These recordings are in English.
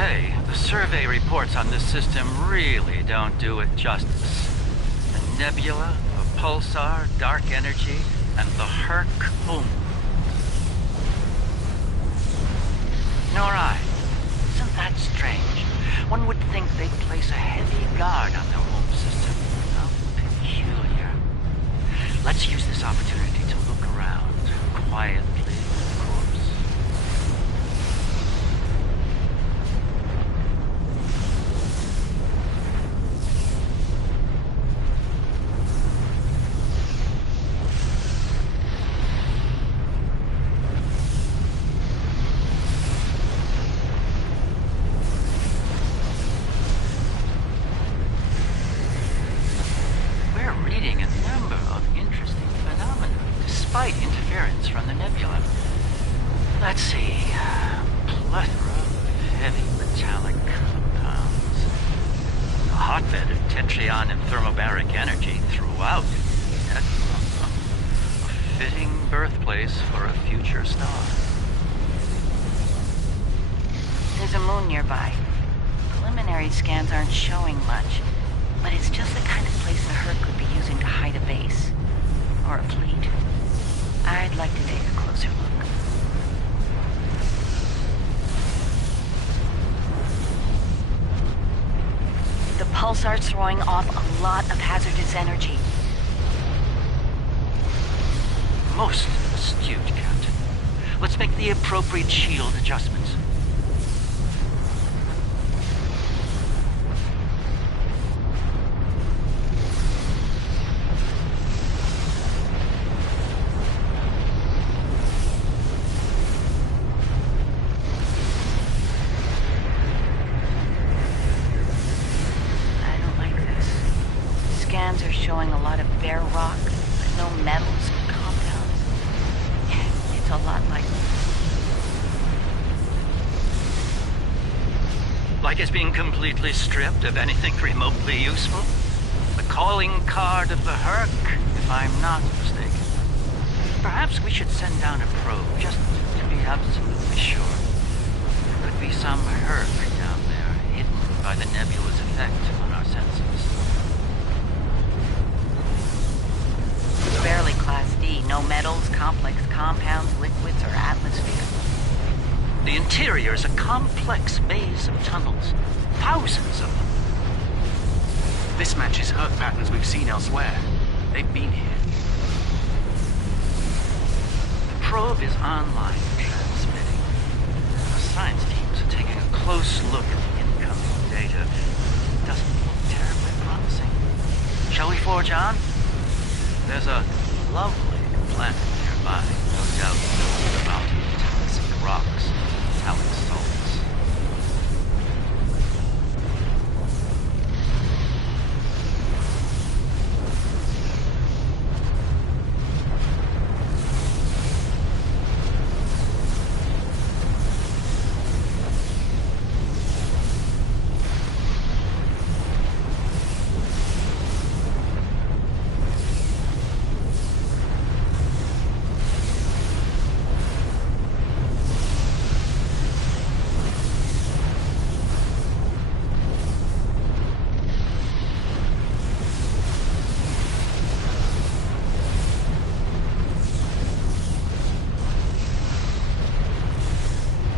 say, the survey reports on this system really don't do it justice. The nebula, the pulsar, dark energy, and the Herc home. Nor I. Isn't that strange? One would think they'd place a heavy guard on their home system. How peculiar. Let's use this opportunity to look around, quietly, of course. Despite interference from the nebula. Let's see. Plethora of heavy metallic compounds. A hotbed of tetryon and thermobaric energy throughout. A fitting birthplace for a future star. There's a moon nearby. Preliminary scans aren't showing much, but it's just the kind of place the Herc could be using to hide a base. Or a fleet. I'd like to take a closer look. The pulsar's throwing off a lot of hazardous energy. Most astute, Captain. Let's make the appropriate shield adjustments. Scans are showing a lot of bare rock, but no metals and compounds. It's a lot like it's being completely stripped of anything remotely useful? The calling card of the Herc, if I'm not mistaken. Perhaps we should send down a probe, just to be absolutely sure. There could be some Herc down there, hidden by the nebula's effect on our senses. barely Class D. No metals, complex compounds, liquids, or atmosphere. The interior is a complex maze of tunnels. Thousands of them. This matches Herc patterns we've seen elsewhere. They've been here. The probe is online transmitting. The science teams are taking a close look at the incoming data. It doesn't look terribly promising. Shall we forge on? There's a lovely planet nearby, no doubt filled with a mountain of toxic rocks and metallic salts.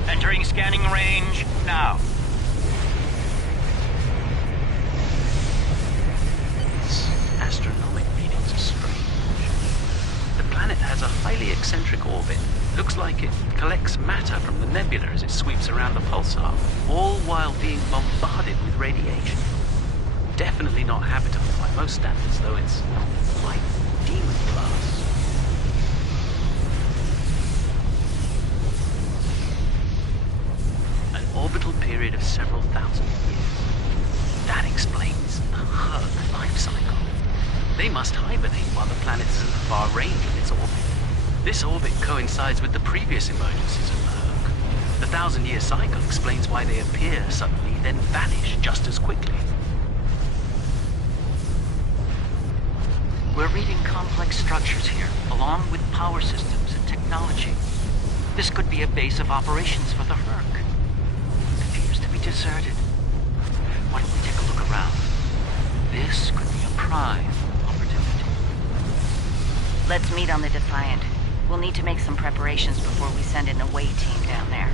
Entering scanning range now. These astronomic readings are strange. The planet has a highly eccentric orbit. Looks like it collects matter from the nebula as it sweeps around the pulsar, all while being bombarded with radiation. Definitely not habitable by most standards, though it's quite demon class. Orbital period of several thousand years. That explains the Herc life cycle. They must hibernate while the planet is at a far range of its orbit. This orbit coincides with the previous emergencies of the Herc. The 1,000-year cycle explains why they appear suddenly, then vanish just as quickly. We're reading complex structures here, along with power systems and technology. This could be a base of operations for the Herc. deserted. Why don't we take a look around? This could be a prime opportunity. Let's meet on the Defiant. We'll need to make some preparations before we send an away team down there.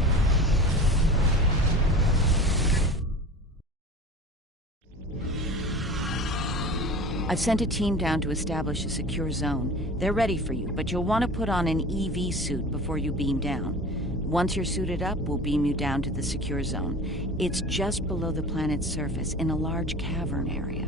I've sent a team down to establish a secure zone. They're ready for you, but you'll want to put on an EV suit before you beam down. Once you're suited up, we'll beam you down to the secure zone. It's just below the planet's surface, in a large cavern area.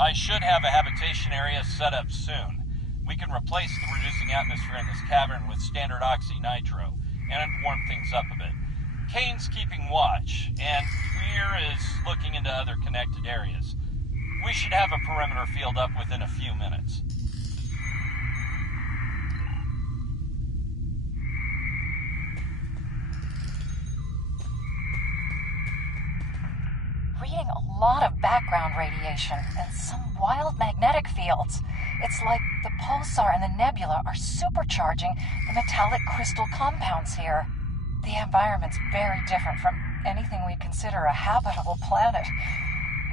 I should have a habitation area set up soon. We can replace the reducing atmosphere in this cavern with standard oxy-nitro, and warm things up a bit. Kane's keeping watch, and Weir is looking into other connected areas. We should have a perimeter field up within a few minutes. Reading a lot of background radiation and some wild magnetic fields. It's like the pulsar and the nebula are supercharging the metallic crystal compounds here. The environment's very different from anything we'd consider a habitable planet.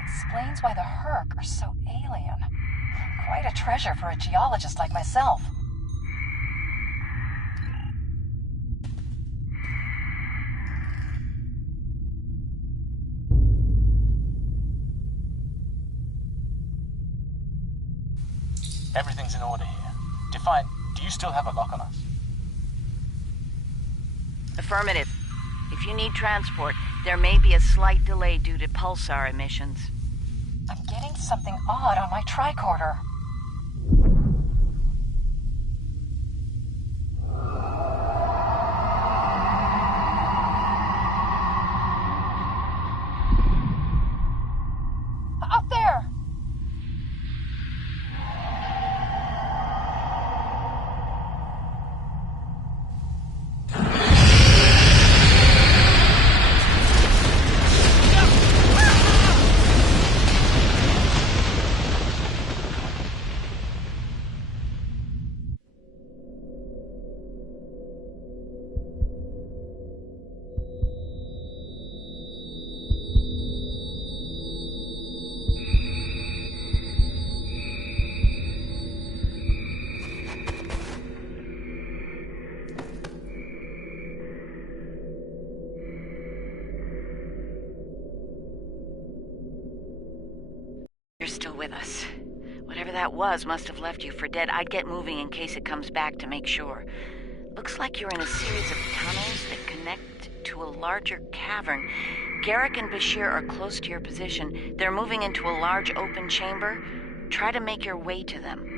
Explains why the Herc are so alien. Quite a treasure for a geologist like myself. Everything's in order here. Defiant, do you still have a lock on us? Affirmative. If you need transport, there may be a slight delay due to pulsar emissions. I'm getting something odd on my tricorder. Up there! You're still with us. Whatever that was must have left you for dead. I'd get moving in case it comes back to make sure. Looks like you're in a series of tunnels that connect to a larger cavern. Garrick and Bashir are close to your position. They're moving into a large open chamber. Try to make your way to them.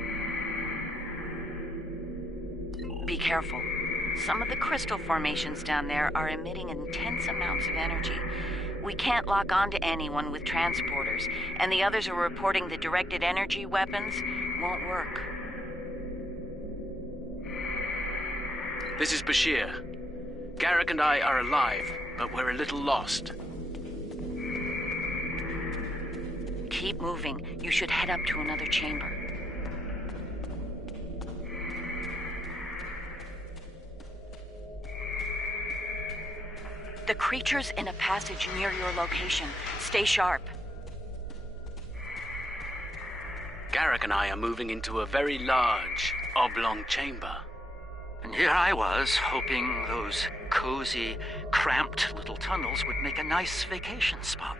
Be careful. Some of the crystal formations down there are emitting intense amounts of energy. We can't lock onto anyone with transporters, and the others are reporting the directed energy weapons won't work. This is Bashir. Garrick and I are alive, but we're a little lost. Keep moving. You should head up to another chamber. The creature's in a passage near your location. Stay sharp. Garrick and I are moving into a very large, oblong chamber. And here I was, hoping those cozy, cramped little tunnels would make a nice vacation spot.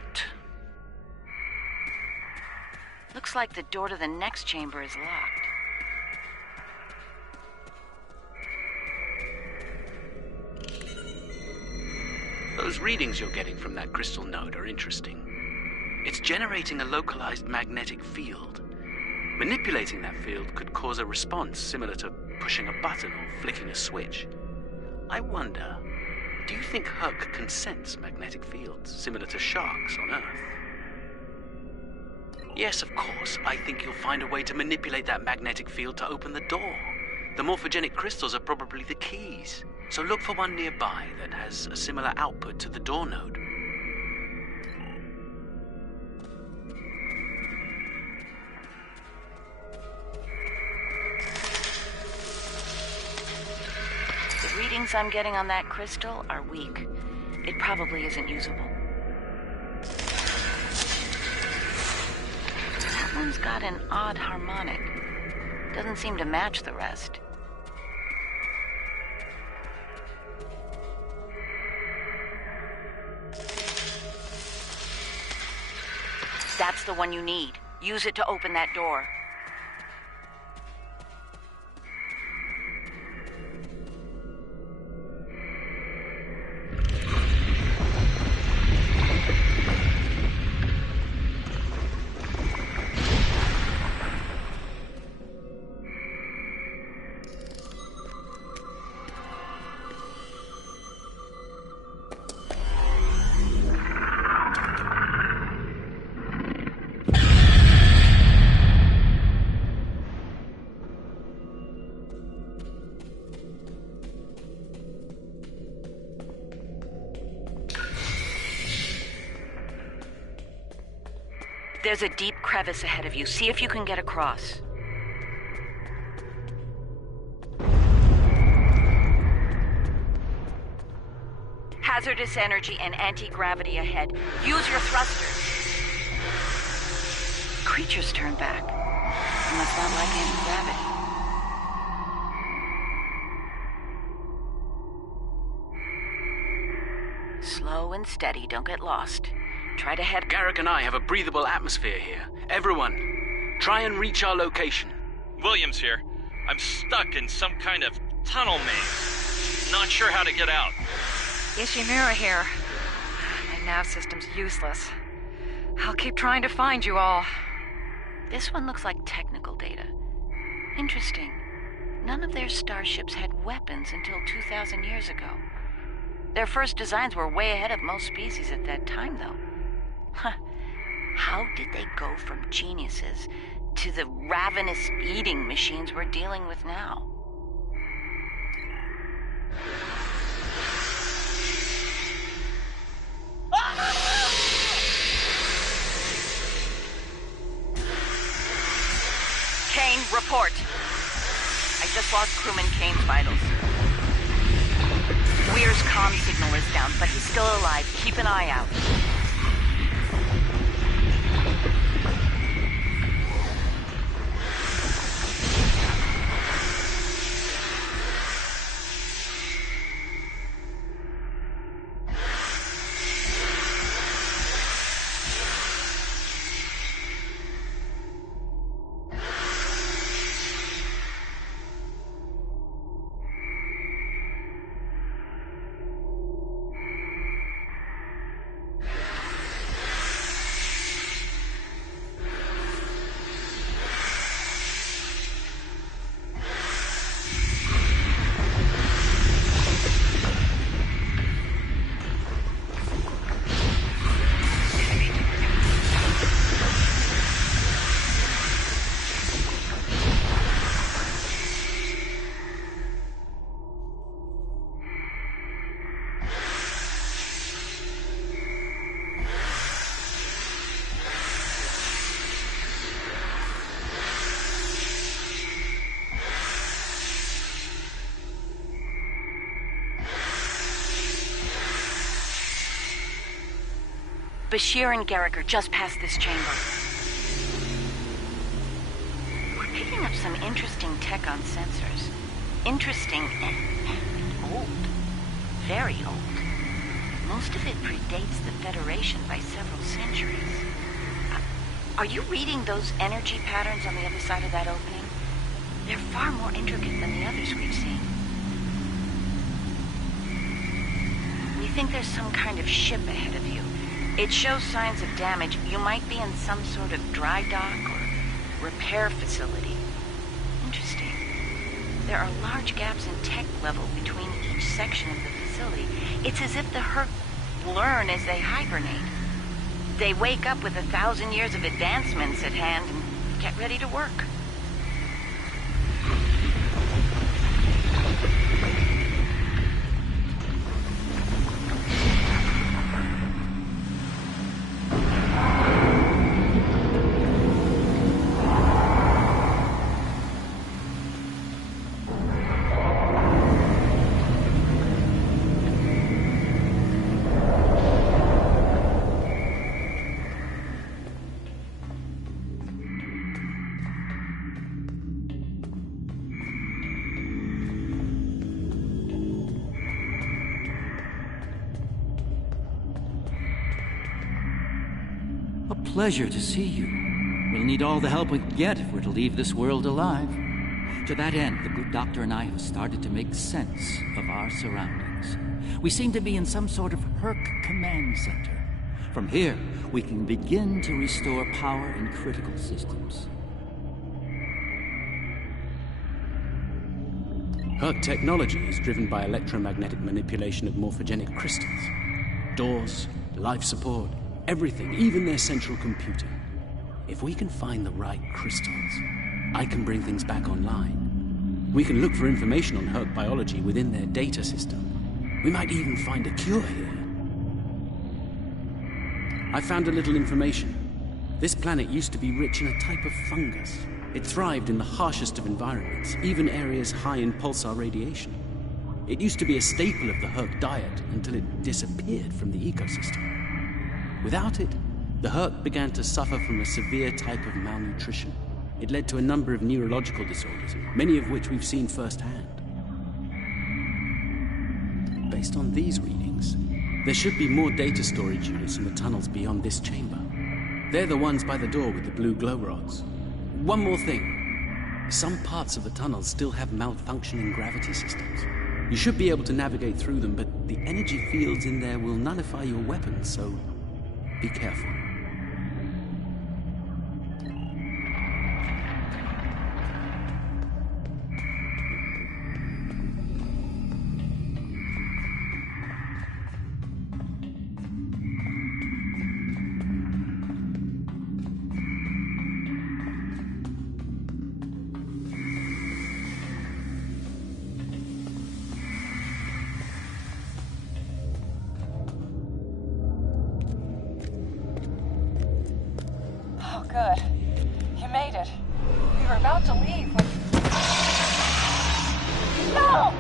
Looks like the door to the next chamber is locked. Those readings you're getting from that crystal node are interesting. It's generating a localized magnetic field. Manipulating that field could cause a response similar to pushing a button or flicking a switch. I wonder, do you think Herc can sense magnetic fields similar to sharks on Earth? Yes, of course. I think you'll find a way to manipulate that magnetic field to open the door. The morphogenic crystals are probably the keys. So look for one nearby that has a similar output to the door node. The readings I'm getting on that crystal are weak. It probably isn't usable. That one's got an odd harmonic. Doesn't seem to match the rest. That's the one you need. Use it to open that door. There's a deep crevice ahead of you. See if you can get across. Hazardous energy and anti-gravity ahead. Use your thrusters. Creatures turn back. You must not like anti-gravity. Slow and steady. Don't get lost. Try to head... Garrick and I have a breathable atmosphere here. Everyone, try and reach our location. Williams here. I'm stuck in some kind of tunnel maze. Not sure how to get out. Ishimura here. My nav system's useless. I'll keep trying to find you all. This one looks like technical data. Interesting. None of their starships had weapons until 2,000 years ago. Their first designs were way ahead of most species at that time, though. Huh. How did they go from geniuses to the ravenous eating machines we're dealing with now? Kane, report. I just lost crewman Kane's vitals. Weir's comm signal is down, but he's still alive. Keep an eye out. Bashir and Garrick are just past this chamber. We're picking up some interesting tech on sensors. Interesting and old. Very old. Most of it predates the Federation by several centuries. Are you reading those energy patterns on the other side of that opening? They're far more intricate than the others we've seen. We think there's some kind of ship ahead of you. It shows signs of damage. You might be in some sort of dry dock or repair facility. Interesting. There are large gaps in tech level between each section of the facility. It's as if the Herc learn as they hibernate. They wake up with 1,000 years of advancements at hand and get ready to work. Pleasure to see you. We'll need all the help we can get if we're to leave this world alive. To that end, the good doctor and I have started to make sense of our surroundings. We seem to be in some sort of Herc command center. From here, we can begin to restore power in critical systems. Herc technology is driven by electromagnetic manipulation of morphogenic crystals. Doors, life support, everything, even their central computing. If we can find the right crystals, I can bring things back online. We can look for information on Herc biology within their data system. We might even find a cure here. I found a little information. This planet used to be rich in a type of fungus. It thrived in the harshest of environments, even areas high in pulsar radiation. It used to be a staple of the Herc diet until it disappeared from the ecosystem. Without it, the Herc began to suffer from a severe type of malnutrition. It led to a number of neurological disorders, many of which we've seen firsthand. Based on these readings, there should be more data storage units in the tunnels beyond this chamber. They're the ones by the door with the blue glow rods. One more thing. Some parts of the tunnels still have malfunctioning gravity systems. You should be able to navigate through them, but the energy fields in there will nullify your weapons, so be careful. Good. You made it. We were about to leave when... No!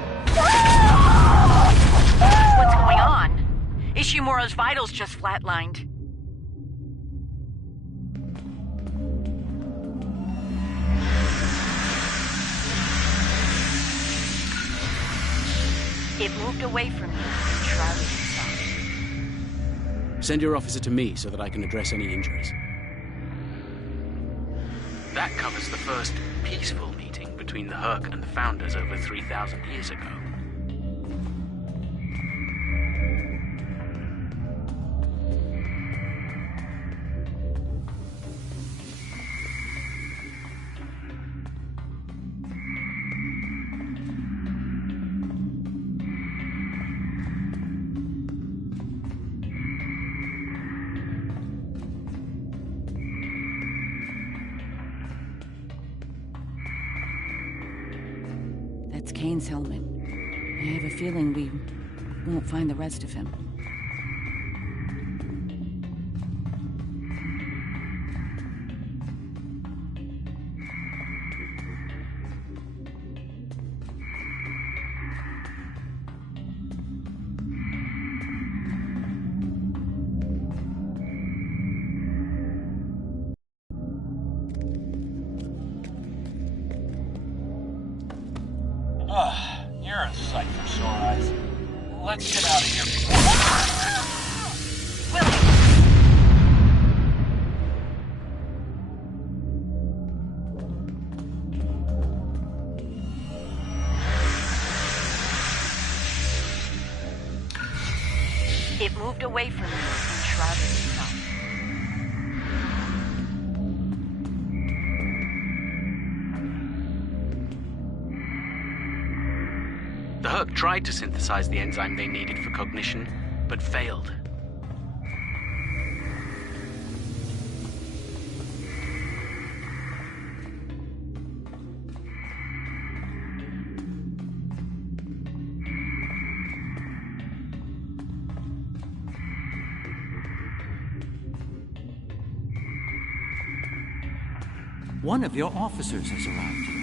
What's going on? Ishimura's vitals just flatlined. It moved away from you and shrouded itself. Send your officer to me so that I can address any injuries. That covers the first peaceful meeting between the Herc and the Founders over 3,000 years ago. That's Kane's helmet. I have a feeling we won't find the rest of him. You're a sight for sore eyes. Let's get out of here before... moved away from you and shrouded itself. The Herc tried to synthesize the enzyme they needed for cognition, but failed. One of your officers has arrived here.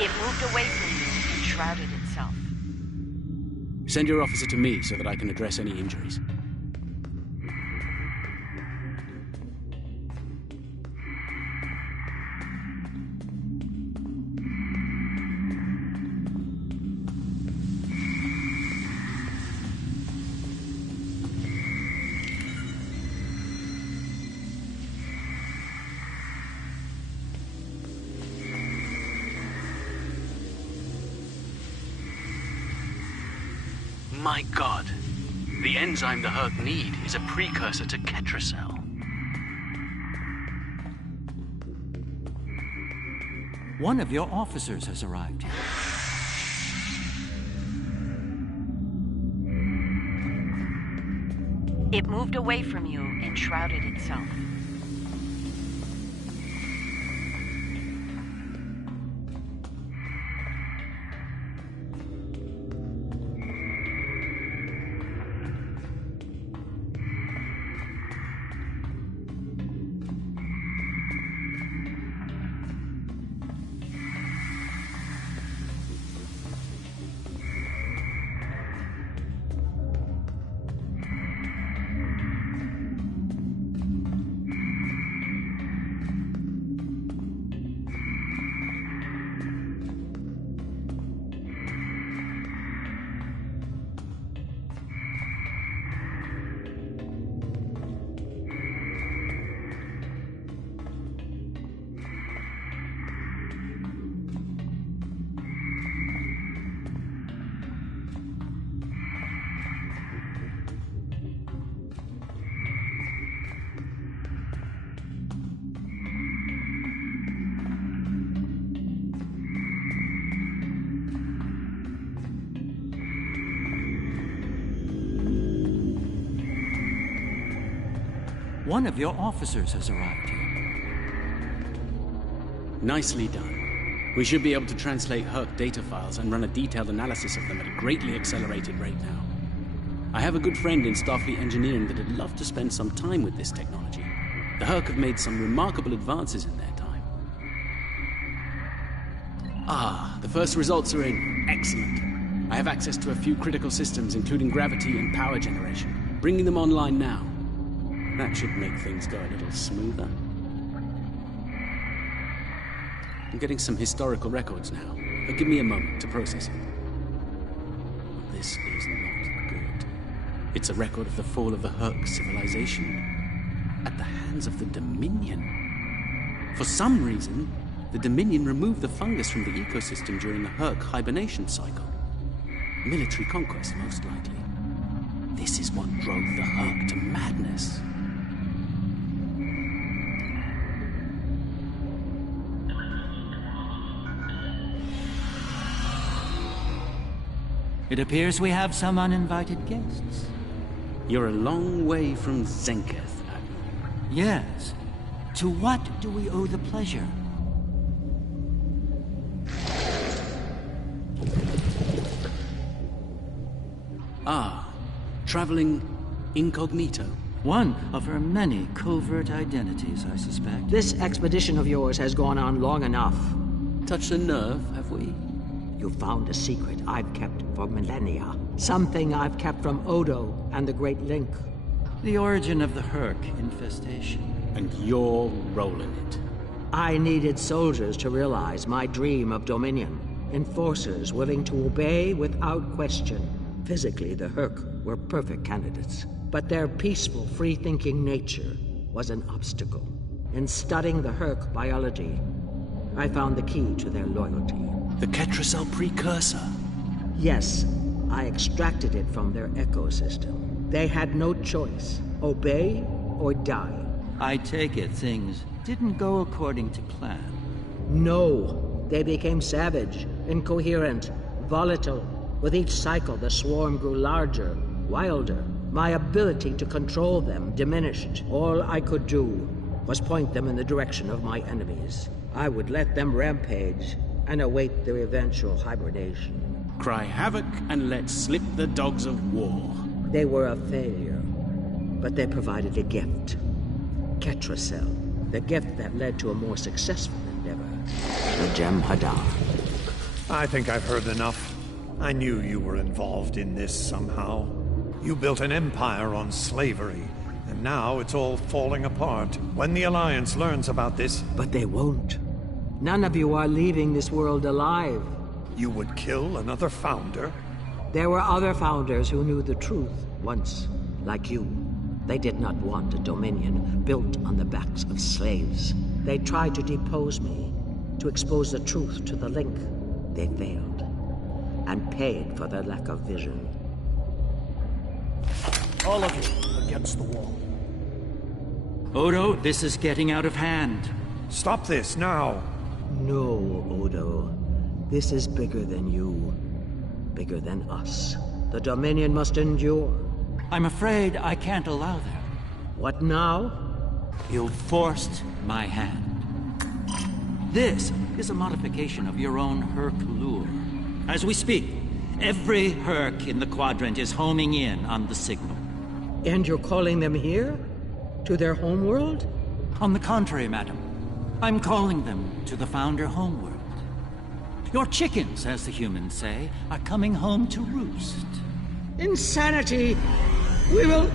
It moved away from you and shrouded itself. Send your officer to me so that I can address any injuries. My God, the enzyme the Herc need is a precursor to Ketracel. One of your officers has arrived here. It moved away from you and shrouded itself. One of your officers has arrived here. Nicely done. We should be able to translate Herc data files and run a detailed analysis of them at a greatly accelerated rate now. I have a good friend in Starfleet Engineering that'd love to spend some time with this technology. The Herc have made some remarkable advances in their time. Ah, the first results are in. Excellent. I have access to a few critical systems, including gravity and power generation. Bringing them online now. That should make things go a little smoother. I'm getting some historical records now, but give me a moment to process it. This is not good. It's a record of the fall of the Herc civilization at the hands of the Dominion. For some reason, the Dominion removed the fungus from the ecosystem during the Herc hibernation cycle. Military conquest, most likely. This is what drove the Herc to madness. It appears we have some uninvited guests. You're a long way from Zenketh, Admiral. Yes. To what do we owe the pleasure? Ah, traveling incognito. One of her many covert identities, I suspect. This expedition of yours has gone on long enough. Touched a nerve, have we? You found a secret I've kept for millennia. Something I've kept from Odo and the Great Link. The origin of the Herc infestation. And your role in it. I needed soldiers to realize my dream of dominion. Enforcers willing to obey without question. Physically, the Herc were perfect candidates, but their peaceful, free-thinking nature was an obstacle. In studying the Herc biology, I found the key to their loyalty. The Ketracel precursor? Yes, I extracted it from their ecosystem. They had no choice. Obey or die. I take it things didn't go according to plan. No. They became savage, incoherent, volatile. With each cycle, the swarm grew larger, wilder. My ability to control them diminished. All I could do was point them in the direction of my enemies. I would let them rampage and await their eventual hibernation. Cry havoc and let slip the dogs of war. They were a failure, but they provided a gift. Ketracel, the gift that led to a more successful endeavor. The Jem'Hadar. I think I've heard enough. I knew you were involved in this somehow. You built an empire on slavery, and now it's all falling apart. When the Alliance learns about this... But they won't. None of you are leaving this world alive. You would kill another founder? There were other founders who knew the truth once, like you. They did not want a dominion built on the backs of slaves. They tried to depose me, to expose the truth to the Link. They failed, and paid for their lack of vision. All of you against the wall. Odo, this is getting out of hand. Stop this now! No, Odo. This is bigger than you. Bigger than us. The Dominion must endure. I'm afraid I can't allow that. What now? You forced my hand. This is a modification of your own Herc lure. As we speak, every Herc in the Quadrant is homing in on the signal. And you're calling them here? To their homeworld? On the contrary, madam. I'm calling them to the Founder homeworld. Your chickens, as the humans say, are coming home to roost. Insanity! We will...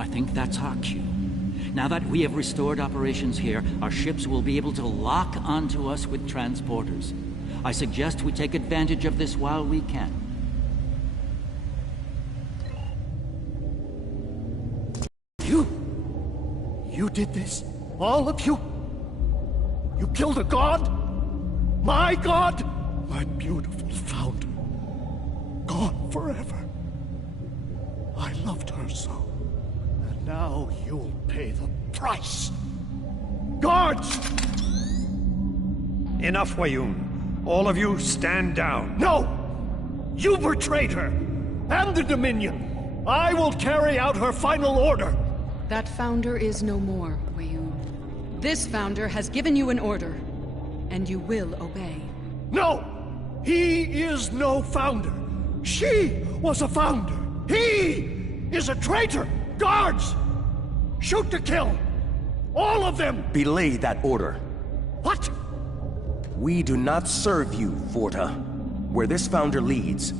I think that's our cue. Now that we have restored operations here, our ships will be able to lock onto us with transporters. I suggest we take advantage of this while we can. You did this? All of you? You killed a god? My god? My beautiful founder. Gone forever. I loved her so. And now you'll pay the price. Guards! Enough, Weyoun. All of you stand down. No! You betrayed her! And the Dominion! I will carry out her final order! That founder is no more, Weyoun. This founder has given you an order, and you will obey. No! He is no founder. She was a founder. He is a traitor! Guards! Shoot to kill! All of them! Belay that order. What? We do not serve you, Forta. Where this founder leads,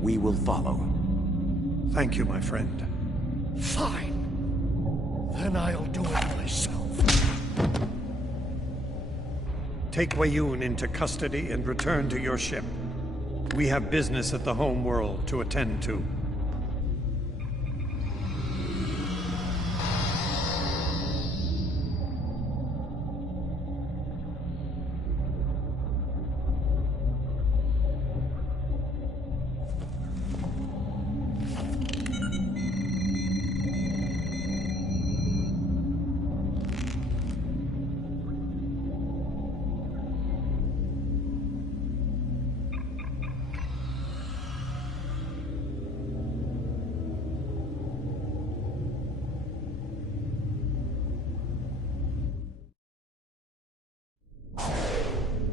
we will follow. Thank you, my friend. Fine. Then I'll do it myself. Take Weyoun into custody and return to your ship. We have business at the home world to attend to.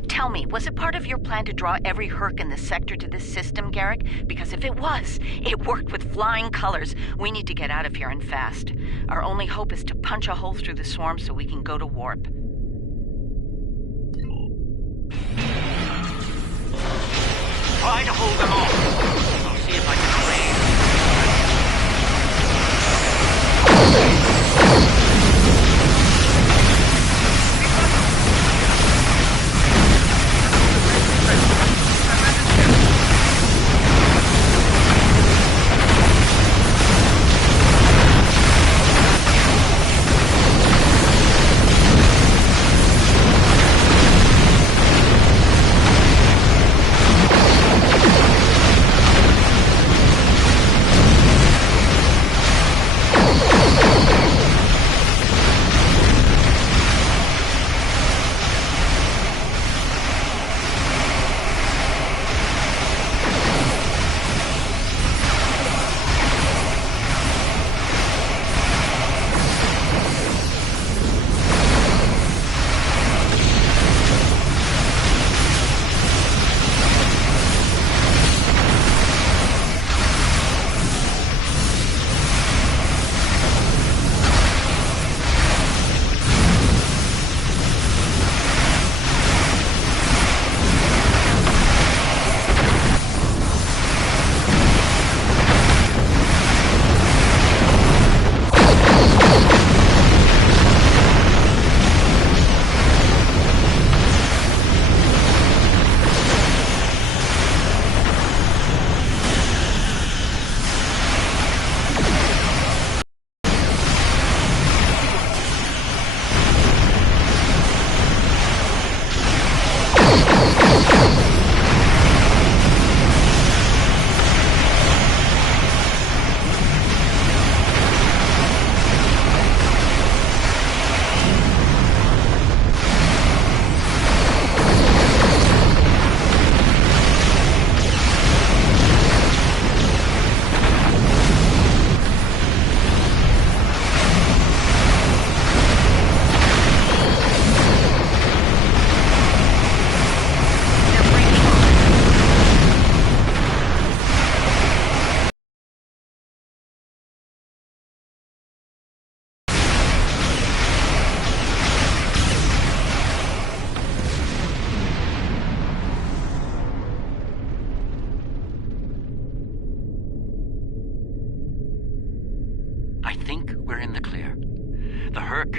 Tell me, was it part of your plan to draw every Herc in the sector to this system, Garrick? Because if it was, it worked with flying colors. We need to get out of here and fast. Our only hope is to punch a hole through the swarm so we can go to warp. Try to hold them off. I'll see if I can arrange.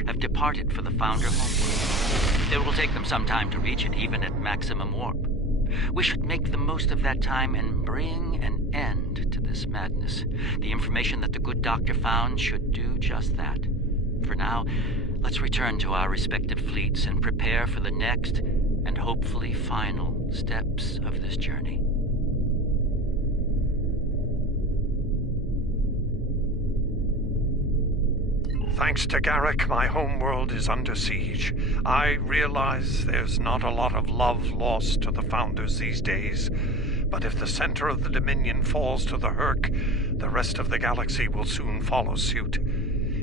Have departed for the Founder homeworld. It will take them some time to reach it, even at maximum warp. We should make the most of that time and bring an end to this madness. The information that the good doctor found should do just that. For now, let's return to our respective fleets and prepare for the next and hopefully final steps of this journey. Thanks to Garrick, my homeworld is under siege. I realize there's not a lot of love lost to the Founders these days, but if the center of the Dominion falls to the Herc, the rest of the galaxy will soon follow suit.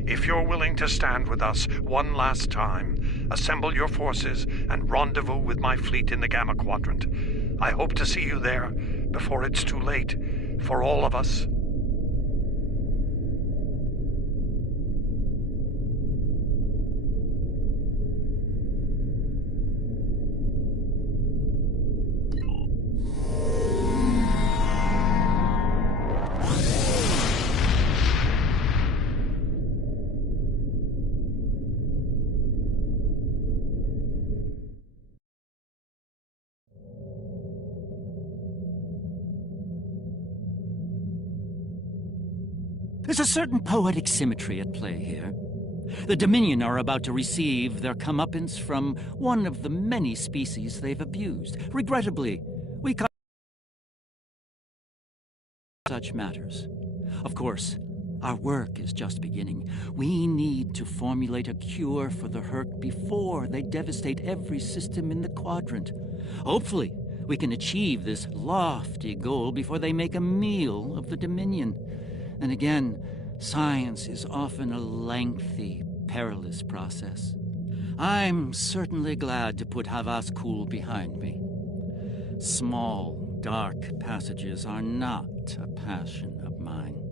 If you're willing to stand with us one last time, assemble your forces and rendezvous with my fleet in the Gamma Quadrant. I hope to see you there before it's too late for all of us. There's a certain poetic symmetry at play here. The Dominion are about to receive their comeuppance from one of the many species they've abused. Regrettably, we can't such matters. Of course, our work is just beginning. We need to formulate a cure for the Herc before they devastate every system in the Quadrant. Hopefully, we can achieve this lofty goal before they make a meal of the Dominion. And again, science is often a lengthy, perilous process. I'm certainly glad to put Havas Kul behind me. Small, dark passages are not a passion of mine.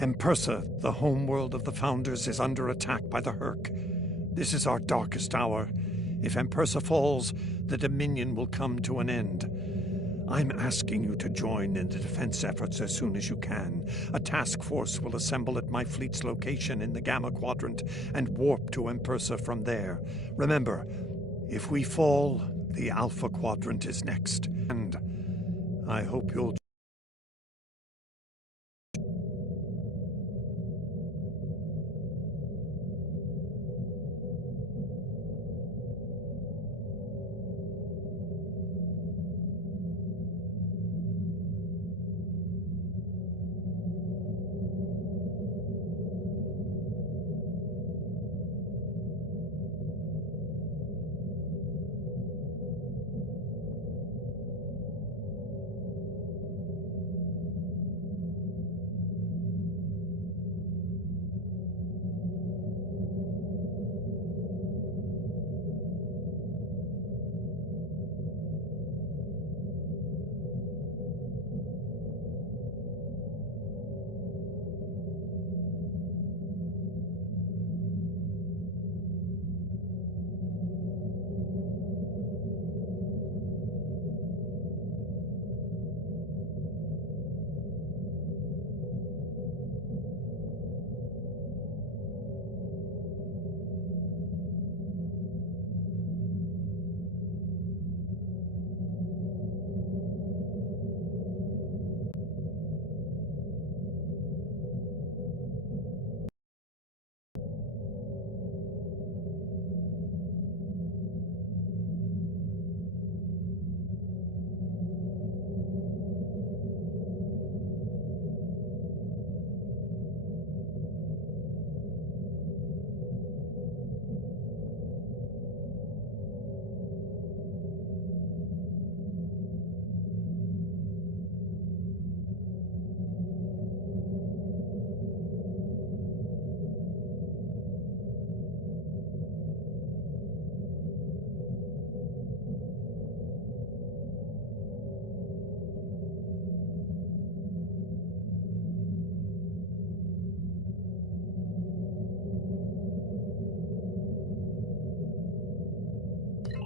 Empersa, the homeworld of the Founders, is under attack by the Herc. This is our darkest hour. If Empersa falls, the Dominion will come to an end. I'm asking you to join in the defense efforts as soon as you can. A task force will assemble at my fleet's location in the Gamma Quadrant and warp to Empersa from there. Remember, if we fall, the Alpha Quadrant is next. And I hope you'll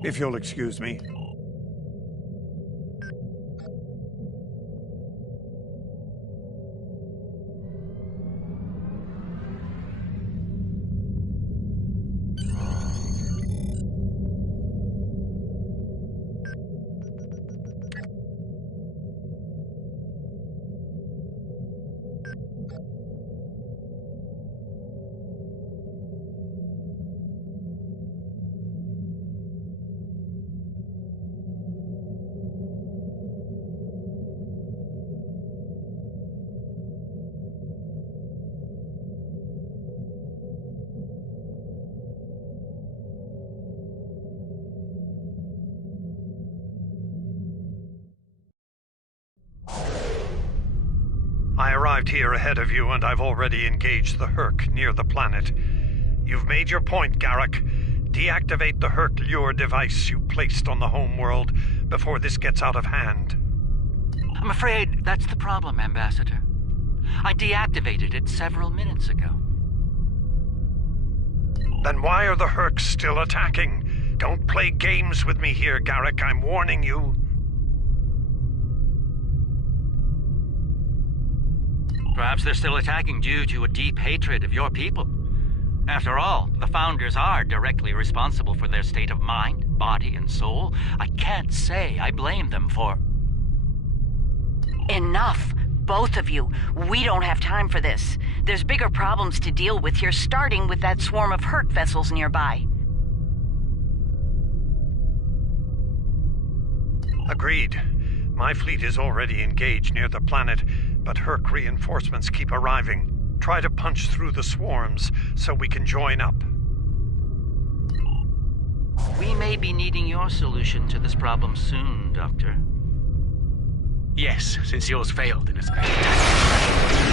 if you'll excuse me. arrived here ahead of you, and I've already engaged the Herc near the planet. You've made your point, Garrick. Deactivate the Herc lure device you placed on the homeworld before this gets out of hand. I'm afraid that's the problem, Ambassador. I deactivated it several minutes ago. Then why are the Hercs still attacking? Don't play games with me here, Garrick. I'm warning you. Perhaps they're still attacking due to a deep hatred of your people. After all, the Founders are directly responsible for their state of mind, body, and soul. I can't say I blame them for... Enough! Both of you. We don't have time for this. There's bigger problems to deal with here, starting with that swarm of Herc vessels nearby. Agreed. My fleet is already engaged near the planet, but Herc reinforcements keep arriving. Try to punch through the swarms so we can join up. We may be needing your solution to this problem soon, Doctor. Yes, since yours failed in a special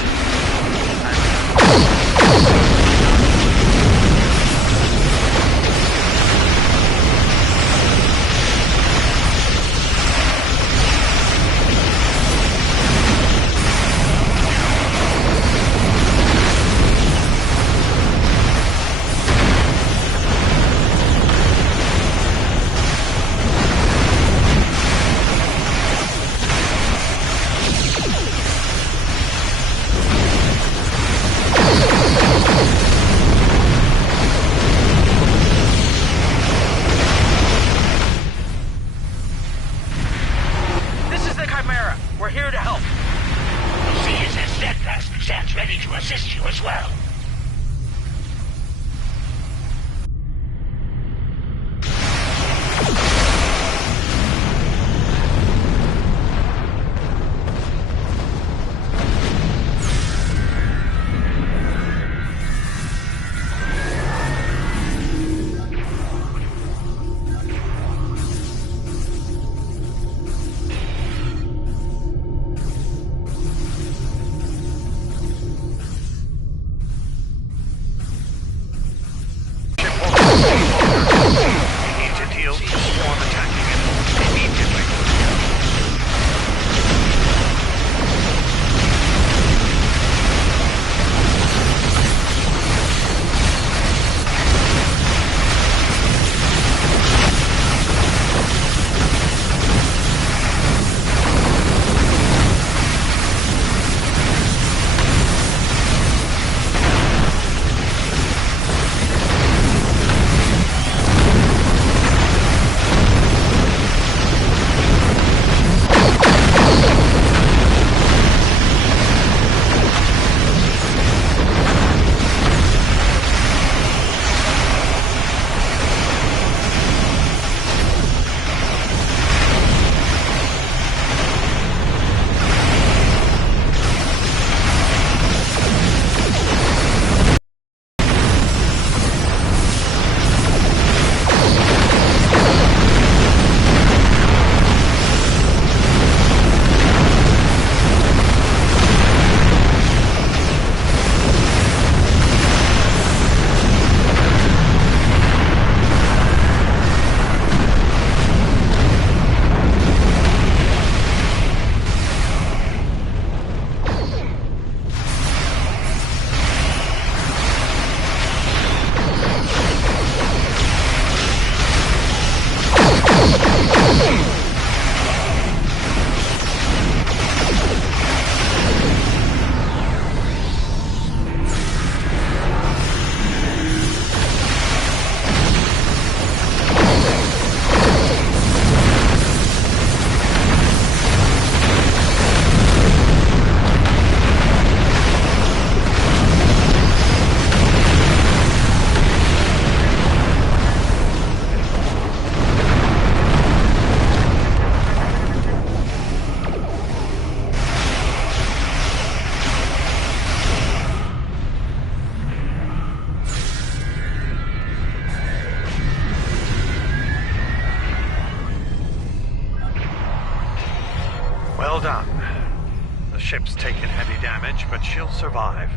ship's taken heavy damage, but she'll survive.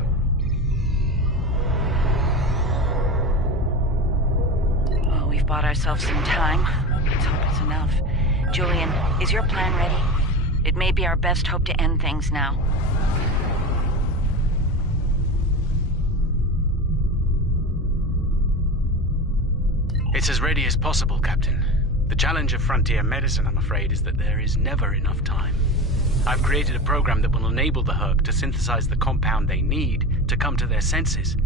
Oh, we've bought ourselves some time. Let's hope it's enough. Julian, is your plan ready? It may be our best hope to end things now. It's as ready as possible, Captain. The challenge of frontier medicine, I'm afraid, is that there is never enough time. I've created a program that will enable the Herc to synthesize the compound they need to come to their senses.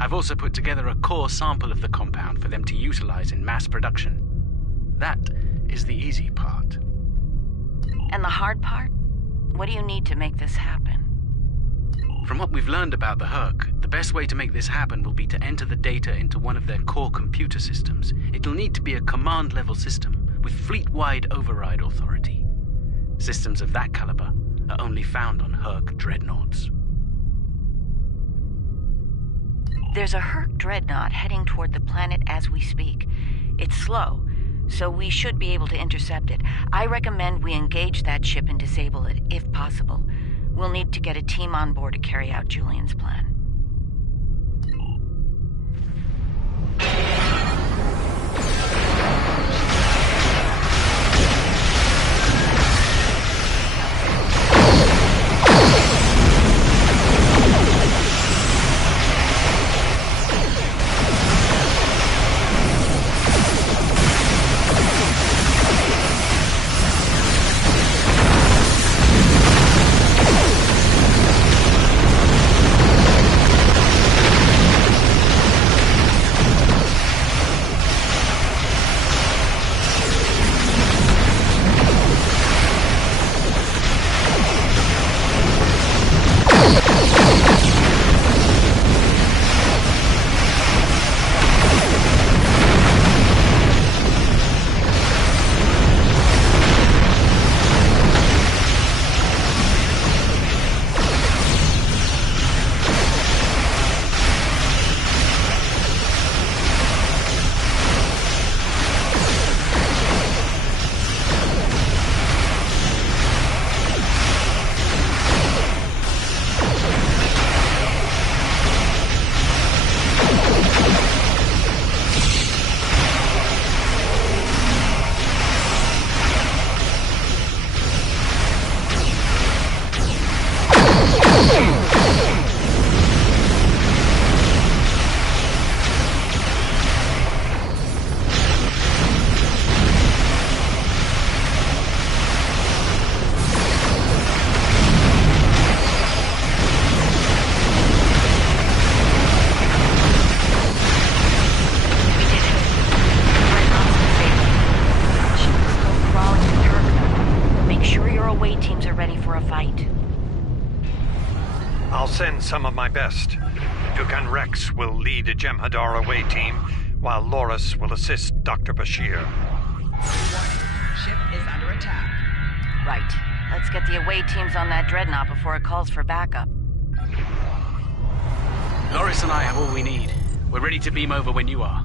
I've also put together a core sample of the compound for them to utilize in mass production. That is the easy part. And the hard part? What do you need to make this happen? From what we've learned about the Herc, the best way to make this happen will be to enter the data into one of their core computer systems. It'll need to be a command-level system with fleet-wide override authority. Systems of that caliber are only found on Herc dreadnoughts. There's a Herc dreadnought heading toward the planet as we speak. It's slow, so we should be able to intercept it. I recommend we engage that ship and disable it, if possible. We'll need to get a team on board to carry out Julian's plan. Some of my best. Dugan Rex will lead a Jem'Hadar away team, while Loris will assist Dr. Bashir. Ship is under attack. Right. Let's get the away teams on that dreadnought before it calls for backup. Loris and I have all we need. We're ready to beam over when you are.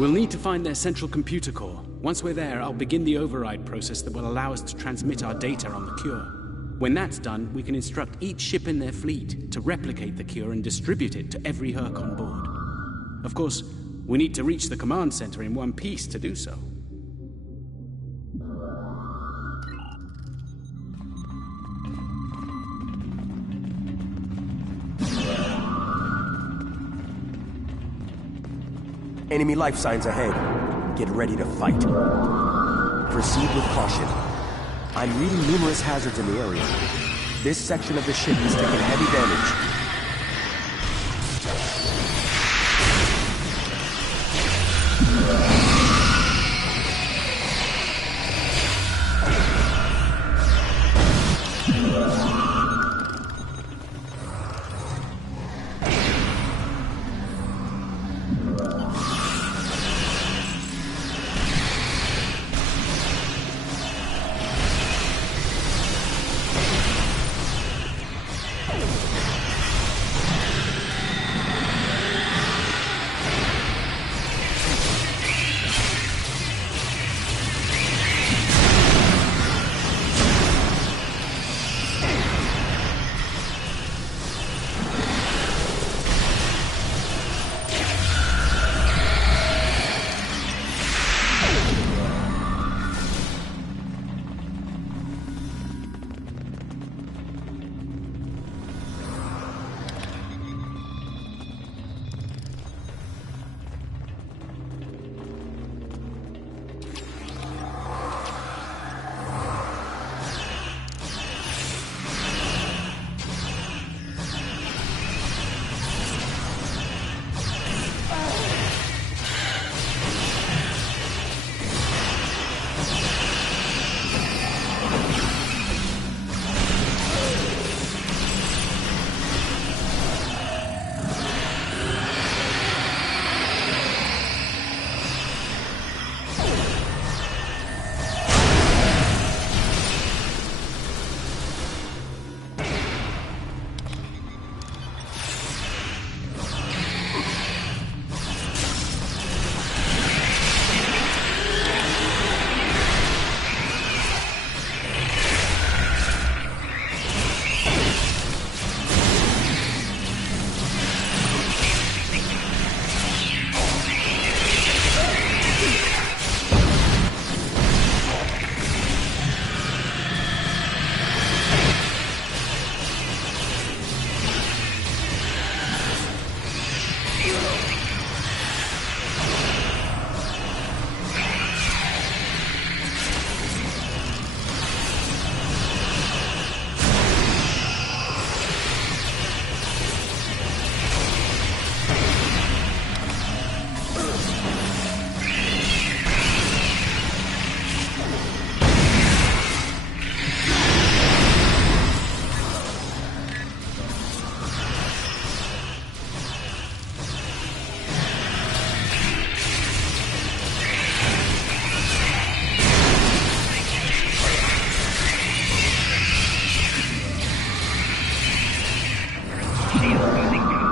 We'll need to find their central computer core. Once we're there, I'll begin the override process that will allow us to transmit our data on the cure. When that's done, we can instruct each ship in their fleet to replicate the cure and distribute it to every Herc on board. Of course, we need to reach the command center in one piece to do so. Enemy life signs ahead. Get ready to fight. Proceed with caution. I'm reading numerous hazards in the area. This section of the ship is taking heavy damage. Shield losing power.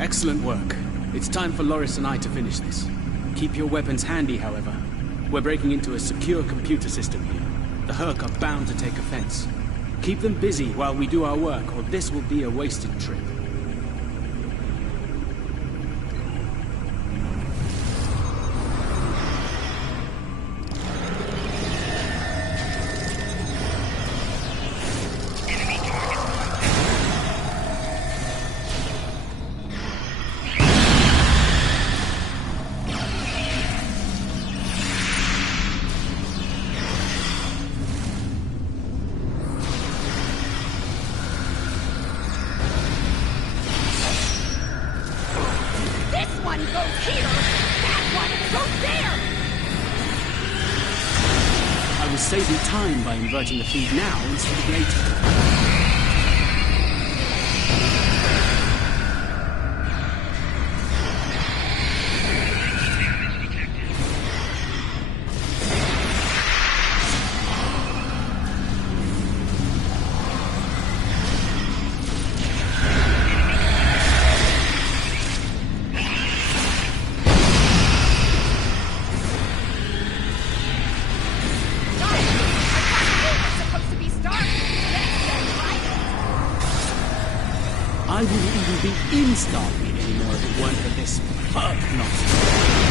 Excellent work. It's time for Loris and I to finish this. Keep your weapons handy, however. We're breaking into a secure computer system here. The Herc are bound to take offense. Keep them busy while we do our work, or this will be a wasted trip. Saving time by inverting the feed now instead of later. I wouldn't even be in Starfleet anymore if it weren't for this Herc nonsense.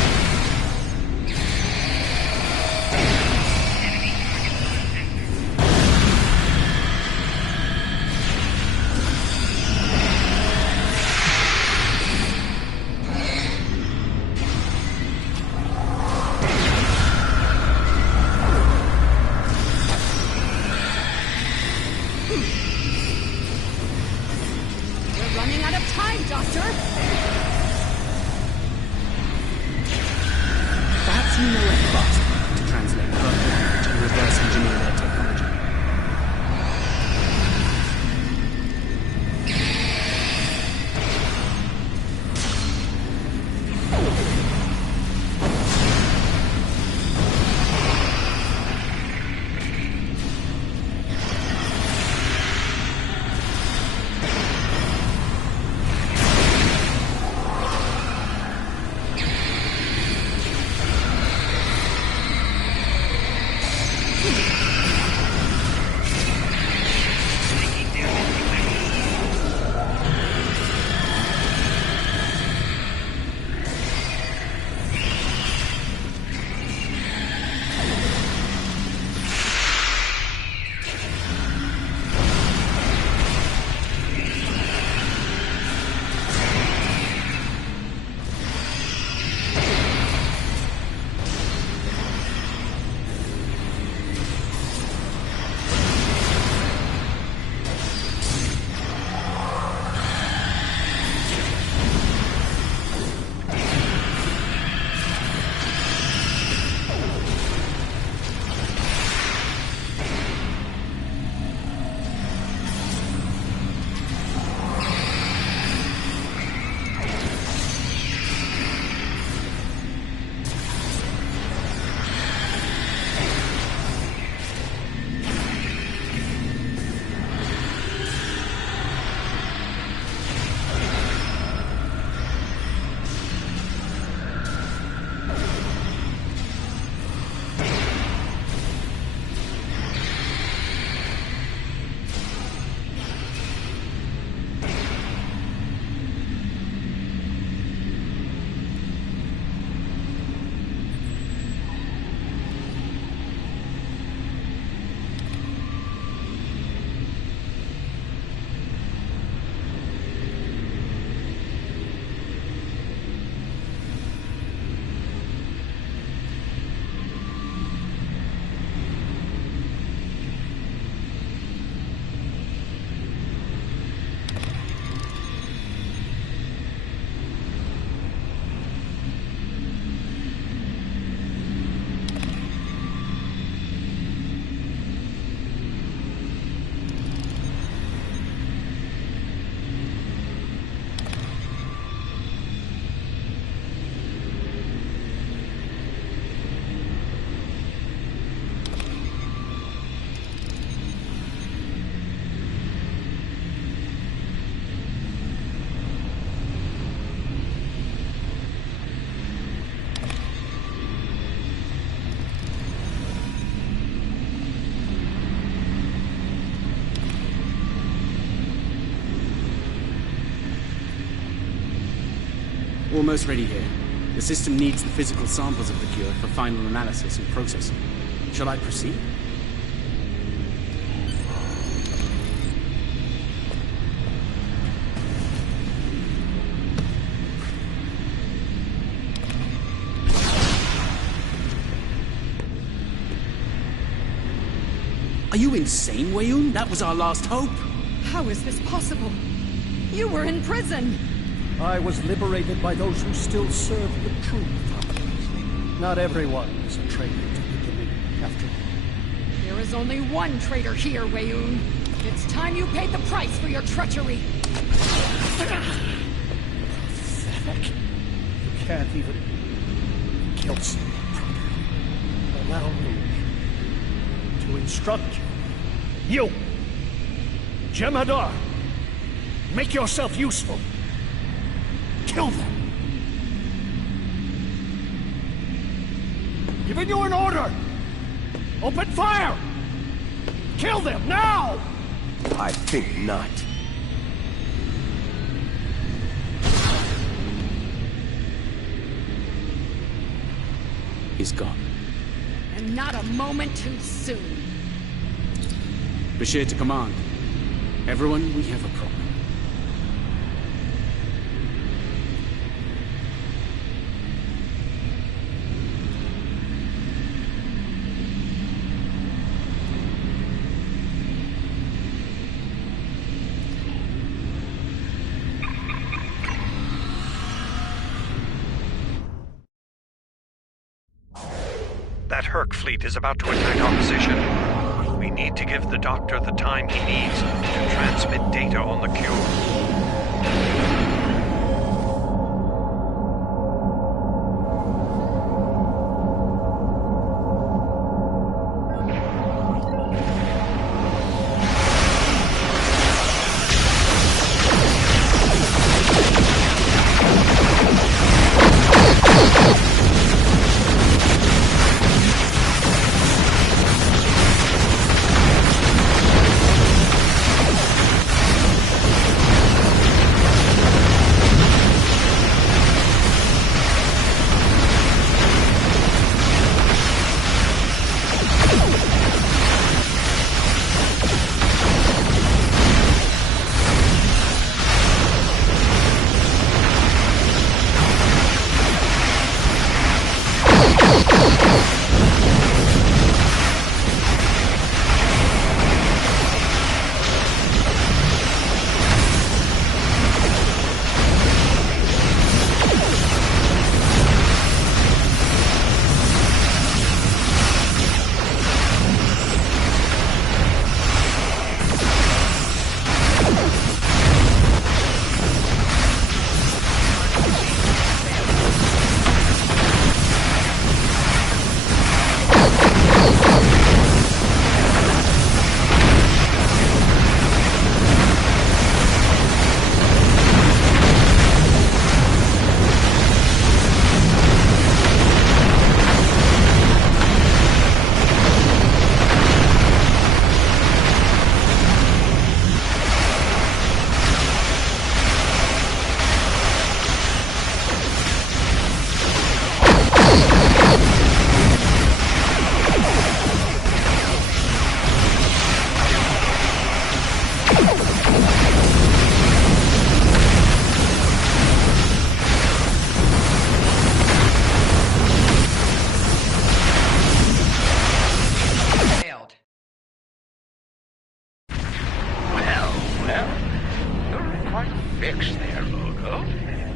Almost ready here. The system needs the physical samples of the cure for final analysis and processing. Shall I proceed? Are you insane, Weyoun? That was our last hope. How is this possible? You were in prison! I was liberated by those who still serve the true founders. Not everyone is a traitor to the Dominion, after all. There is only one traitor here, Weyoun. It's time you paid the price for your treachery. Pathetic. You can't even kill someone properly. Allow me to instruct you. You! Jem'Hadar! Make yourself useful. Kill them. Giving you an order! Open fire! Kill them, now! I think not. He's gone. And not a moment too soon. Bashir to command. Everyone, we have a problem. That Herc fleet is about to attack our position. We need to give the Doctor the time he needs to transmit data on the cure.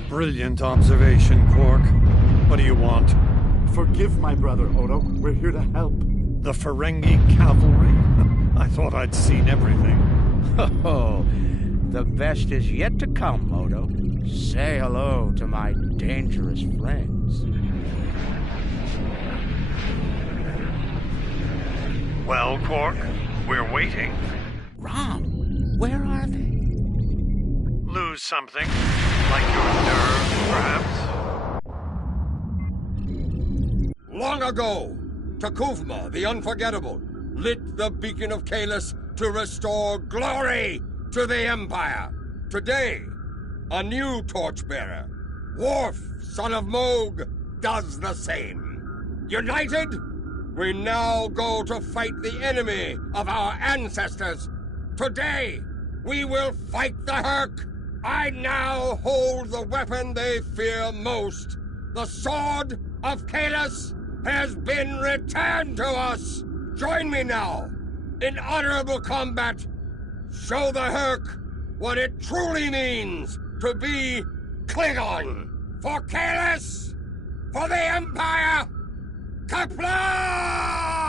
Brilliant observation, Quark. What do you want? Forgive my brother, Odo. We're here to help. The Ferengi cavalry? I thought I'd seen everything. Oh, the best is yet to come, Odo. Say hello to my dangerous friends. Well, Quark, we're waiting. Rom, where are they? Lose something? Like your nerve, perhaps? Long ago, T'Kuvma, the Unforgettable, lit the beacon of Kahless to restore glory to the Empire. Today, a new torchbearer, Worf, son of Moog, does the same. United, we now go to fight the enemy of our ancestors. Today, we will fight the Hurk. I now hold the weapon they fear most. The Sword of Kahless has been returned to us. Join me now in honorable combat. Show the Hurk what it truly means to be Klingon. For Kahless, for the Empire, Qapla'!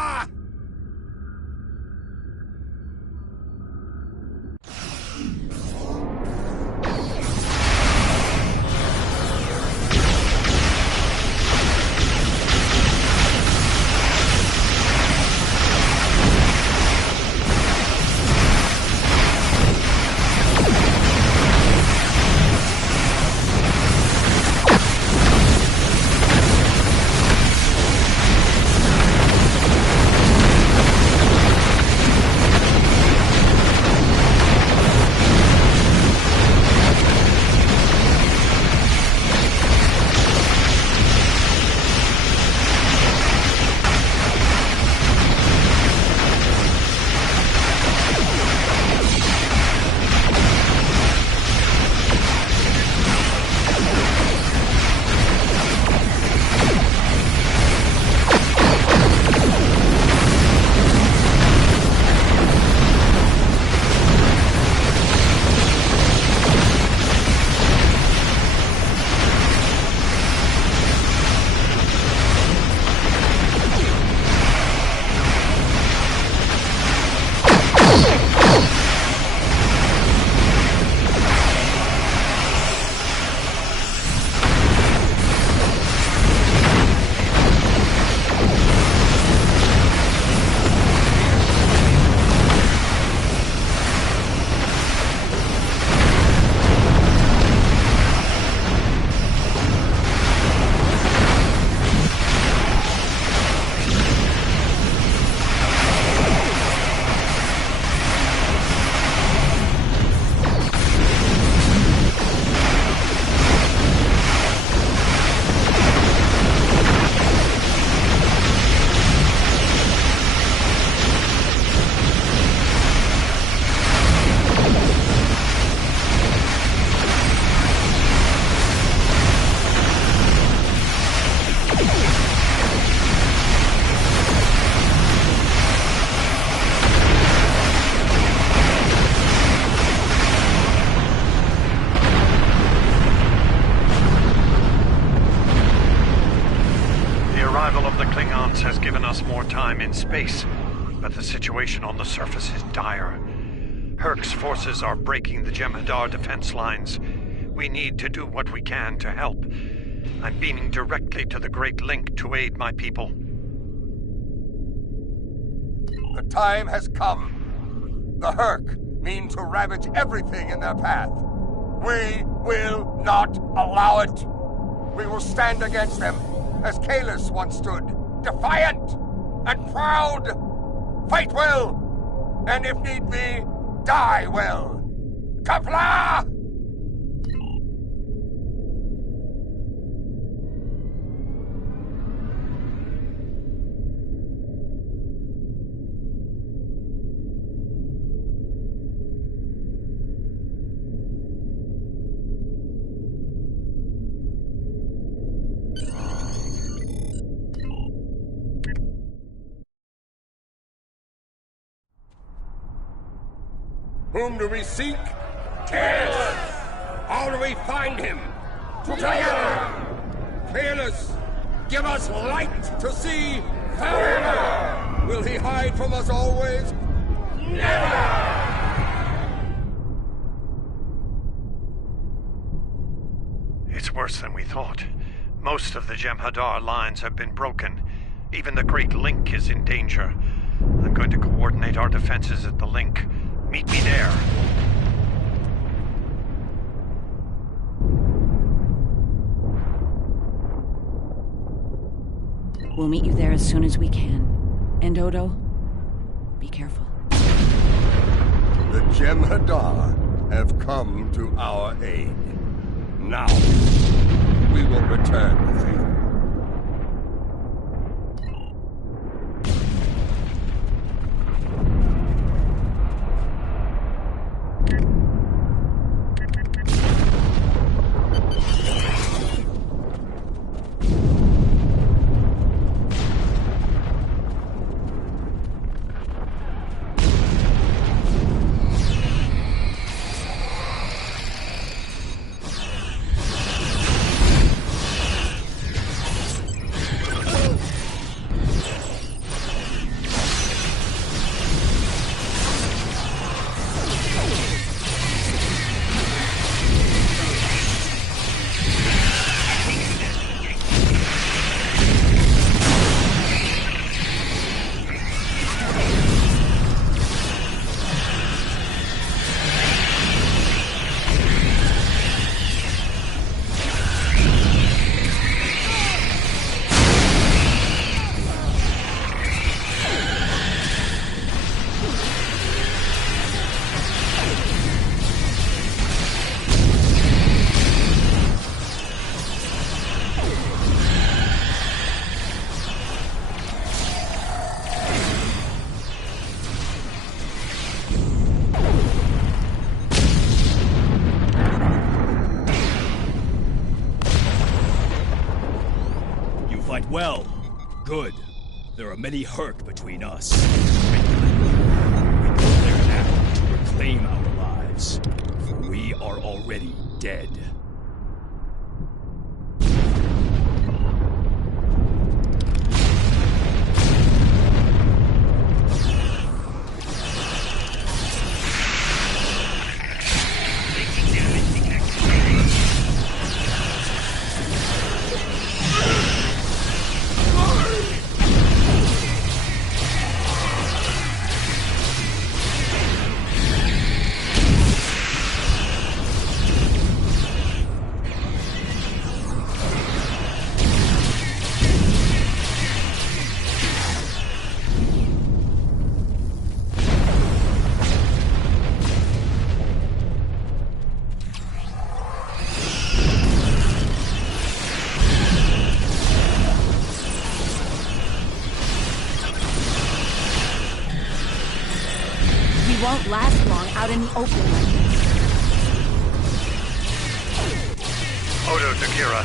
has given us more time in space, but the situation on the surface is dire. Hurk's forces are breaking the Jem'Hadar defense lines. We need to do what we can to help. I'm beaming directly to the Great Link to aid my people. The time has come. The Hurk mean to ravage everything in their path. We will not allow it. We will stand against them as Kahless once stood, defiant and proud. Fight well, and if need be, die well. Qapla'! Whom do we seek? Kahless! How do we find him? Together! Kahless, give us light to see forever! Will he hide from us always? Never! It's worse than we thought. Most of the Jem'Hadar lines have been broken. Even the Great Link is in danger. I'm going to coordinate our defenses at the Link. Meet me there. We'll meet you there as soon as we can. And Odo, be careful. The Jem'Hadar have come to our aid. Now, we will return the favor. Well, good. There are many Herc between us. We go there now to reclaim our lives, for we are already dead. Won't last long out in the open like this. Odo to Kira.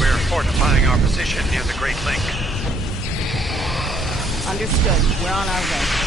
We're fortifying our position near the Great Link. Understood. We're on our way.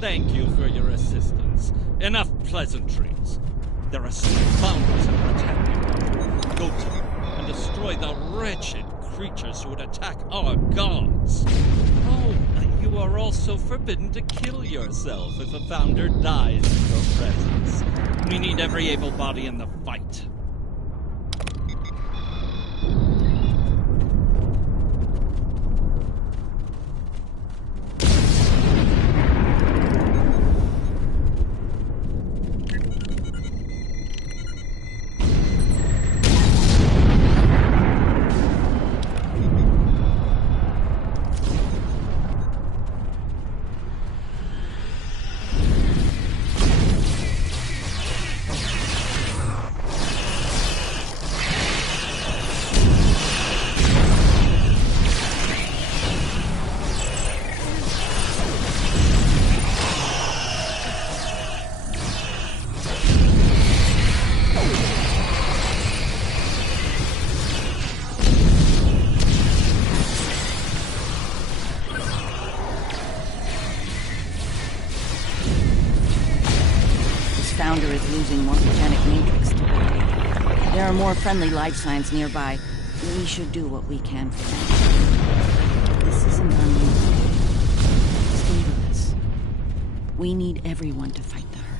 Thank you for your assistance. Enough pleasantries. There are some founders in Britannia. Go to them and destroy the wretched creatures who would attack our gods. Oh, you are also forbidden to kill yourself if a founder dies in your presence. We need every able body in the fight. founder is losing morphogenic matrix stability. There are more friendly life signs nearby. We should do what we can for them. This isn't our move. Stay with us. We need everyone to fight the Herc.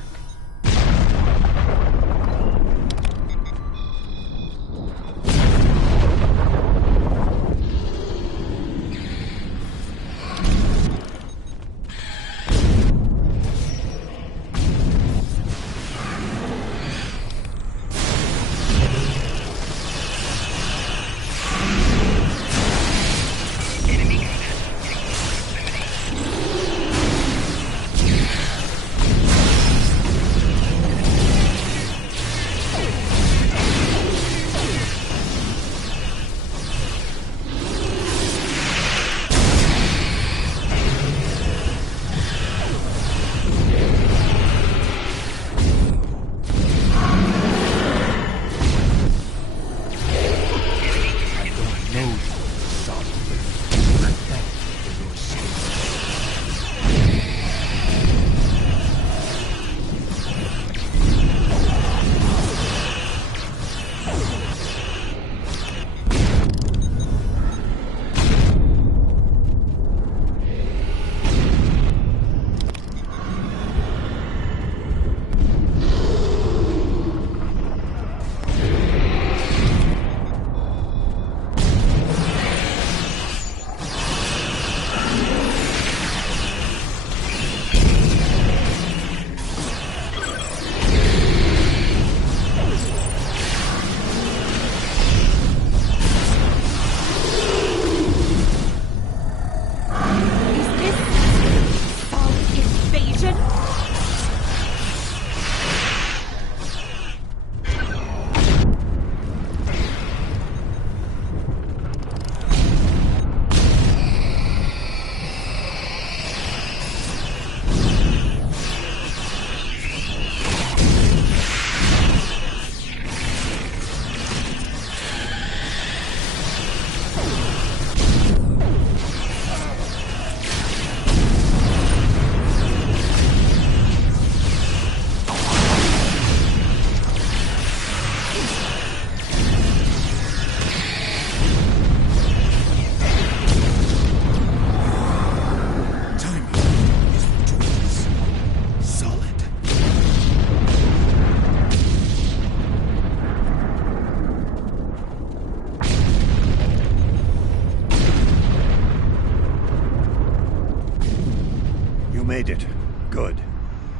Made it. Good.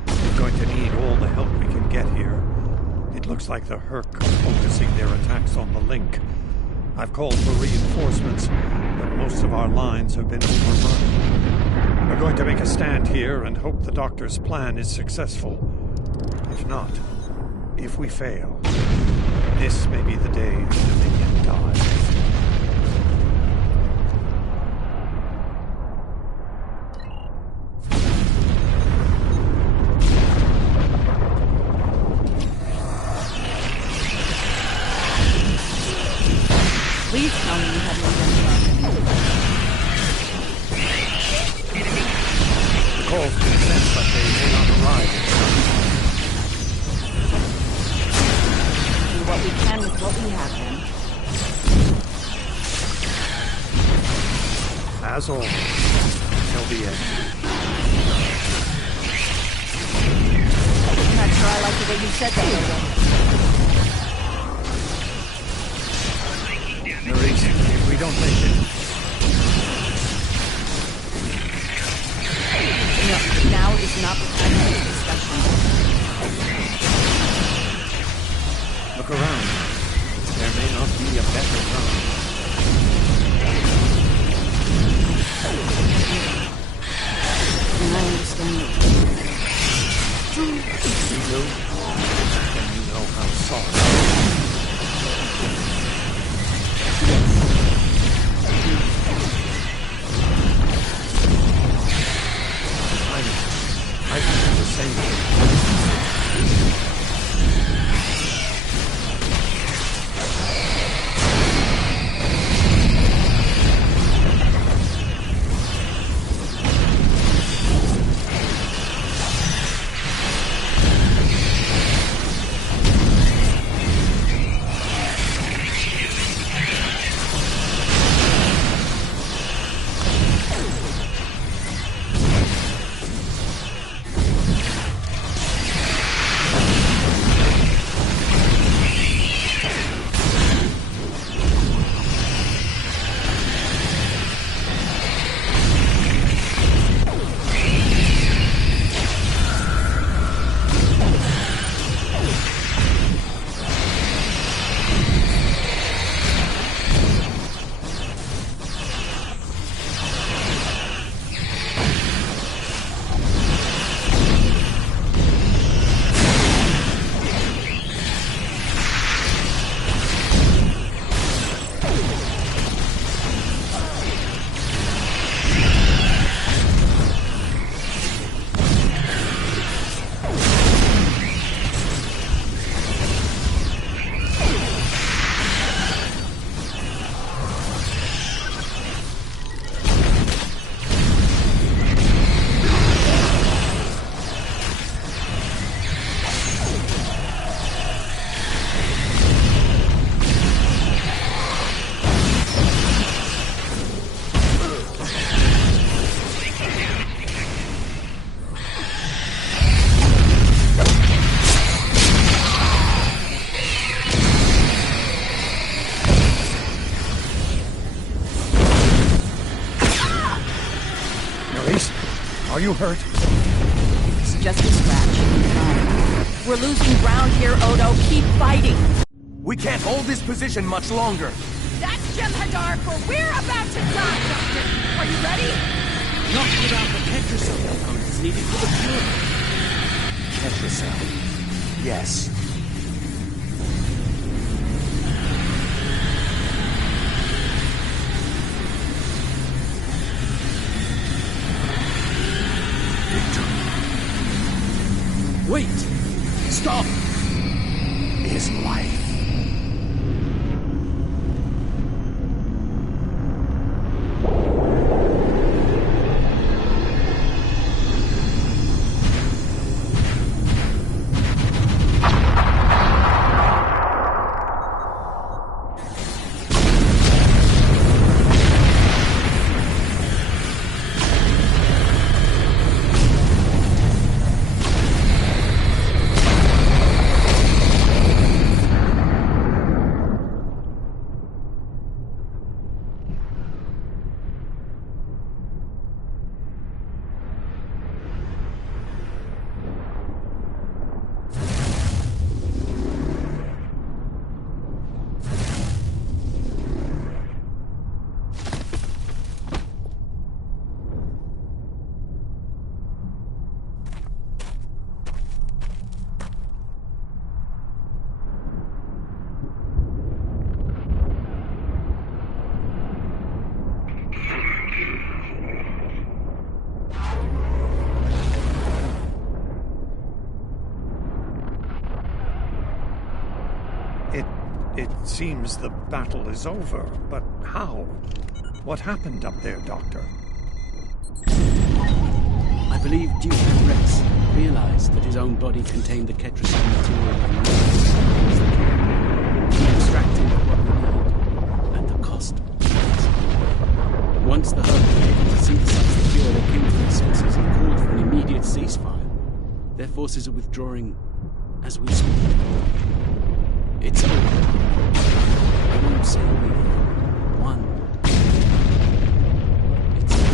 We're going to need all the help we can get here. It looks like the Herc are focusing their attacks on the link. I've called for reinforcements, but most of our lines have been overrun. We're going to make a stand here and hope the Doctor's plan is successful. If not, if we fail, this may be the day the Dominion dies. Please tell me you have no gun. The calls can sense that they may not arrive. Do what we can with what we have, then. As always, till the end. I'm not sure I like the way you said that, Maurice, if we don't make it... No, now is not the time for this discussion. Look around. There may not be a better time. And I understand it. You do? Then you know how sorry. I feel the same way. Nerys, are you hurt? It's just a scratch. We're losing ground here, Odo. Keep fighting. We can't hold this position much longer. That's Jem'Hadar, for we're about to die, Doctor! Are you ready? Not without the Ketracel components needed for the cure. Ketracel. Yes. Wait! Stop! Is life. It seems the battle is over, but how? What happened up there, Doctor? I believe Duke Rex realized that his own body contained the Ketracel material and he extracted what we need at the cost. Once the Herd were able to synthesize the cure, they came to their senses and called for an immediate ceasefire. Their forces are withdrawing as we speak. It's over. I won't say we've won. It's over.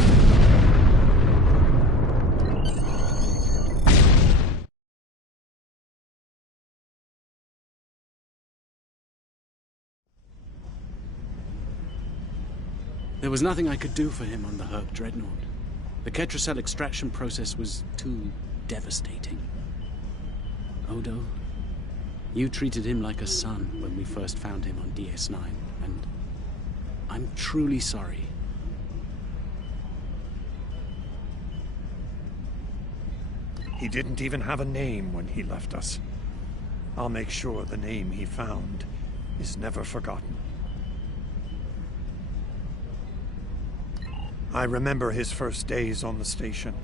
There was nothing I could do for him on the Herc Dreadnought. The Ketracel extraction process was too devastating. Odo, you treated him like a son when we first found him on DS9, and I'm truly sorry. He didn't even have a name when he left us. I'll make sure the name he found is never forgotten. I remember his first days on the station.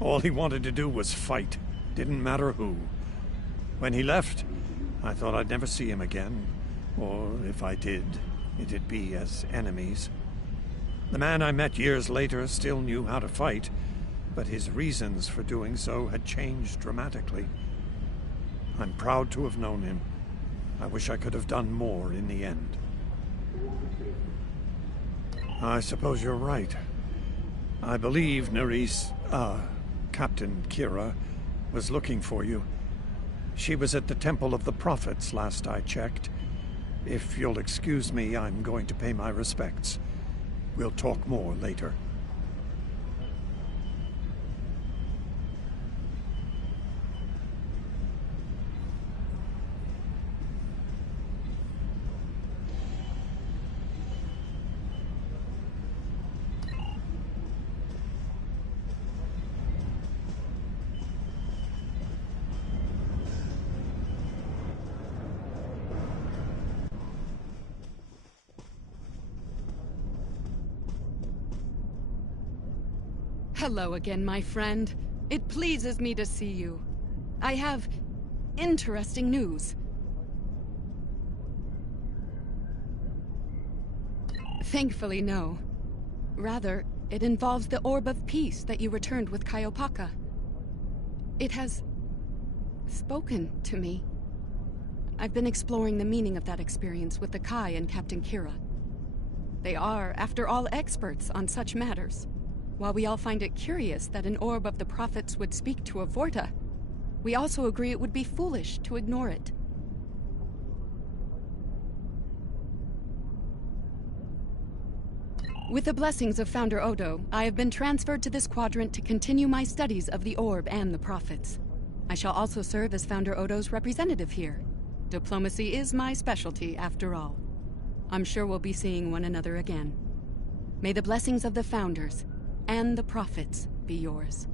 All he wanted to do was fight. Didn't matter who. When he left, I thought I'd never see him again. Or if I did, it'd be as enemies. The man I met years later still knew how to fight, but his reasons for doing so had changed dramatically. I'm proud to have known him. I wish I could have done more in the end. I suppose you're right. I believe Nerys, Captain Kira, was looking for you. She was at the Temple of the Prophets last I checked. If you'll excuse me, I'm going to pay my respects. We'll talk more later. Hello again, my friend. It pleases me to see you. I have interesting news. Thankfully, no. Rather, it involves the Orb of Peace that you returned with Kaiopaka. It has spoken to me. I've been exploring the meaning of that experience with the Kai and Captain Kira. They are, after all, experts on such matters. While we all find it curious that an orb of the prophets would speak to a Vorta, we also agree it would be foolish to ignore it. With the blessings of Founder Odo, I have been transferred to this quadrant to continue my studies of the orb and the prophets. I shall also serve as Founder Odo's representative here. Diplomacy is my specialty, after all. I'm sure we'll be seeing one another again. May the blessings of the Founders and the prophets be yours.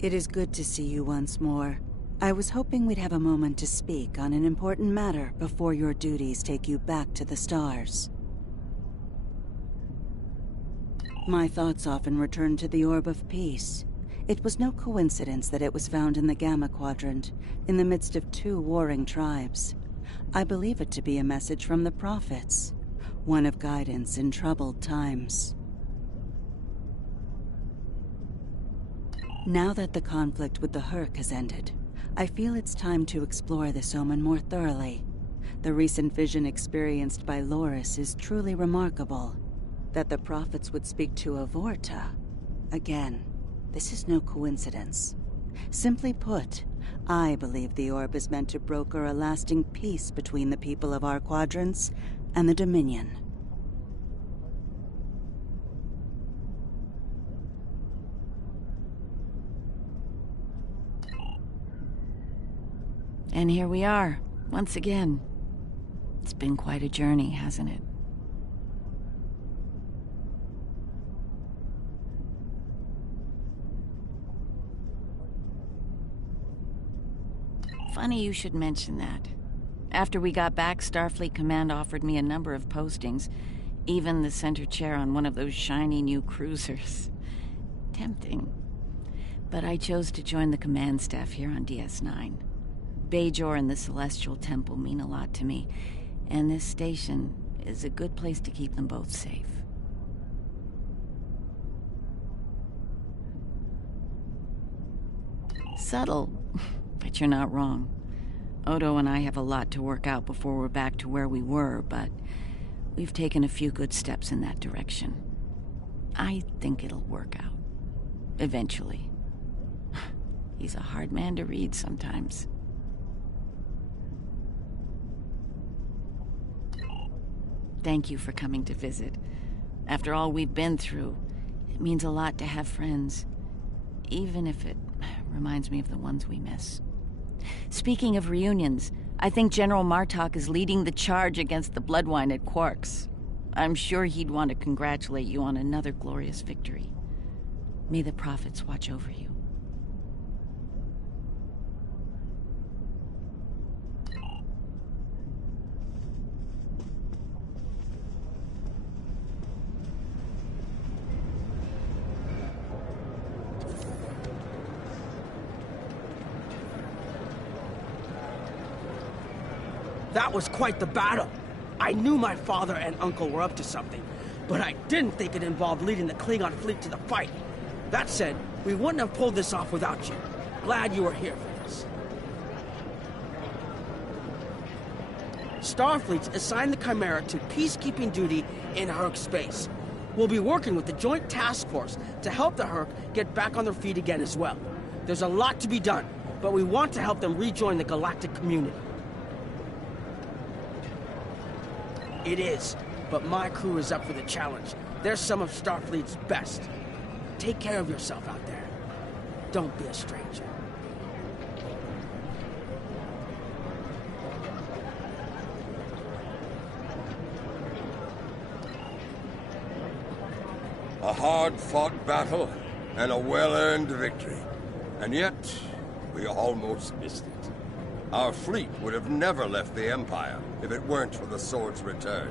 It is good to see you once more. I was hoping we'd have a moment to speak on an important matter before your duties take you back to the stars. My thoughts often return to the Orb of Peace. It was no coincidence that it was found in the Gamma Quadrant, in the midst of 2 warring tribes. I believe it to be a message from the prophets, one of guidance in troubled times. Now that the conflict with the Hurk has ended, I feel it's time to explore this omen more thoroughly. The recent vision experienced by Loris is truly remarkable. That the prophets would speak to a Vorta. Again, this is no coincidence. Simply put, I believe the orb is meant to broker a lasting peace between the people of our quadrants and the Dominion. And here we are, once again. It's been quite a journey, hasn't it? Funny you should mention that. After we got back, Starfleet Command offered me a number of postings, even the center chair on one of those shiny new cruisers. Tempting. But I chose to join the command staff here on DS9. Bajor and the Celestial Temple mean a lot to me, and this station is a good place to keep them both safe. Subtle, but you're not wrong. Odo and I have a lot to work out before we're back to where we were, but we've taken a few good steps in that direction. I think it'll work out. Eventually. He's a hard man to read sometimes. Thank you for coming to visit. After all we've been through, it means a lot to have friends, even if it reminds me of the ones we miss. Speaking of reunions, I think General Martok is leading the charge against the Bloodwine at Quarks. I'm sure he'd want to congratulate you on another glorious victory. May the prophets watch over you. That was quite the battle. I knew my father and uncle were up to something, but I didn't think it involved leading the Klingon fleet to the fight. That said, we wouldn't have pulled this off without you. Glad you were here for this. Starfleet's assigned the Chimera to peacekeeping duty in Hurk space. We'll be working with the Joint Task Force to help the Hurk get back on their feet again as well. There's a lot to be done, but we want to help them rejoin the galactic community. It is, but my crew is up for the challenge. They're some of Starfleet's best. Take care of yourself out there. Don't be a stranger. A hard-fought battle and a well-earned victory. And yet, we almost missed it. Our fleet would have never left the Empire if it weren't for the Sword's return.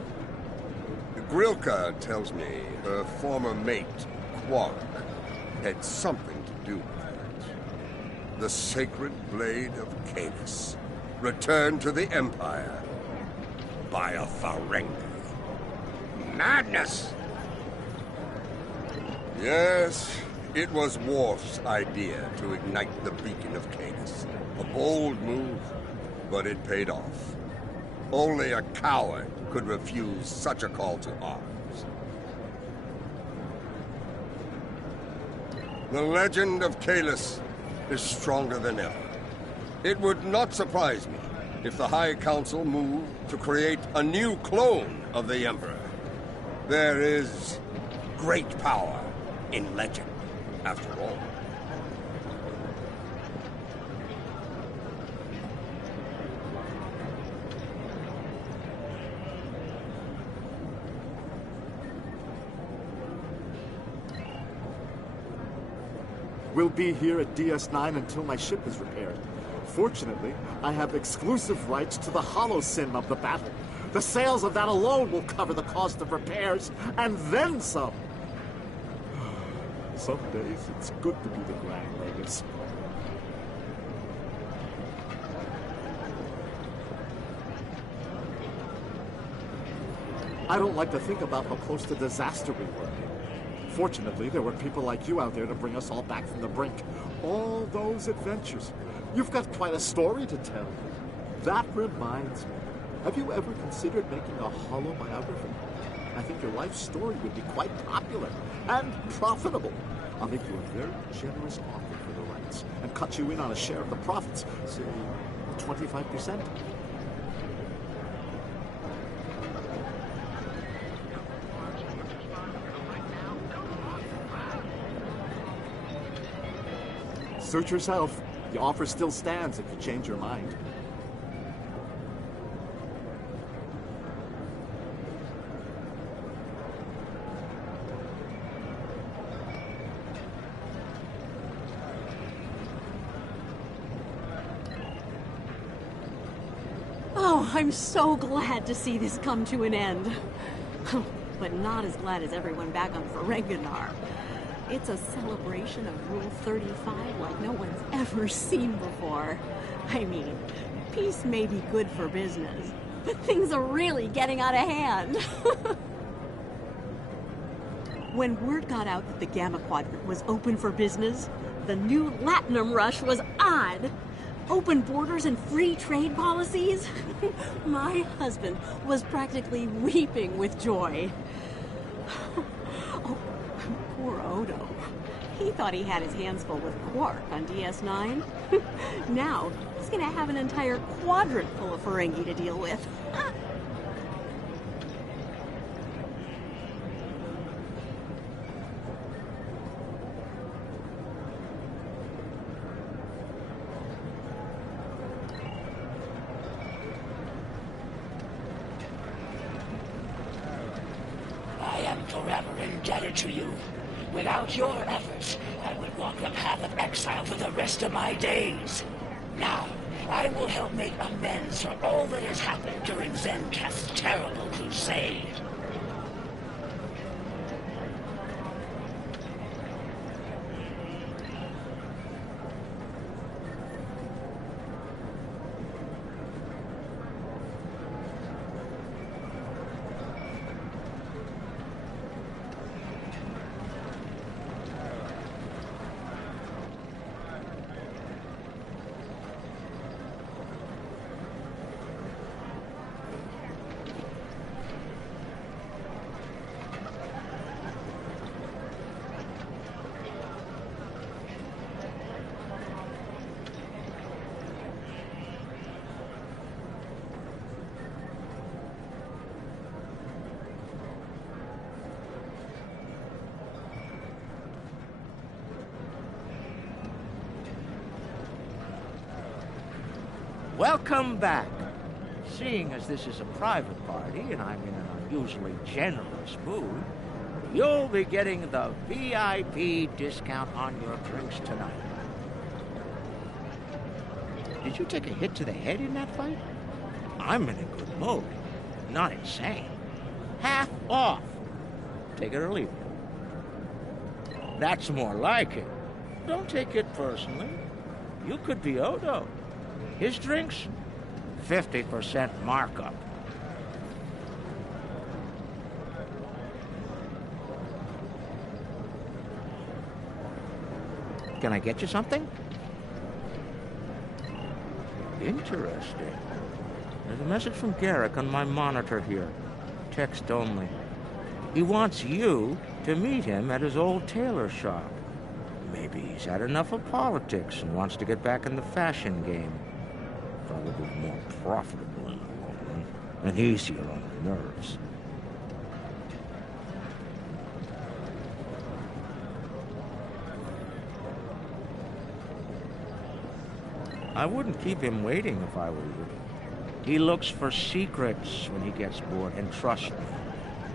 Grilka tells me her former mate, Quark, had something to do with it. The sacred blade of Canis, returned to the Empire by a Ferengi. Madness! Yes, it was Worf's idea to ignite the beacon of Canis. A bold move, but it paid off. Only a coward could refuse such a call to arms. The legend of Kahless is stronger than ever. It would not surprise me if the High Council moved to create a new clone of the Emperor. There is great power in legend, after all. We'll be here at DS9 until my ship is repaired. Fortunately, I have exclusive rights to the holosim of the battle. The sales of that alone will cover the cost of repairs, and then some. Some days, it's good to be the Grand Magus. I don't like to think about how close to disaster we were. Fortunately, there were people like you out there to bring us all back from the brink. All those adventures. You've got quite a story to tell. That reminds me. Have you ever considered making a holobiography? I think your life story would be quite popular and profitable. I'll make you a very generous offer for the rights and cut you in on a share of the profits, say 25%. Search yourself. The offer still stands if you change your mind. Oh, I'm so glad to see this come to an end. But not as glad as everyone back on Ferenginar. It's a celebration of Rule 35 like no one's ever seen before. I mean, peace may be good for business, but things are really getting out of hand. When word got out that the Gamma Quadrant was open for business, the new Latinum rush was on. Open borders and free trade policies? My husband was practically weeping with joy. Oh, poor Odo. He thought he had his hands full with Quark on DS9. Now, he's gonna have an entire quadrant full of Ferengi to deal with. I am forever indebted to you. Without your efforts, I would walk the path of exile for the rest of my days. Now, I will help make amends for all that has happened during Zencast's terrible crusade. Welcome back. Seeing as this is a private party and I'm in an unusually generous mood, you'll be getting the VIP discount on your drinks tonight. Did you take a hit to the head in that fight? I'm in a good mood. Not insane. Half off. Take it or leave it. That's more like it. Don't take it personally. You could be Odo. His drinks, 50% markup. Can I get you something? Interesting. There's a message from Garrick on my monitor here. text only. He wants you to meet him at his old tailor shop. Maybe he's had enough of politics and wants to get back in the fashion game. Probably more profitable in the long run, and easier on the nerves. I wouldn't keep him waiting if I were you. He looks for secrets when he gets bored, and trust me,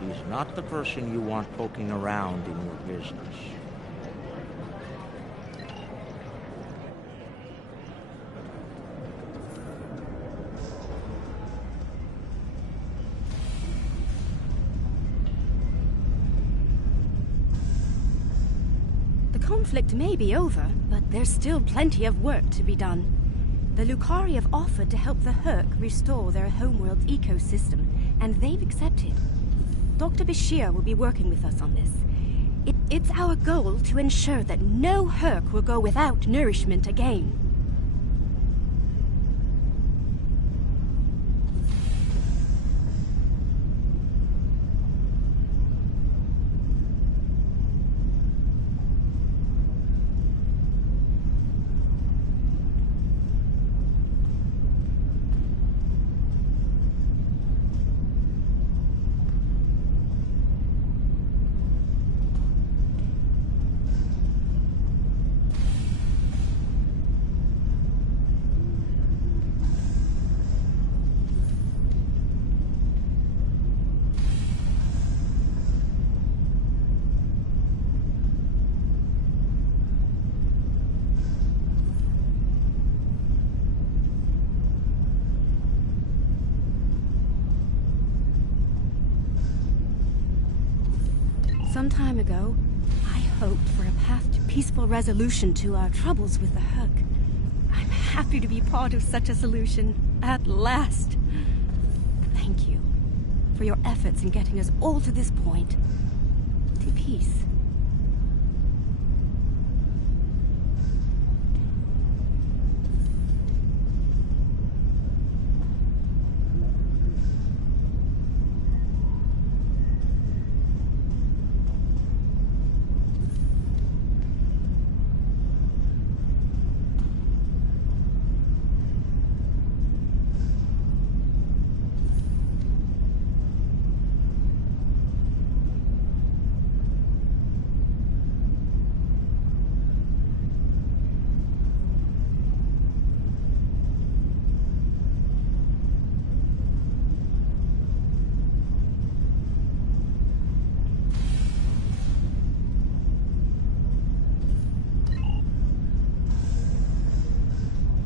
he's not the person you want poking around in your business. The conflict may be over, but there's still plenty of work to be done. The Lukari have offered to help the Herc restore their homeworld's ecosystem, and they've accepted. Dr. Bashir will be working with us on this. It's our goal to ensure that no Herc will go without nourishment again. Some time ago, I hoped for a path to peaceful resolution to our troubles with the Herc. I'm happy to be part of such a solution, at last. Thank you for your efforts in getting us all to this point, to peace.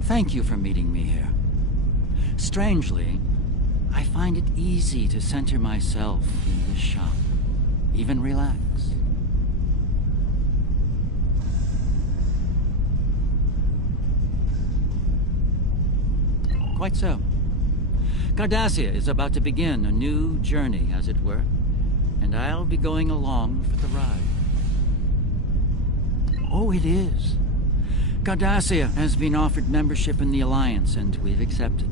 Thank you for meeting me here. Strangely, I find it easy to center myself in this shop, even relax. Quite so. Cardassia is about to begin a new journey, as it were, and I'll be going along for the ride. Oh, it is. Cardassia has been offered membership in the Alliance, and we've accepted.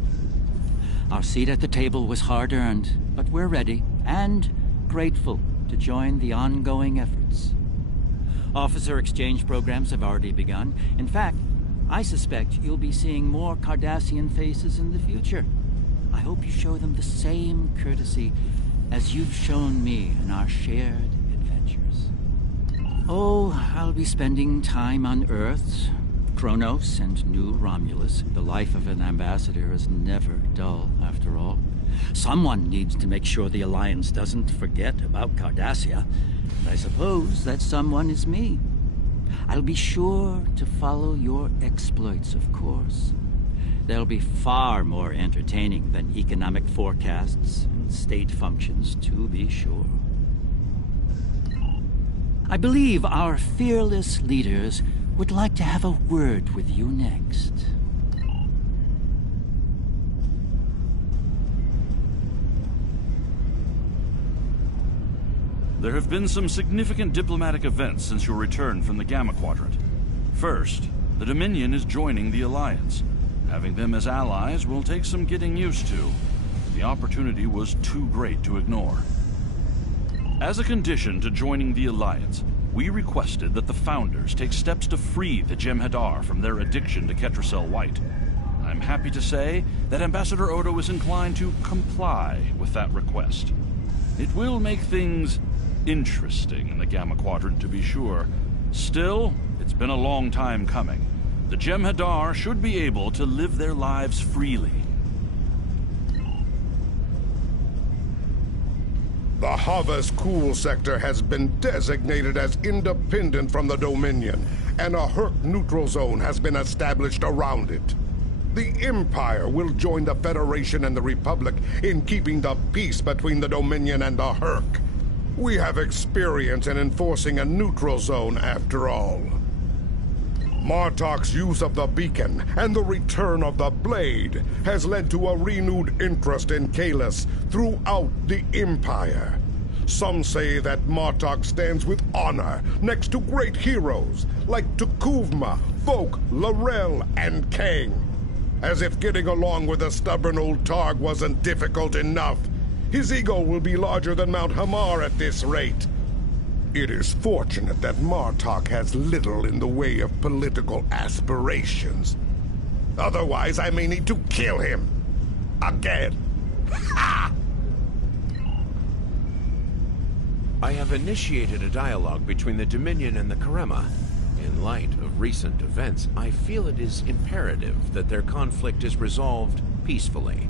Our seat at the table was hard-earned, but we're ready and grateful to join the ongoing efforts. Officer exchange programs have already begun. In fact, I suspect you'll be seeing more Cardassian faces in the future. I hope you show them the same courtesy as you've shown me in our shared adventures. Oh, I'll be spending time on Earth, Kronos, and New Romulus. The life of an ambassador is never dull, after all. Someone needs to make sure the Alliance doesn't forget about Cardassia. I suppose that someone is me. I'll be sure to follow your exploits, of course. They'll be far more entertaining than economic forecasts and state functions, to be sure. I believe our fearless leaders would like to have a word with you next. There have been some significant diplomatic events since your return from the Gamma Quadrant. First, the Dominion is joining the Alliance. Having them as allies will take some getting used to. the opportunity was too great to ignore. As a condition to joining the Alliance, we requested that the Founders take steps to free the Jem'Hadar from their addiction to Ketracel White. I'm happy to say that Ambassador Odo is inclined to comply with that request. It will make things interesting in the Gamma Quadrant, to be sure. Still, it's been a long time coming. The Jem'Hadar should be able to live their lives freely. The Havas Cool sector has been designated as independent from the Dominion, and a Herc neutral zone has been established around it. The Empire will join the Federation and the Republic in keeping the peace between the Dominion and the Herc. We have experience in enforcing a neutral zone, after all. Martok's use of the beacon and the return of the blade has led to a renewed interest in Kahless throughout the Empire. Some say that Martok stands with honor next to great heroes like T'Kuvma, Folk, L'Rell, and Kang. As if getting along with the stubborn old Targ wasn't difficult enough, his ego will be larger than Mount Hamar at this rate. It is fortunate that Martok has little in the way of political aspirations. Otherwise, I may need to kill him. Again. Ha! I have initiated a dialogue between the Dominion and the Karema. In light of recent events, I feel it is imperative that their conflict is resolved peacefully.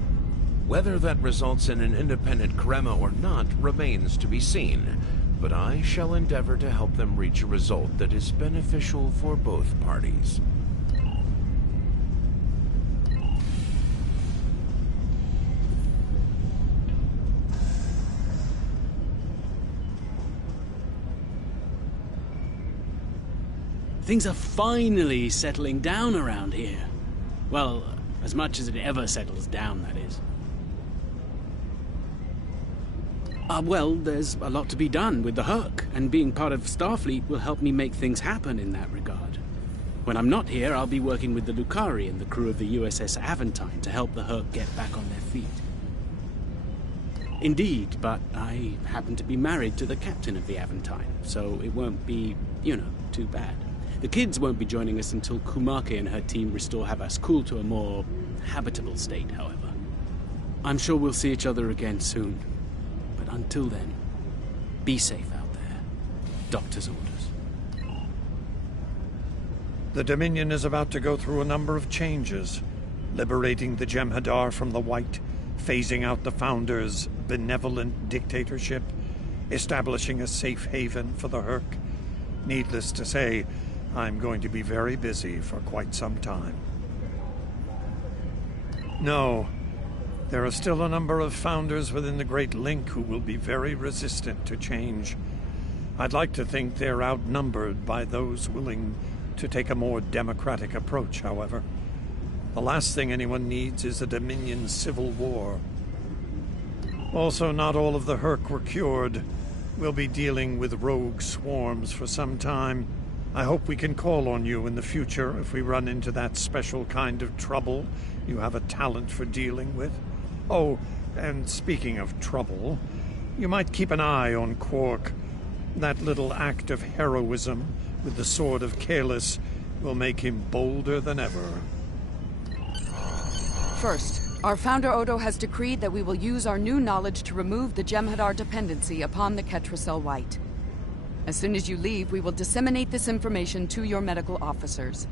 Whether that results in an independent Karema or not remains to be seen, but I shall endeavor to help them reach a result that is beneficial for both parties. Things are finally settling down around here. Well, as much as it ever settles down, that is. Well, there's a lot to be done with the Herc, and being part of Starfleet will help me make things happen in that regard. When I'm not here, I'll be working with the Lucari and the crew of the USS Aventine to help the Herc get back on their feet. Indeed, but I happen to be married to the captain of the Aventine, so it won't be, too bad. The kids won't be joining us until Kumake and her team restore Havas Cool to a more habitable state, however. I'm sure we'll see each other again soon. But until then, be safe out there. Doctor's orders. The Dominion is about to go through a number of changes, liberating the Jem'Hadar from the White, phasing out the Founders' benevolent dictatorship, establishing a safe haven for the Herc. Needless to say, I'm going to be very busy for quite some time. No. There are still a number of Founders within the Great Link who will be very resistant to change. I'd like to think they're outnumbered by those willing to take a more democratic approach, however. The last thing anyone needs is a Dominion civil war. Also, not all of the Herc were cured. We'll be dealing with rogue swarms for some time. I hope we can call on you in the future if we run into that special kind of trouble you have a talent for dealing with. Oh, and speaking of trouble, you might keep an eye on Quark. That little act of heroism with the sword of Kahless will make him bolder than ever. First, our founder Odo has decreed that we will use our new knowledge to remove the Jem'Hadar dependency upon the Ketracel White. As soon as you leave, we will disseminate this information to your medical officers.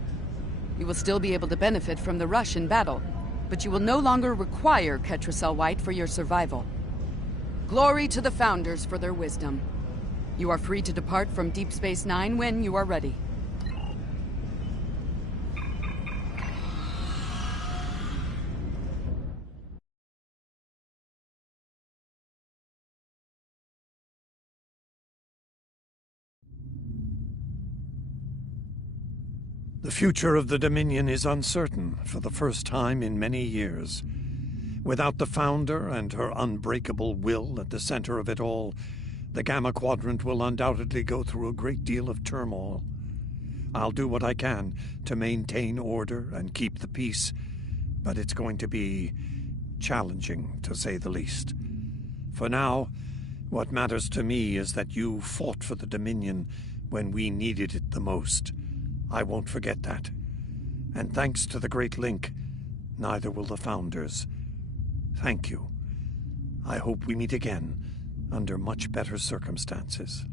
You will still be able to benefit from the rush in battle, but you will no longer require Ketracel White for your survival. Glory to the Founders for their wisdom. You are free to depart from Deep Space Nine when you are ready. The future of the Dominion is uncertain for the first time in many years. Without the Founder and her unbreakable will at the center of it all, the Gamma Quadrant will undoubtedly go through a great deal of turmoil. I'll do what I can to maintain order and keep the peace, but it's going to be challenging, to say the least. For now, what matters to me is that you fought for the Dominion when we needed it the most. I won't forget that. And thanks to the Great Link, neither will the Founders. Thank you. I hope we meet again, under much better circumstances.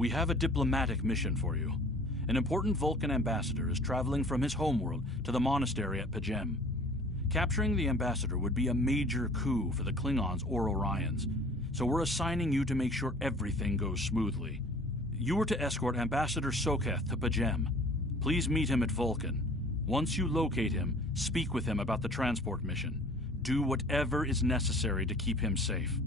We have a diplomatic mission for you. An important Vulcan ambassador is traveling from his homeworld to the monastery at P'Jem. Capturing the ambassador would be a major coup for the Klingons or Orions, so we're assigning you to make sure everything goes smoothly. You are to escort Ambassador Soketh to P'Jem. Please meet him at Vulcan. Once you locate him, speak with him about the transport mission. Do whatever is necessary to keep him safe.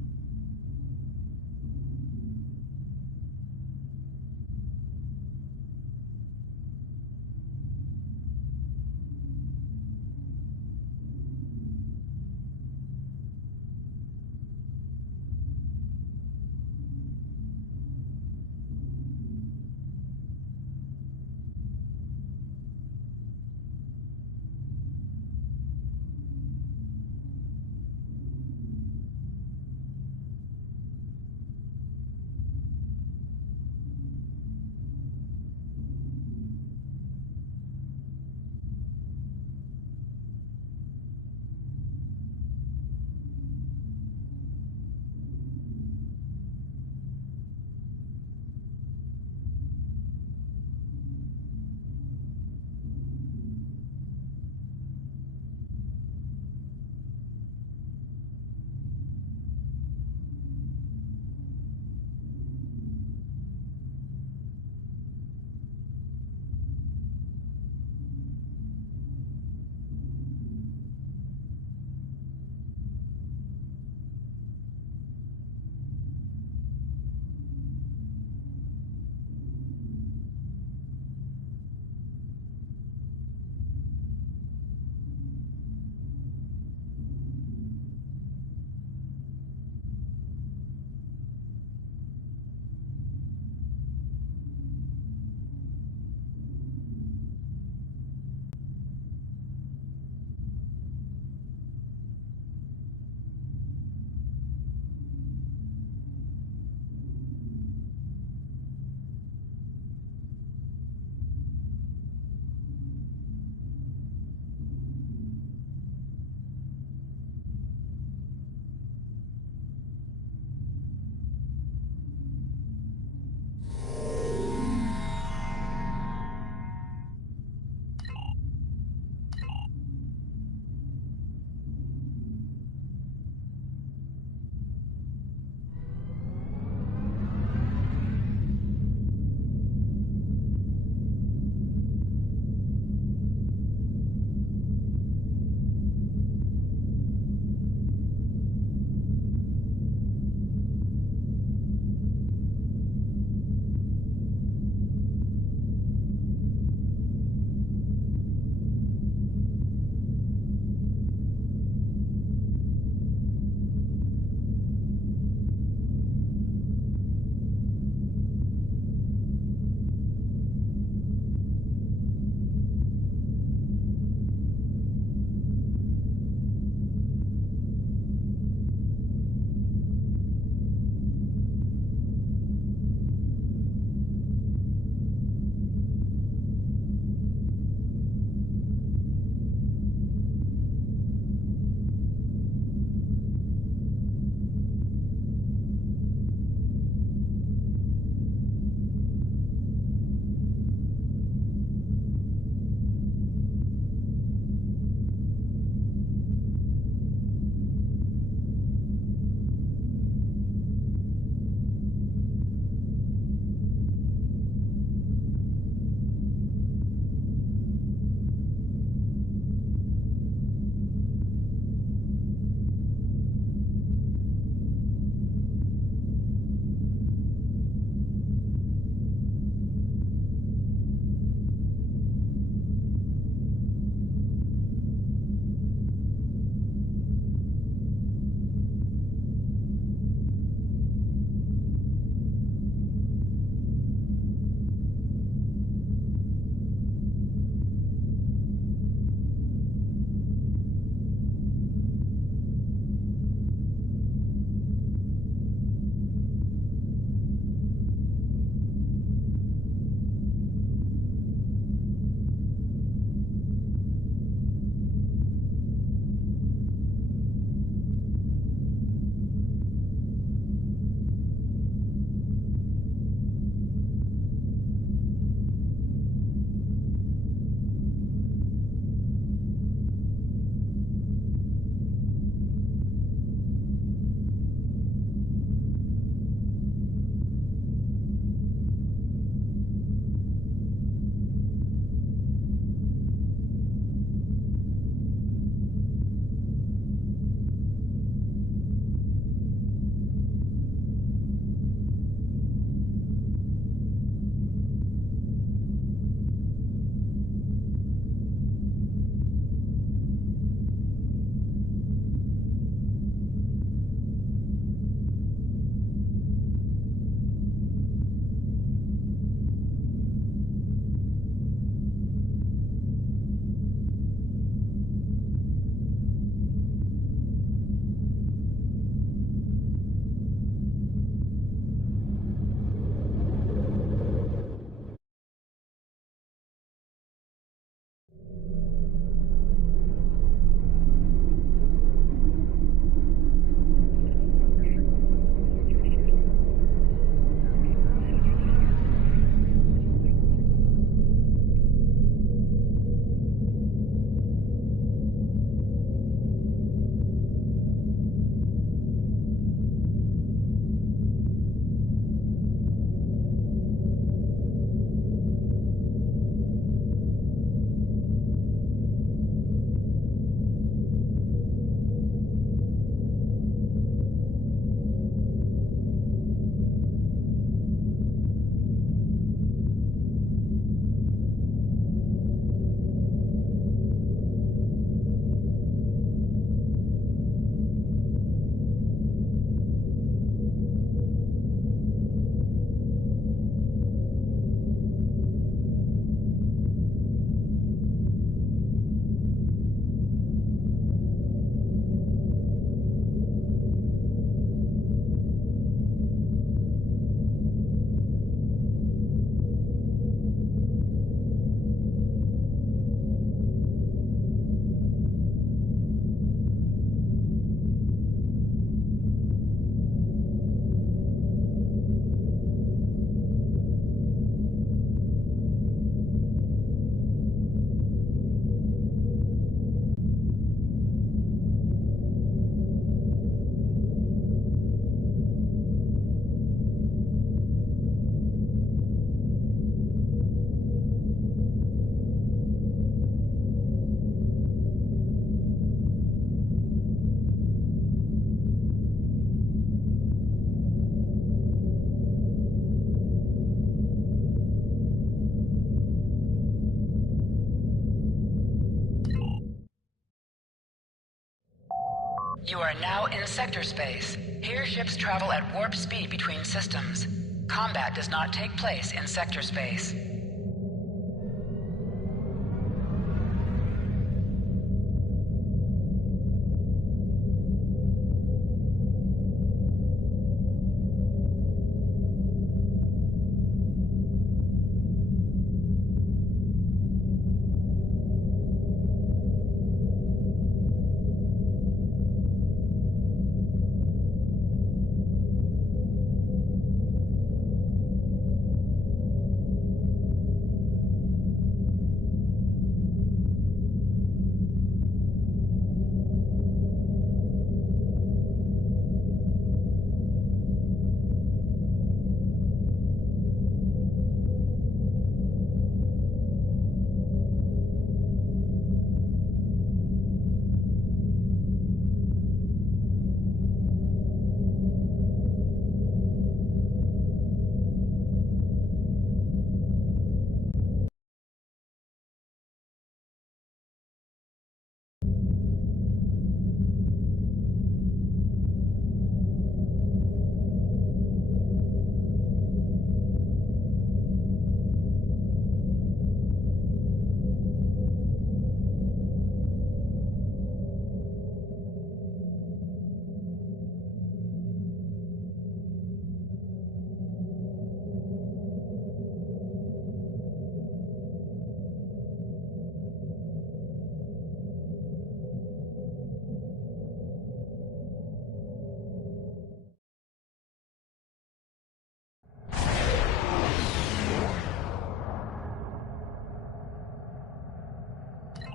You are now in sector space. Here ships travel at warp speed between systems. Combat does not take place in sector space.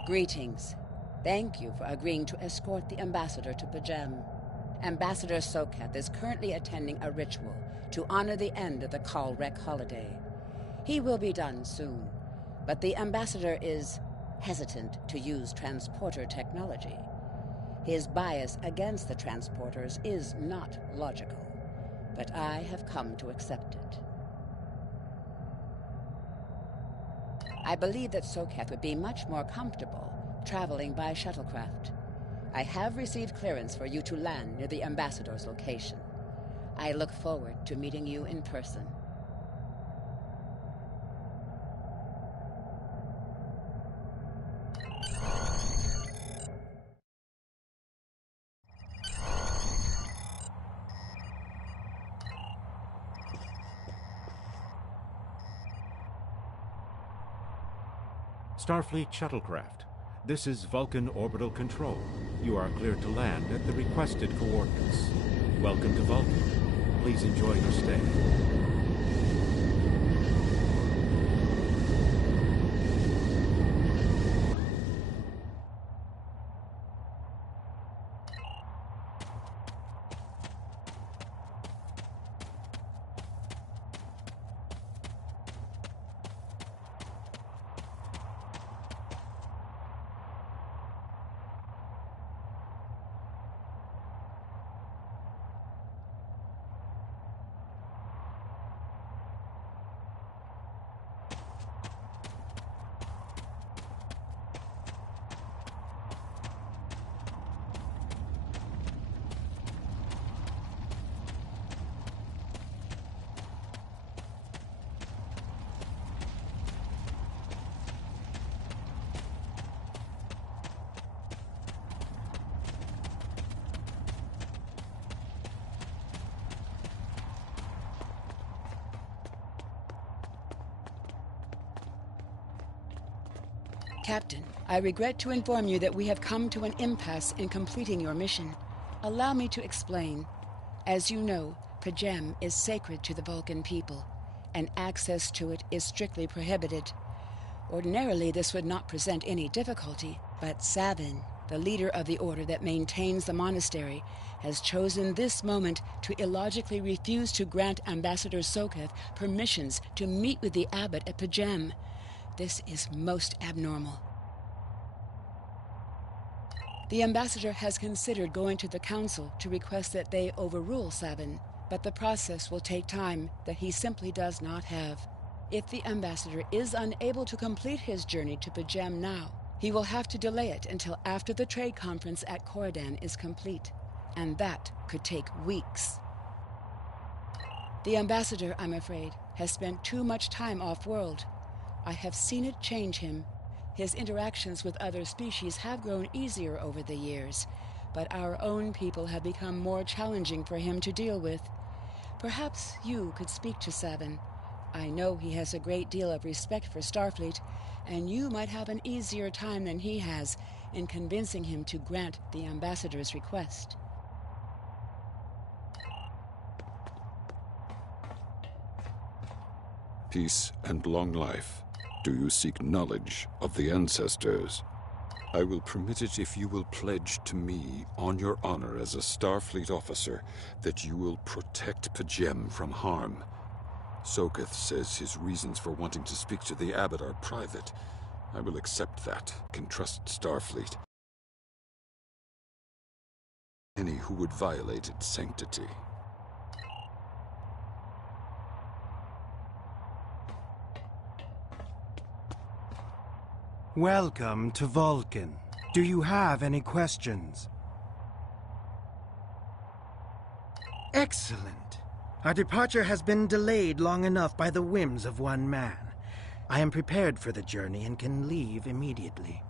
Greetings. Thank you for agreeing to escort the Ambassador to Pajem. Ambassador Soketh is currently attending a ritual to honor the end of the Kalrek holiday. He will be done soon, but the Ambassador is hesitant to use transporter technology. His bias against the transporters is not logical, but I have come to accept it. I believe that Soketh would be much more comfortable traveling by shuttlecraft. I have received clearance for you to land near the Ambassador's location. I look forward to meeting you in person. Starfleet Shuttlecraft. This is Vulcan Orbital Control. You are clear to land at the requested coordinates. Welcome to Vulcan. Please enjoy your stay. Captain, I regret to inform you that we have come to an impasse in completing your mission. Allow me to explain. As you know, Pajem is sacred to the Vulcan people, and access to it is strictly prohibited. Ordinarily, this would not present any difficulty, but Savin, the leader of the order that maintains the monastery, has chosen this moment to illogically refuse to grant Ambassador Soketh permissions to meet with the abbot at Pajem. This is most abnormal. The Ambassador has considered going to the Council to request that they overrule Savin, but the process will take time that he simply does not have. If the Ambassador is unable to complete his journey to Pajem now, He will have to delay it until after the trade conference at Corodan is complete, and that could take weeks. The ambassador, I'm afraid, has spent too much time off-world. I have seen it change him. His interactions with other species have grown easier over the years, but our own people have become more challenging for him to deal with. Perhaps you could speak to Sabin. I know he has a great deal of respect for Starfleet, and you might have an easier time than he has in convincing him to grant the ambassador's request. Peace and long life. Do you seek knowledge of the ancestors? I will permit it if you will pledge to me, on your honor as a Starfleet officer, that you will protect P'Jem from harm. Sokath says his reasons for wanting to speak to the Abbot are private. I will accept that. Can trust Starfleet. Any who would violate its sanctity. Welcome to Vulcan. Do you have any questions? Excellent. Our departure has been delayed long enough by the whims of one man. I am prepared for the journey and can leave immediately.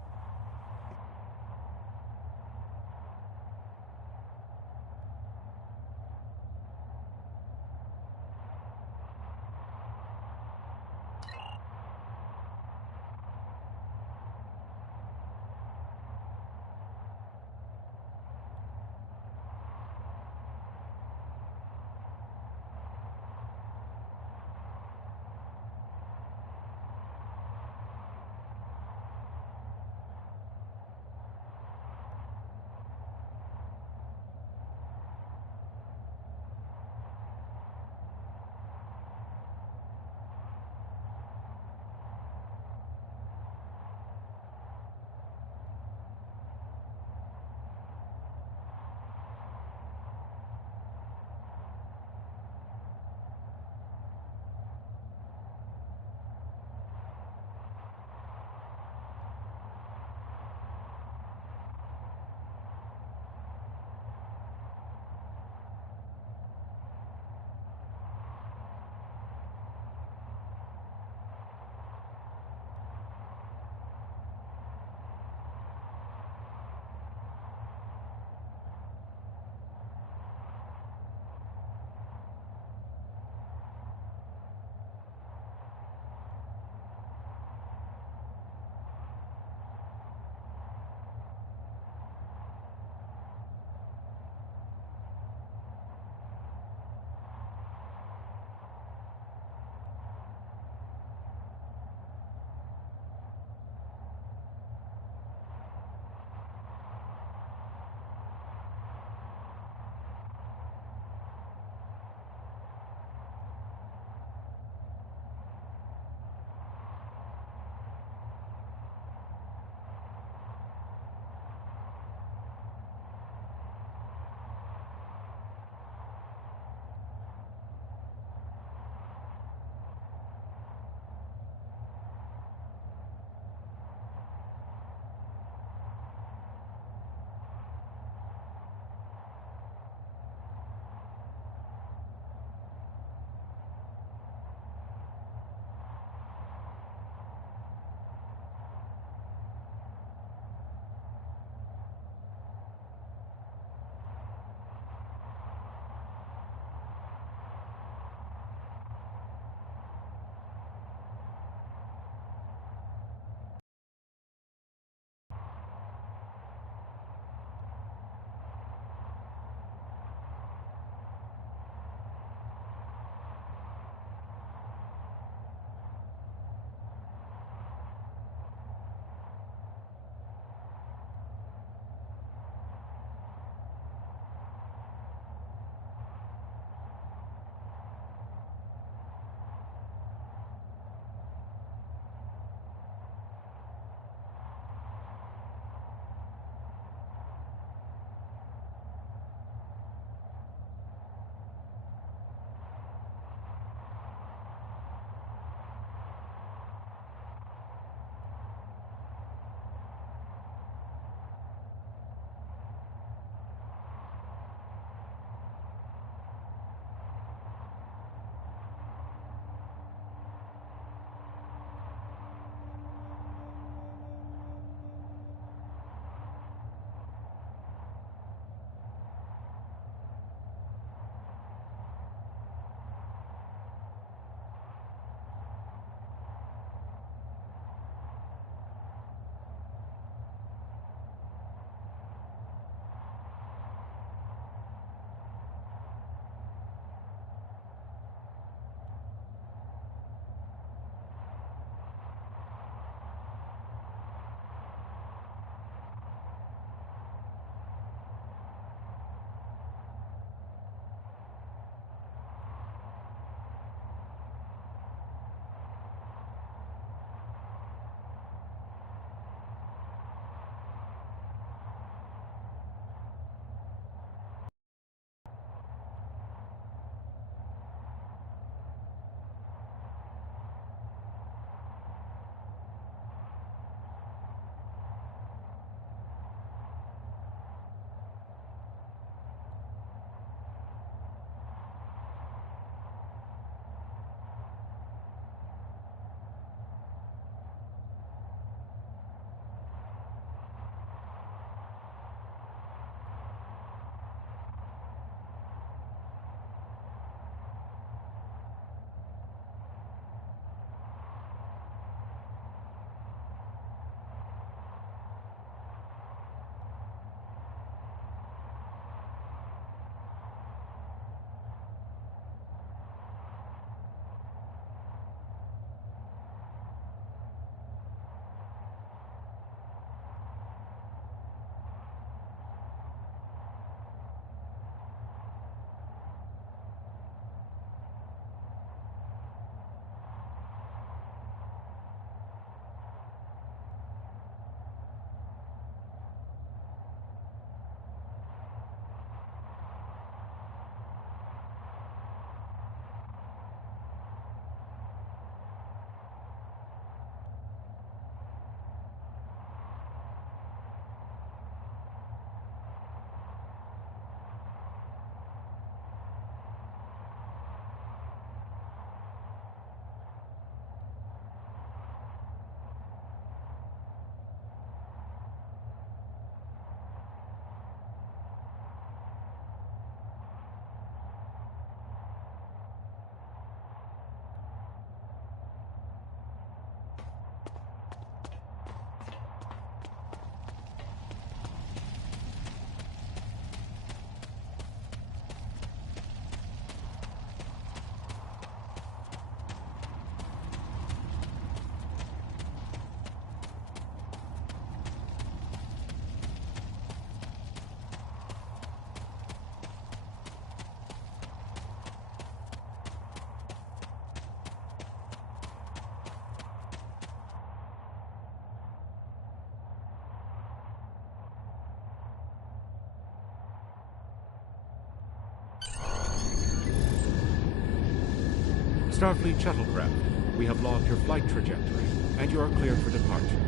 Starfleet shuttlecraft, we have logged your flight trajectory, and you are cleared for departure.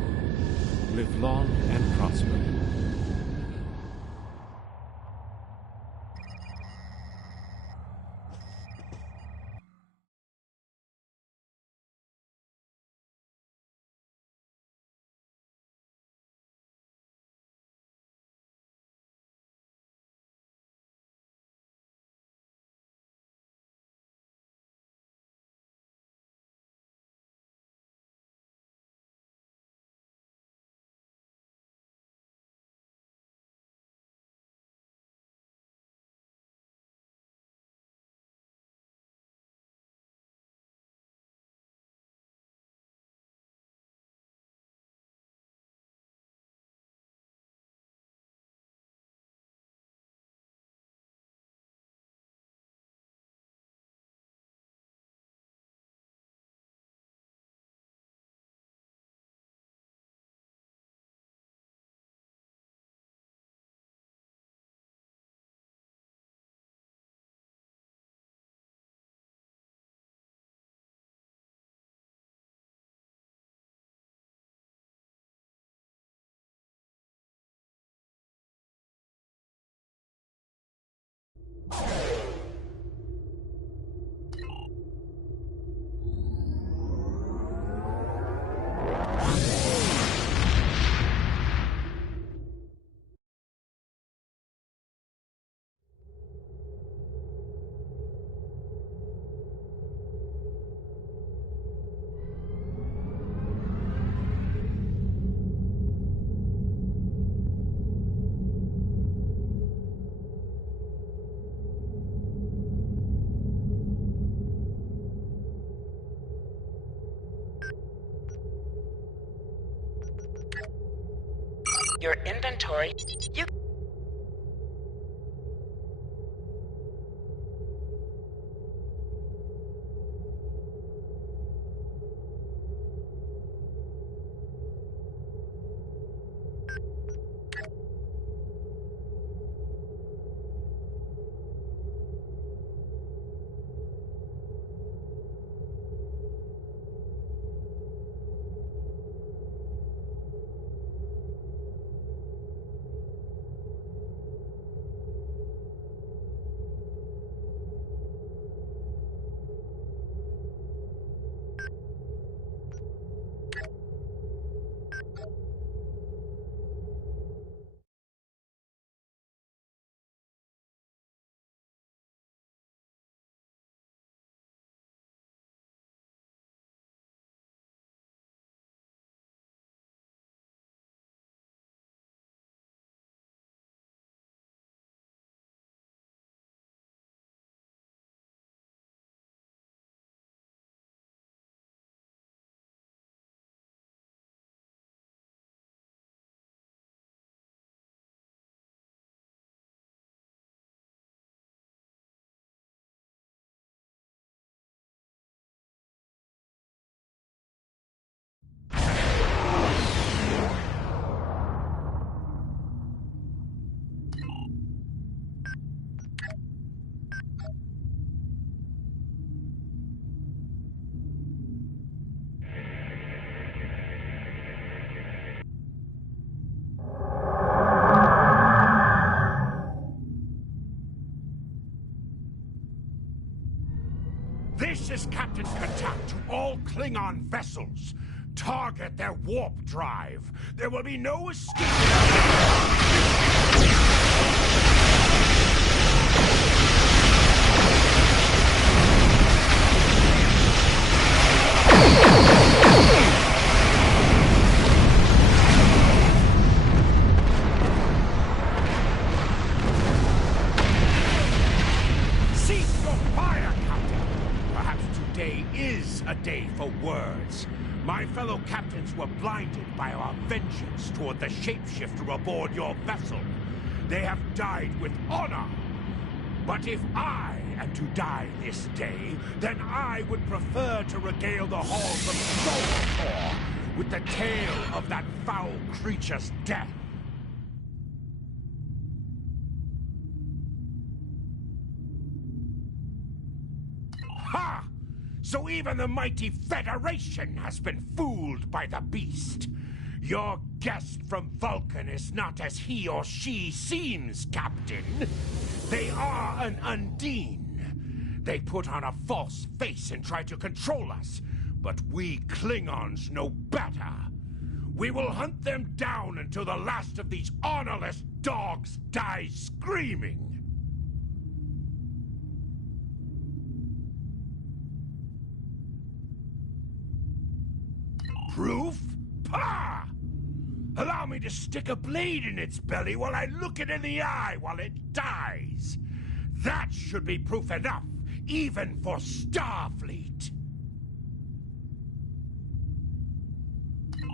Live long and prosper. Your inventory. You. This is Captain Katak to all Klingon vessels. Target their warp drive. There will be no escape. Cease your fire, Captain. Perhaps today is a day for words. My fellow captains were blinded by our vengeance toward the shapeshifter aboard your vessel. They have died with honor. But if I am to die this day, then I would prefer to regale the halls of Solvator with the tale of that foul creature's death. Ha! So even the mighty Federation has been fooled by the beast. Your guest from Vulcan is not as he or she seems, Captain. They are an Undine. They put on a false face and try to control us, but we Klingons know better. We will hunt them down until the last of these honorless dogs dies screaming. Proof? Pah! Allow me to stick a blade in its belly while I look it in the eye while it dies. That should be proof enough, even for Starfleet.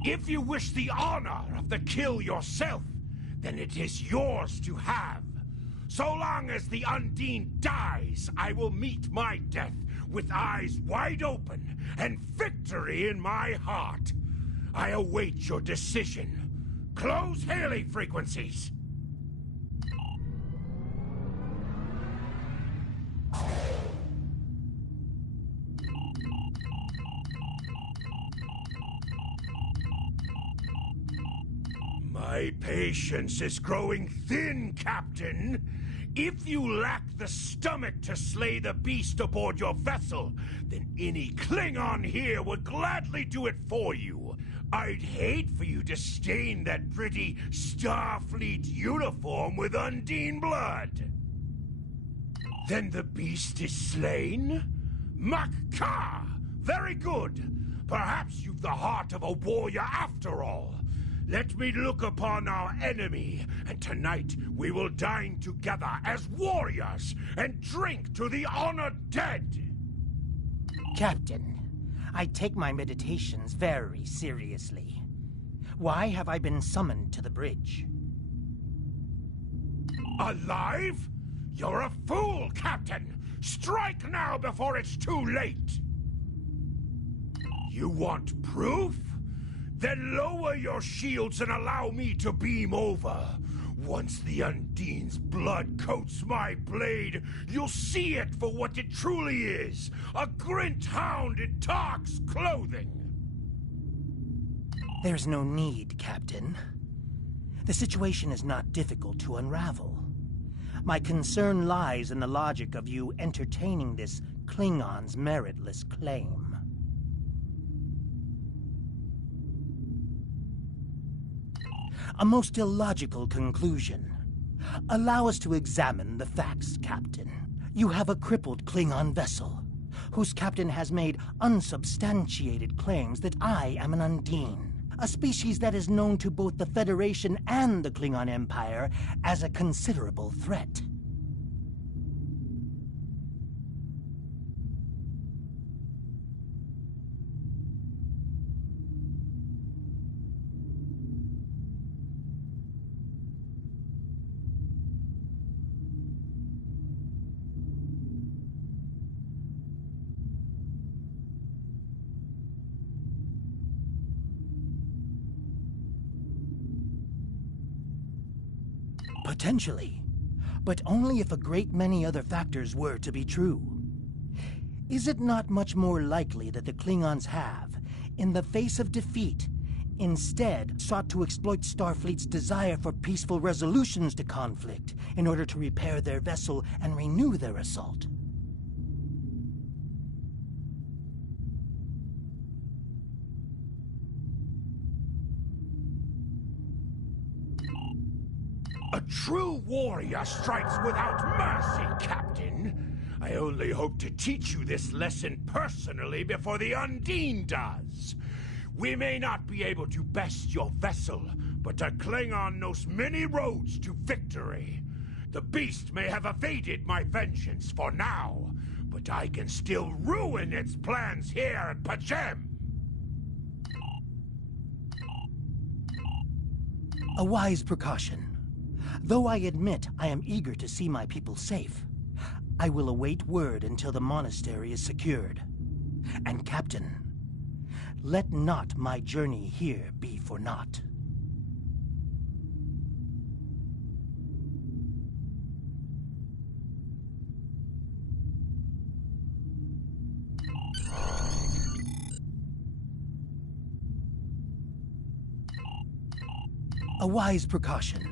If you wish the honor of the kill yourself, then it is yours to have. So long as the Undine dies, I will meet my death with eyes wide open and victory in my heart. I await your decision. Close hailing frequencies. My patience is growing thin, Captain. If you lack the stomach to slay the beast aboard your vessel, then any Klingon here would gladly do it for you. I'd hate for you to stain that pretty Starfleet uniform with Undine blood. Then the beast is slain? Mak-Ka! Very good. Perhaps you've the heart of a warrior after all. Let me look upon our enemy, and tonight we will dine together as warriors and drink to the honored dead. Captain, I take my meditations very seriously. Why have I been summoned to the bridge? Alive? You're a fool, Captain! Strike now before it's too late! You want proof? Then lower your shields and allow me to beam over. Once the Undine's blood coats my blade, you'll see it for what it truly is. A Grint hound in Tark's clothing. There's no need, Captain. The situation is not difficult to unravel. My concern lies in the logic of you entertaining this Klingon's meritless claim. A most illogical conclusion. Allow us to examine the facts, Captain. You have a crippled Klingon vessel, whose captain has made unsubstantiated claims that I am an Undine, a species that is known to both the Federation and the Klingon Empire as a considerable threat. Potentially, but only if a great many other factors were to be true. Is it not much more likely that the Klingons have, in the face of defeat, instead sought to exploit Starfleet's desire for peaceful resolutions to conflict in order to repair their vessel and renew their assault? A true warrior strikes without mercy, Captain. I only hope to teach you this lesson personally before the Undine does. We may not be able to best your vessel, but a Klingon knows many roads to victory. The beast may have evaded my vengeance for now, but I can still ruin its plans here at P'Jem. A wise precaution. Though I admit I am eager to see my people safe, I will await word until the monastery is secured. And Captain, let not my journey here be for naught. A wise precaution.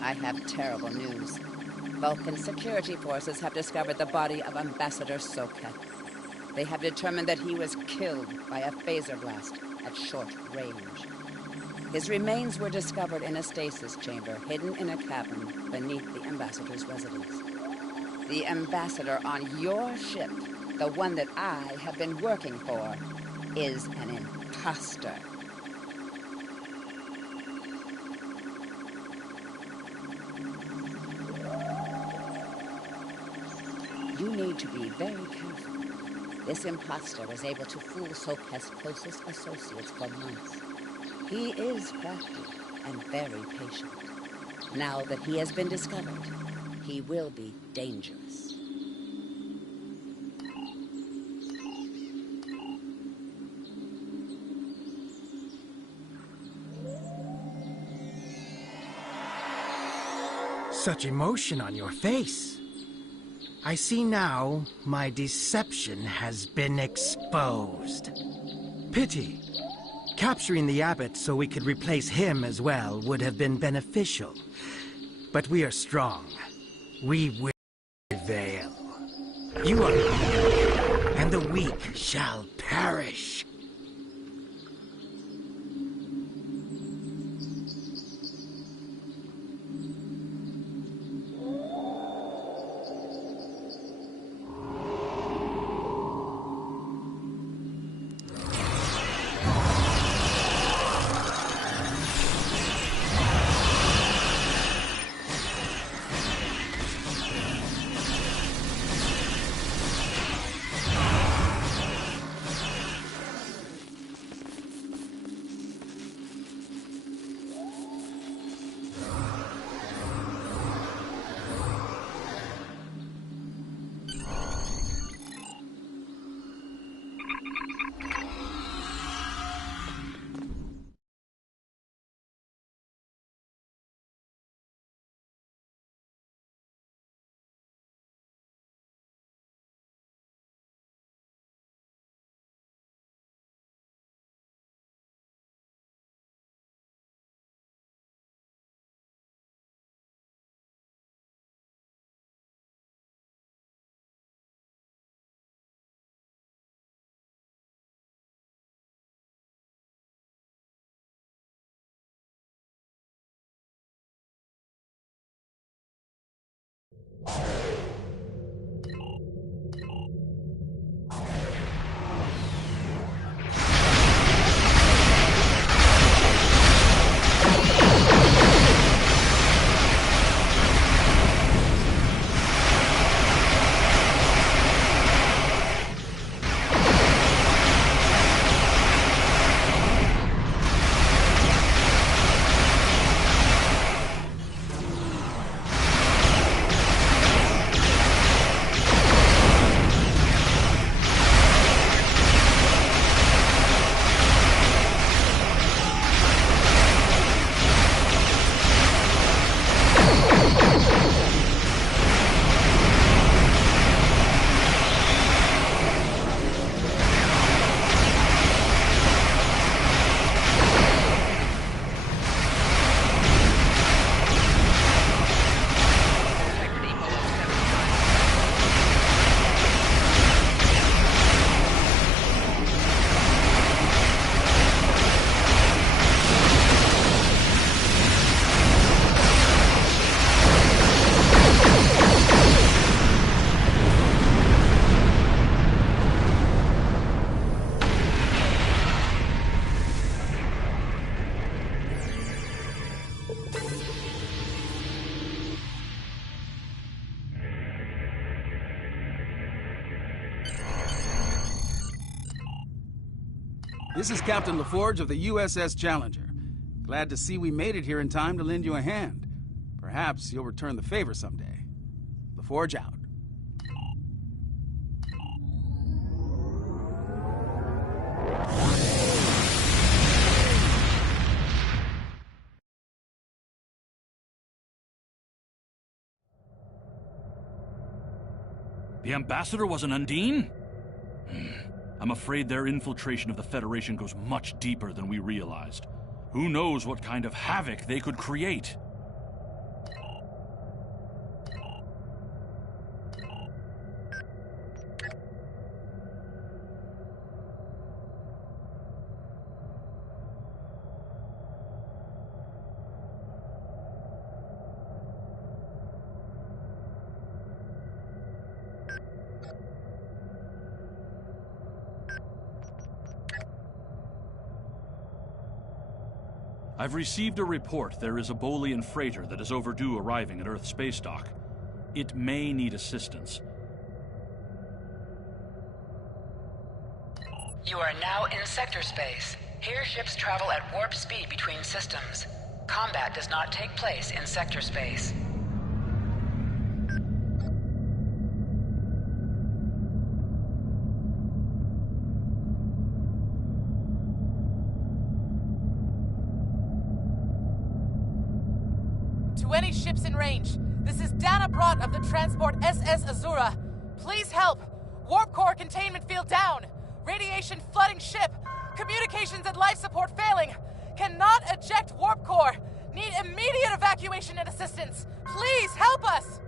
I have terrible news. Vulcan security forces have discovered the body of Ambassador Soket. They have determined that he was killed by a phaser blast at short range. His remains were discovered in a stasis chamber hidden in a cabin beneath the Ambassador's residence. The Ambassador on your ship, the one that I have been working for, is an imposter. You need to be very careful. This imposter was able to fool Soket's closest associates for months. He is crafty and very patient. Now that he has been discovered, he will be dangerous. Such emotion on your face. I see now my deception has been exposed. Pity. Capturing the abbot so we could replace him as well would have been beneficial. But we are strong. We will prevail. You are weak, and the weak shall perish. This is Captain LaForge of the USS Challenger. Glad to see we made it here in time to lend you a hand. Perhaps you'll return the favor someday. LaForge out. The Ambassador was an Undine? I'm afraid their infiltration of the Federation goes much deeper than we realized. Who knows what kind of havoc they could create? I've received a report there is a Bolian freighter that is overdue arriving at Earth space dock. It may need assistance. You are now in sector space. Here ships travel at warp speed between systems. Combat does not take place in sector space. To any ships in range, this is Dana Brott of the transport SS Azura. Please help. Warp core containment field down. Radiation flooding ship. Communications and life support failing. Cannot eject warp core. Need immediate evacuation and assistance. Please help us.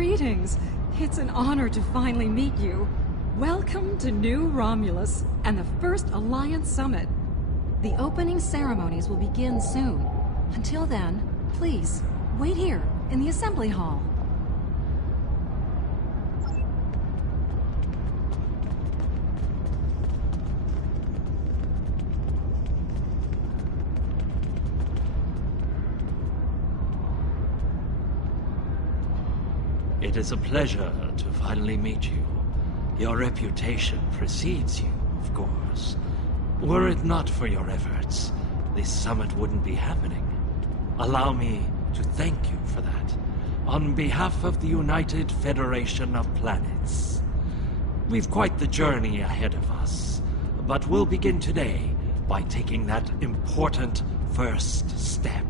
Greetings. It's an honor to finally meet you. Welcome to New Romulus and the first Alliance Summit. The opening ceremonies will begin soon. Until then, please, wait here in the assembly hall. It is a pleasure to finally meet you. Your reputation precedes you, of course. Were it not for your efforts, this summit wouldn't be happening. Allow me to thank you for that, on behalf of the United Federation of Planets. We've quite the journey ahead of us, but we'll begin today by taking that important first step.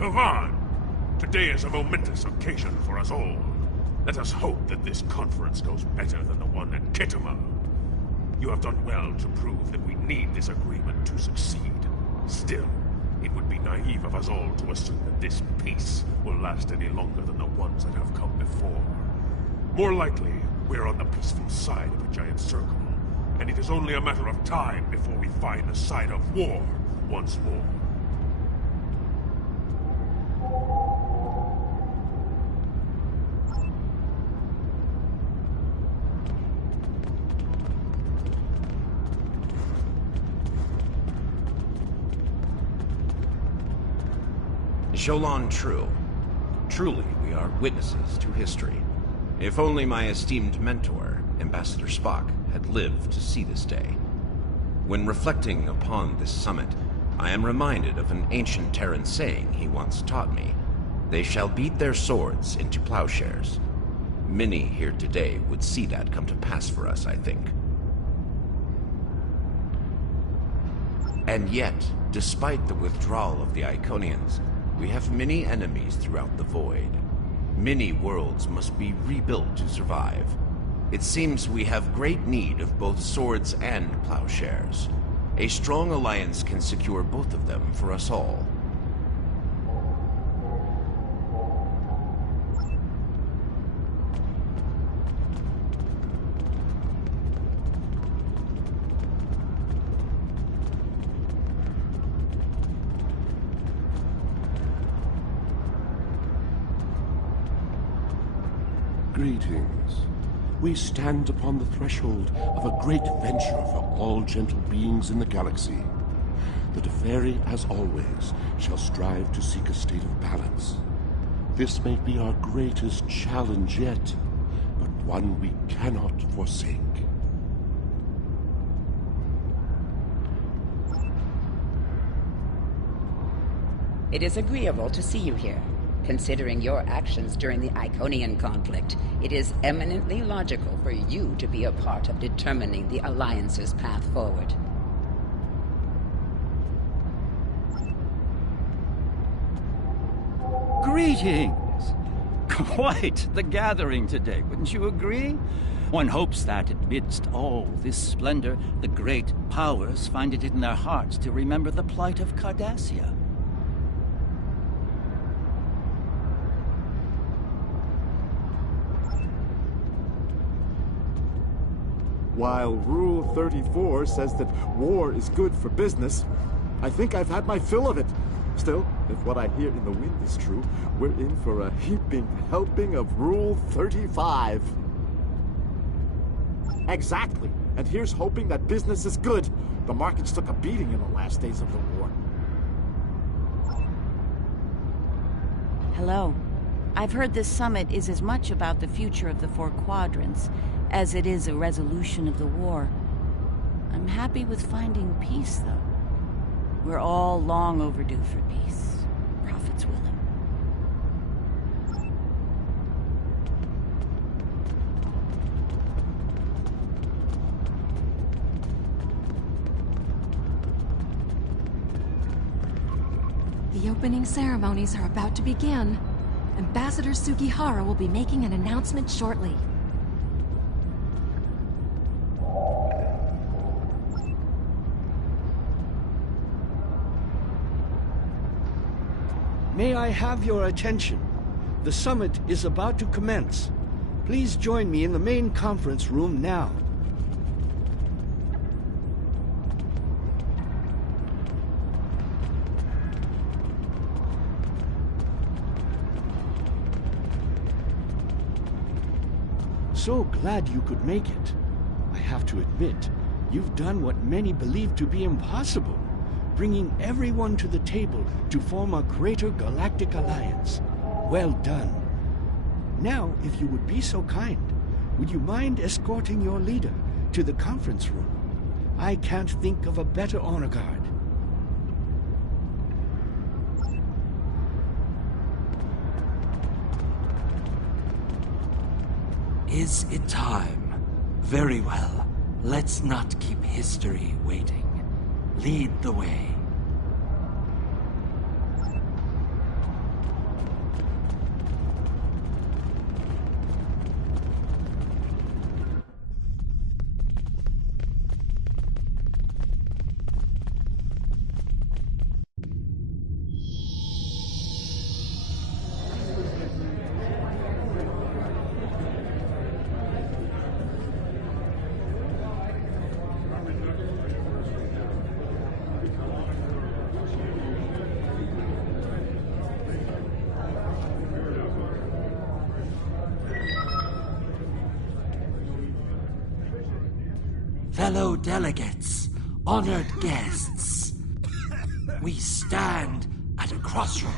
Kavan, today is a momentous occasion for us all. Let us hope that this conference goes better than the one at Khitomer. You have done well to prove that we need this agreement to succeed. Still, it would be naive of us all to assume that this peace will last any longer than the ones that have come before. More likely, we're on the peaceful side of a giant circle, and it is only a matter of time before we find the side of war once more. Sholon True. Truly, we are witnesses to history. If only my esteemed mentor, Ambassador Spock, had lived to see this day. When reflecting upon this summit, I am reminded of an ancient Terran saying he once taught me. They shall beat their swords into plowshares. Many here today would see that come to pass for us, I think. And yet, despite the withdrawal of the Iconians, we have many enemies throughout the void. Many worlds must be rebuilt to survive. It seems we have great need of both swords and plowshares. A strong alliance can secure both of them for us all. Greetings. We stand upon the threshold of a great venture for all gentle beings in the galaxy. The Teferi, as always, shall strive to seek a state of balance. This may be our greatest challenge yet, but one we cannot forsake. It is agreeable to see you here. Considering your actions during the Iconian conflict, it is eminently logical for you to be a part of determining the Alliance's path forward. Greetings! Quite the gathering today, wouldn't you agree? One hopes that, amidst all this splendor, the great powers find it in their hearts to remember the plight of Cardassia. While Rule 34 says that war is good for business, I think I've had my fill of it. Still, if what I hear in the wind is true, we're in for a heaping helping of Rule 35. Exactly. And here's hoping that business is good. The markets took a beating in the last days of the war. Hello. I've heard this summit is as much about the future of the Four Quadrants as it is a resolution of the war. I'm happy with finding peace, though. We're all long overdue for peace, prophets willing. The opening ceremonies are about to begin. Ambassador Sugihara will be making an announcement shortly. May I have your attention? The summit is about to commence. Please join me in the main conference room now. So glad you could make it. I have to admit, you've done what many believe to be impossible, bringing everyone to the table to form a greater galactic alliance. Well done. Now, if you would be so kind, would you mind escorting your leader to the conference room? I can't think of a better honor guard. Is it time? Very well. Let's not keep history waiting. Lead the way. Fellow delegates, honored guests, we stand at a crossroads.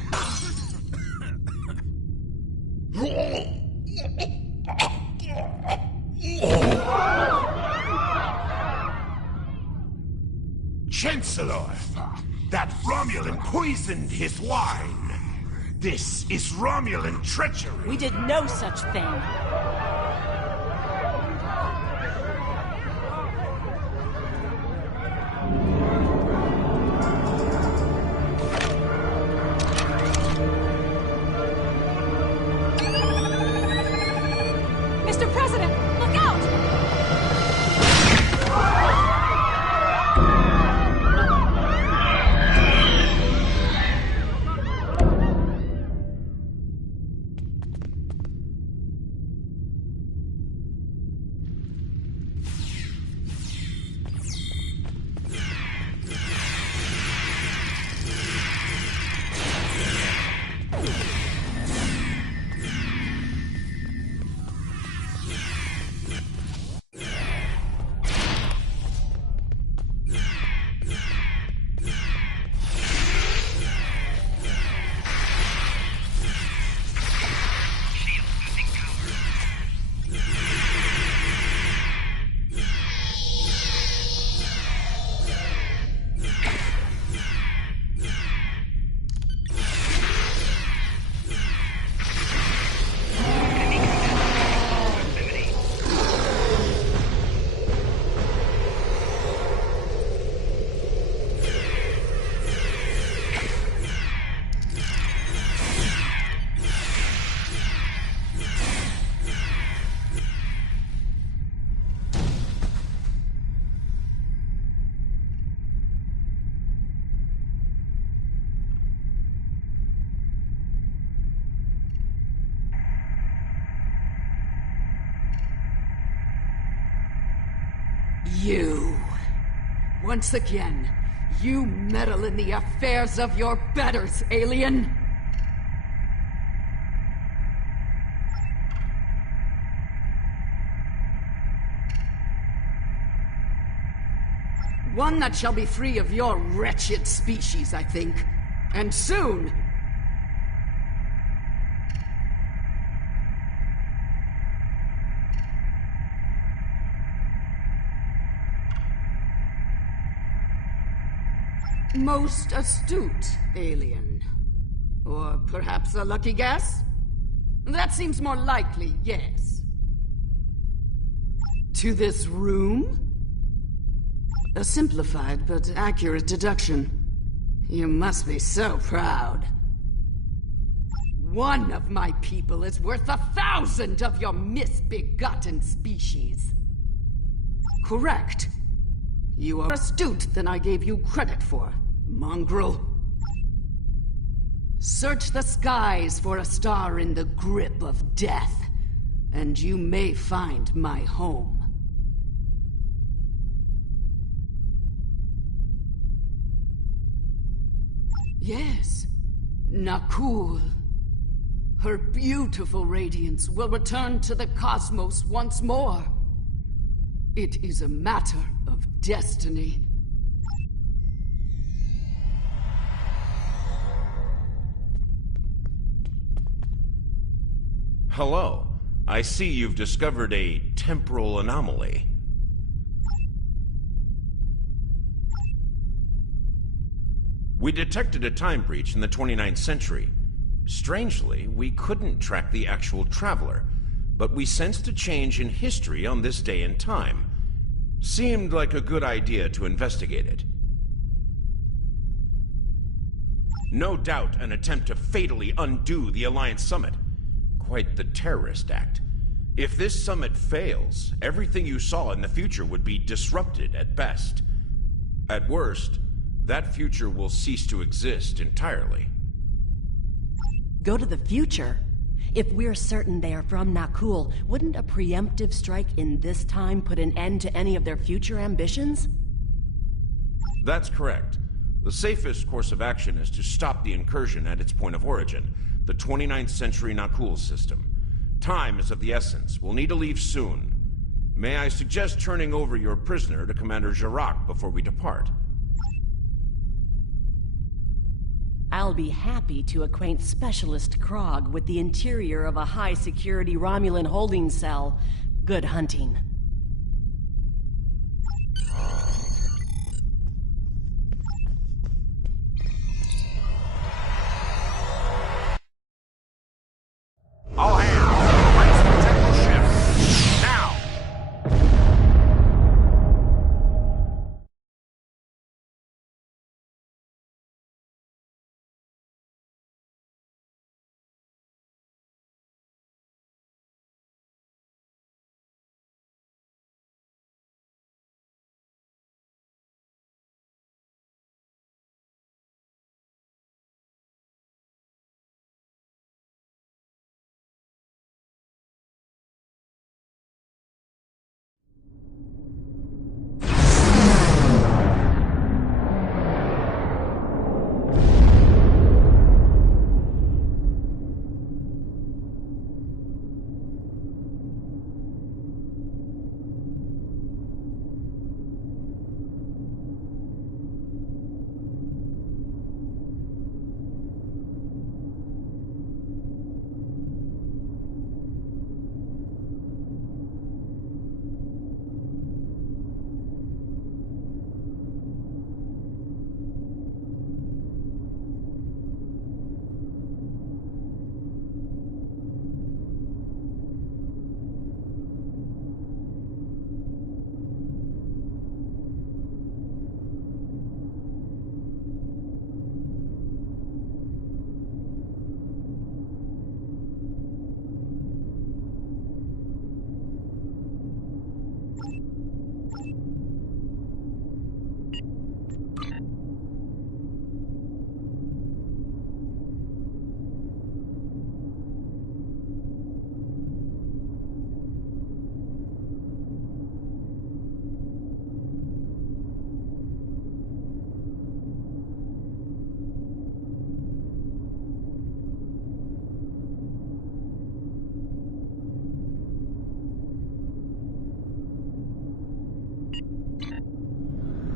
Chancellor, that Romulan poisoned his wine. This is Romulan treachery. We did no such thing. Mr. President, look out! You. Once again, you meddle in the affairs of your betters, alien! One that shall be free of your wretched species, I think. And soon! Most astute, alien. Or perhaps a lucky guess? That seems more likely, yes. To this room? A simplified but accurate deduction. You must be so proud. One of my people is worth 1,000 of your misbegotten species. Correct. You are astute than I gave you credit for, mongrel. Search the skies for a star in the grip of death, and you may find my home. Yes, Nakul. Her beautiful radiance will return to the cosmos once more. It is a matter of destiny. Hello. I see you've discovered a temporal anomaly. We detected a time breach in the 29th century. Strangely, we couldn't track the actual traveler, but we sensed a change in history on this day and time. Seemed like a good idea to investigate it. No doubt an attempt to fatally undo the Alliance Summit. Quite the terrorist act. If this summit fails, everything you saw in the future would be disrupted at best. At worst, that future will cease to exist entirely. Go to the future? If we're certain they are from Nakul, wouldn't a preemptive strike in this time put an end to any of their future ambitions? That's correct. The safest course of action is to stop the incursion at its point of origin, the 29th century Nakul system. Time is of the essence. We'll need to leave soon. May I suggest turning over your prisoner to Commander Jarak before we depart? I'll be happy to acquaint Specialist Krog with the interior of a high-security Romulan holding cell. Good hunting. All hands, brace the temporal shift. Now!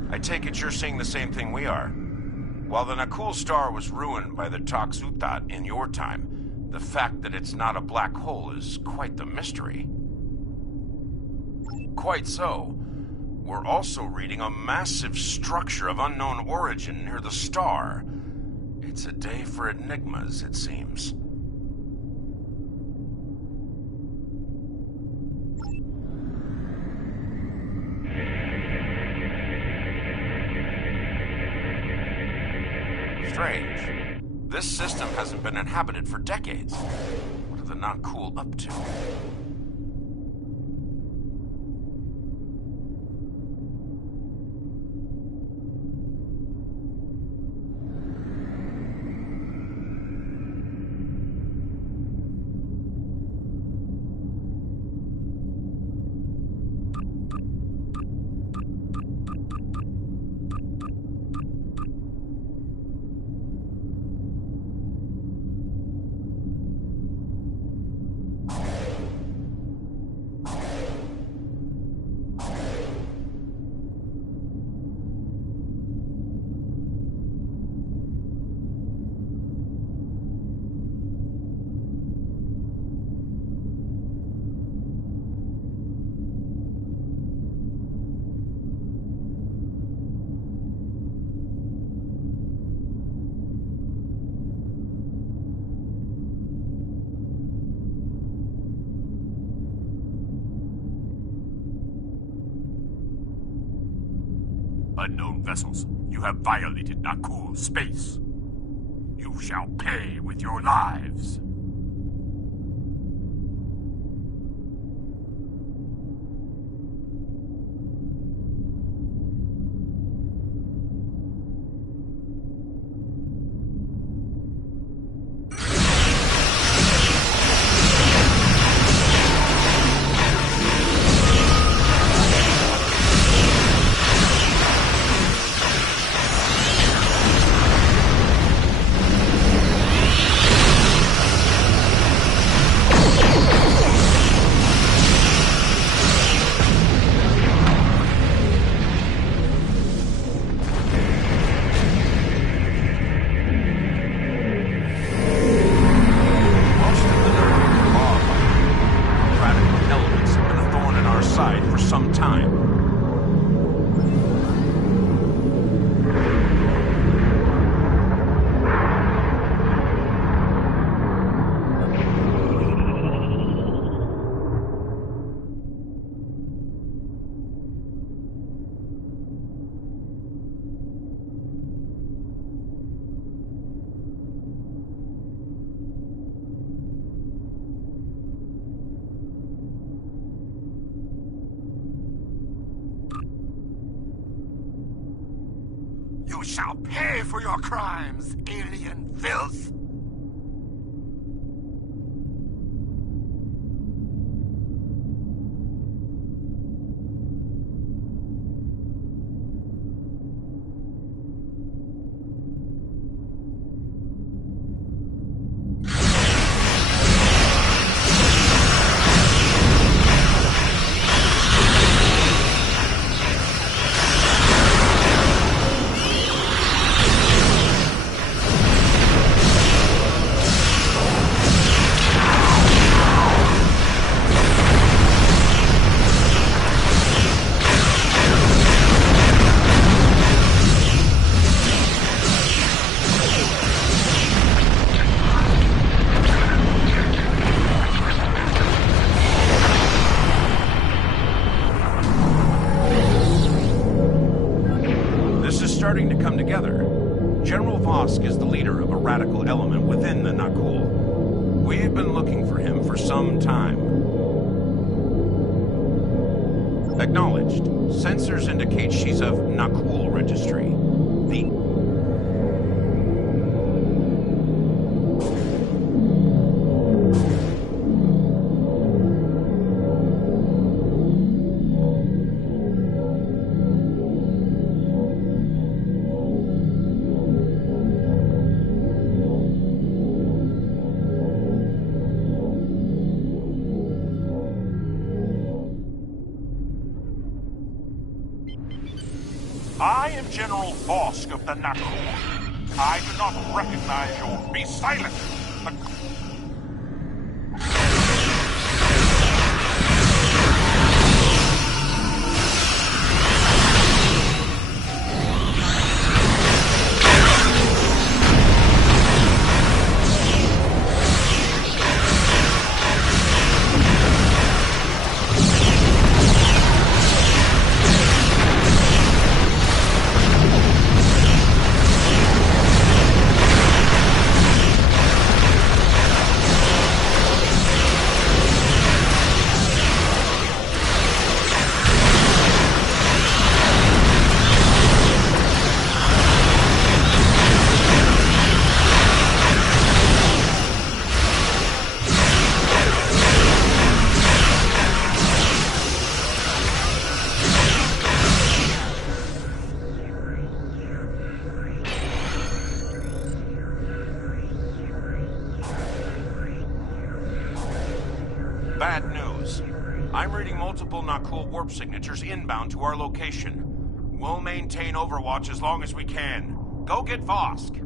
I take it you're seeing the same thing we are. While the Nakul star was ruined by the Toxutat in your time, the fact that it's not a black hole is quite the mystery. Quite so. We're also reading a massive structure of unknown origin near the star. It's a day for enigmas, it seems. Strange. This system hasn't been inhabited for decades. What are the Na'Kul up to? Unknown vessels, you have violated Na'Kul space. You shall pay with your lives. You shall pay for your crimes, alien filth! Starting to come together. General Vosk is the leader of a radical element within the Na'Kul. We've been looking for him for some time. Acknowledged. Sensors indicate she's of Na'Kul registry. I am General Vosk of the Na'Kul. I do not recognize you. Be silent! reading multiple Nakul warp signatures inbound to our location. We'll maintain Overwatch as long as we can. Go get Vosk.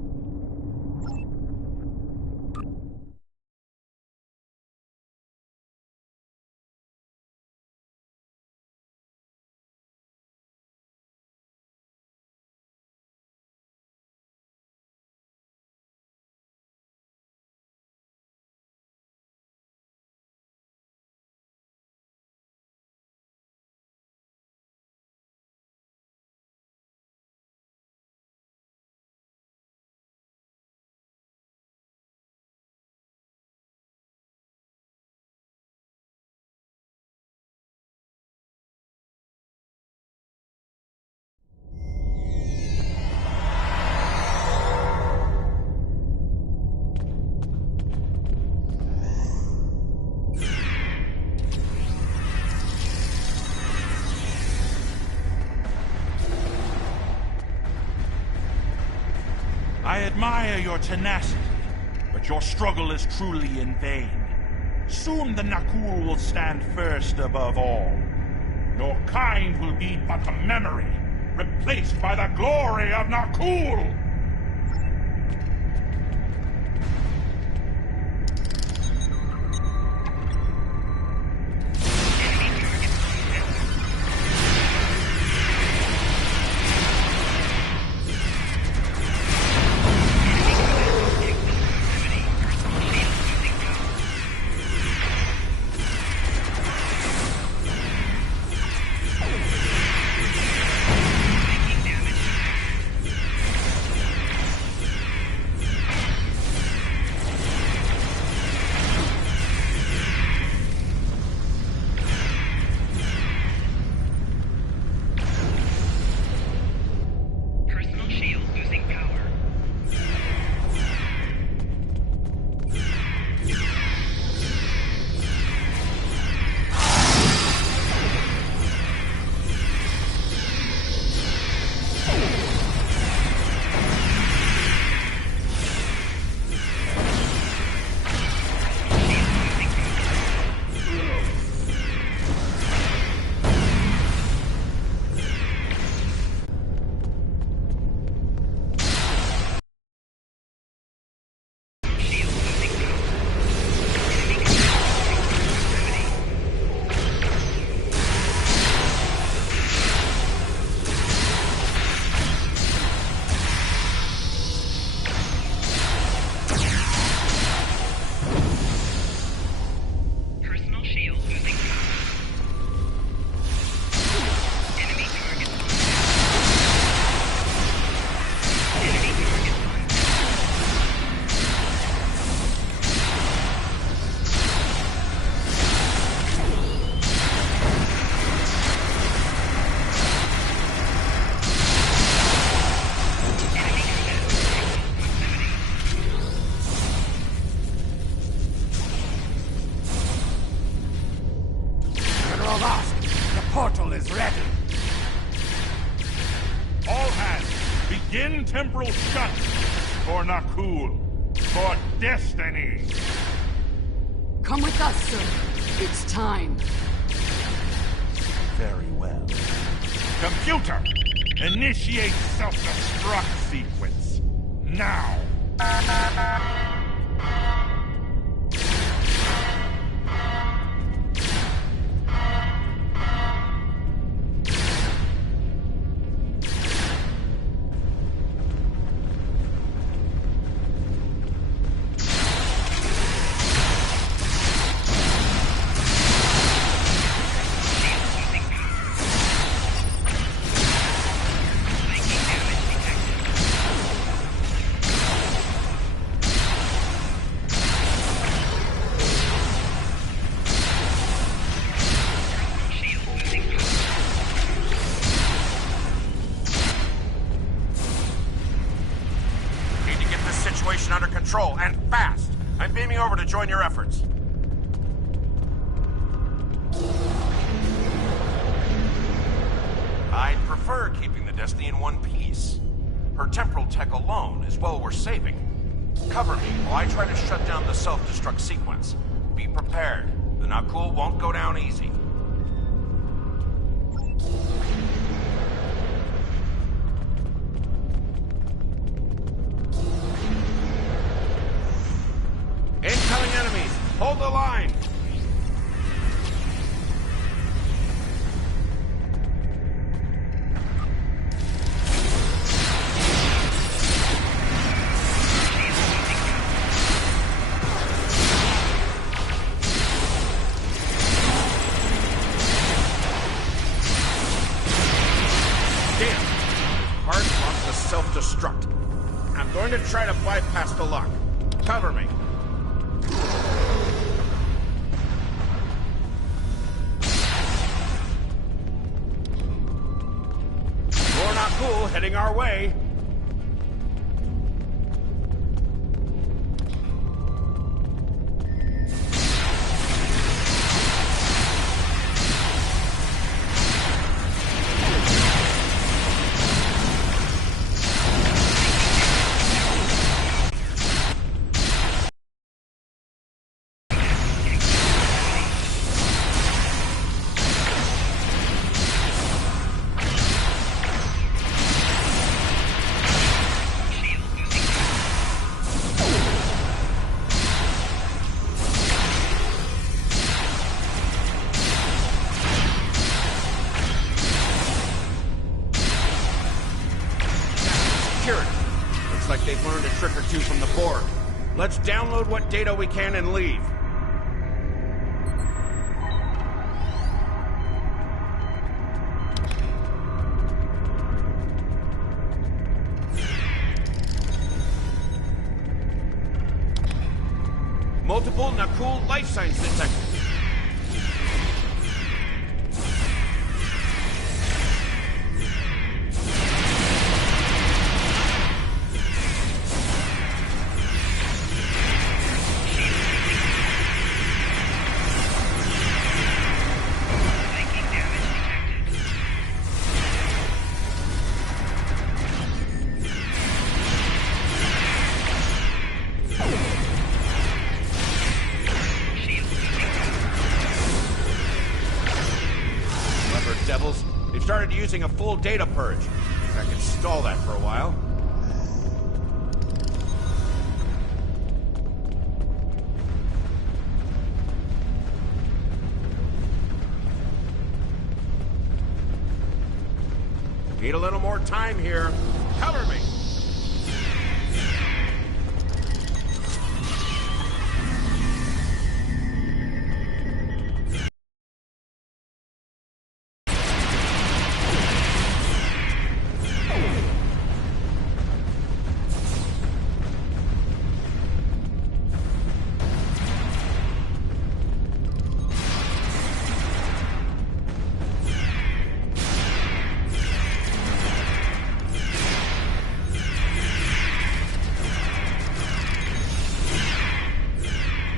I admire your tenacity, but your struggle is truly in vain. Soon the Nakul will stand first above all. Your kind will be but a memory, replaced by the glory of Nakul! Temporal shut for Nakul, for destiny. Come with us, sir. It's time. Very well. Computer, initiate self-destruct sequence. Now. Under control, and fast. I'm beaming over to join your efforts. I'd prefer keeping the Destiny in one piece. Her temporal tech alone is well worth saving. Cover me while I try to shut down the self-destruct sequence. Be prepared. The Nakul won't go down easy. self-destruct. I'm going to try to bypass the lock. Cover me. More not cool heading our way. Looks like they've learned a trick or two from the Borg. Let's download what data we can and leave. Multiple Nakul life signs detected. Devils. They've started using a full data purge. I could stall that for a while. Need a little more time here. Cover me!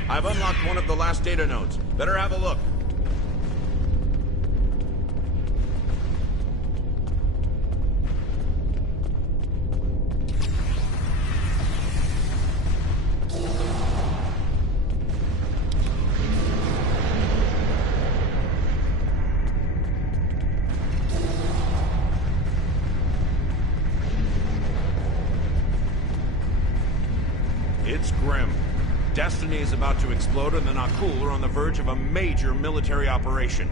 I've unlocked one of the last data nodes. Better have a look. It's grim. Destiny is about to explode and the Nakul are on the verge of a major military operation.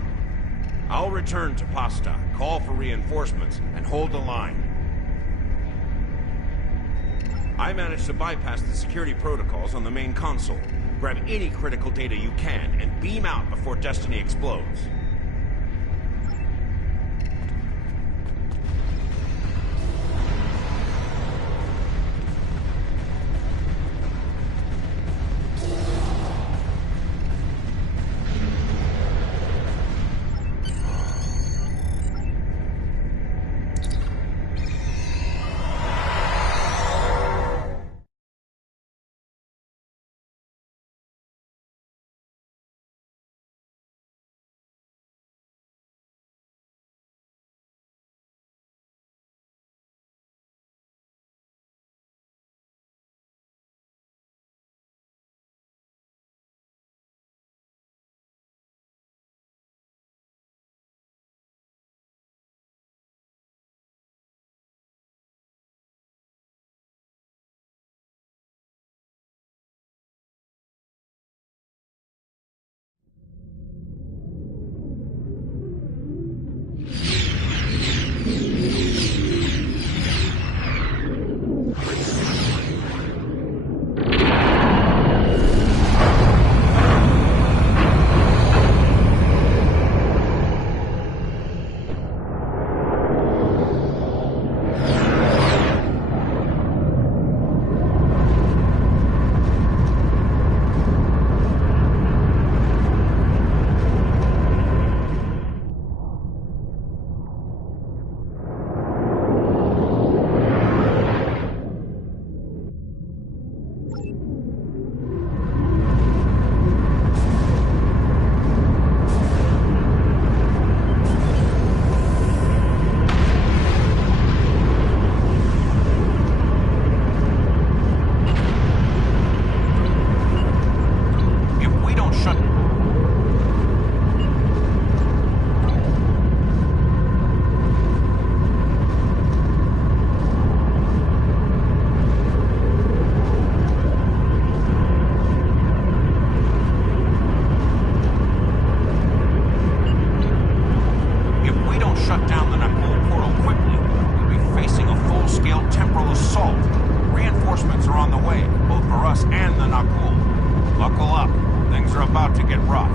I'll return to Pasta, call for reinforcements, and hold the line. I managed to bypass the security protocols on the main console. Grab any critical data you can and beam out before Destiny explodes. us and the Nakul. Buckle up. Things are about to get rough.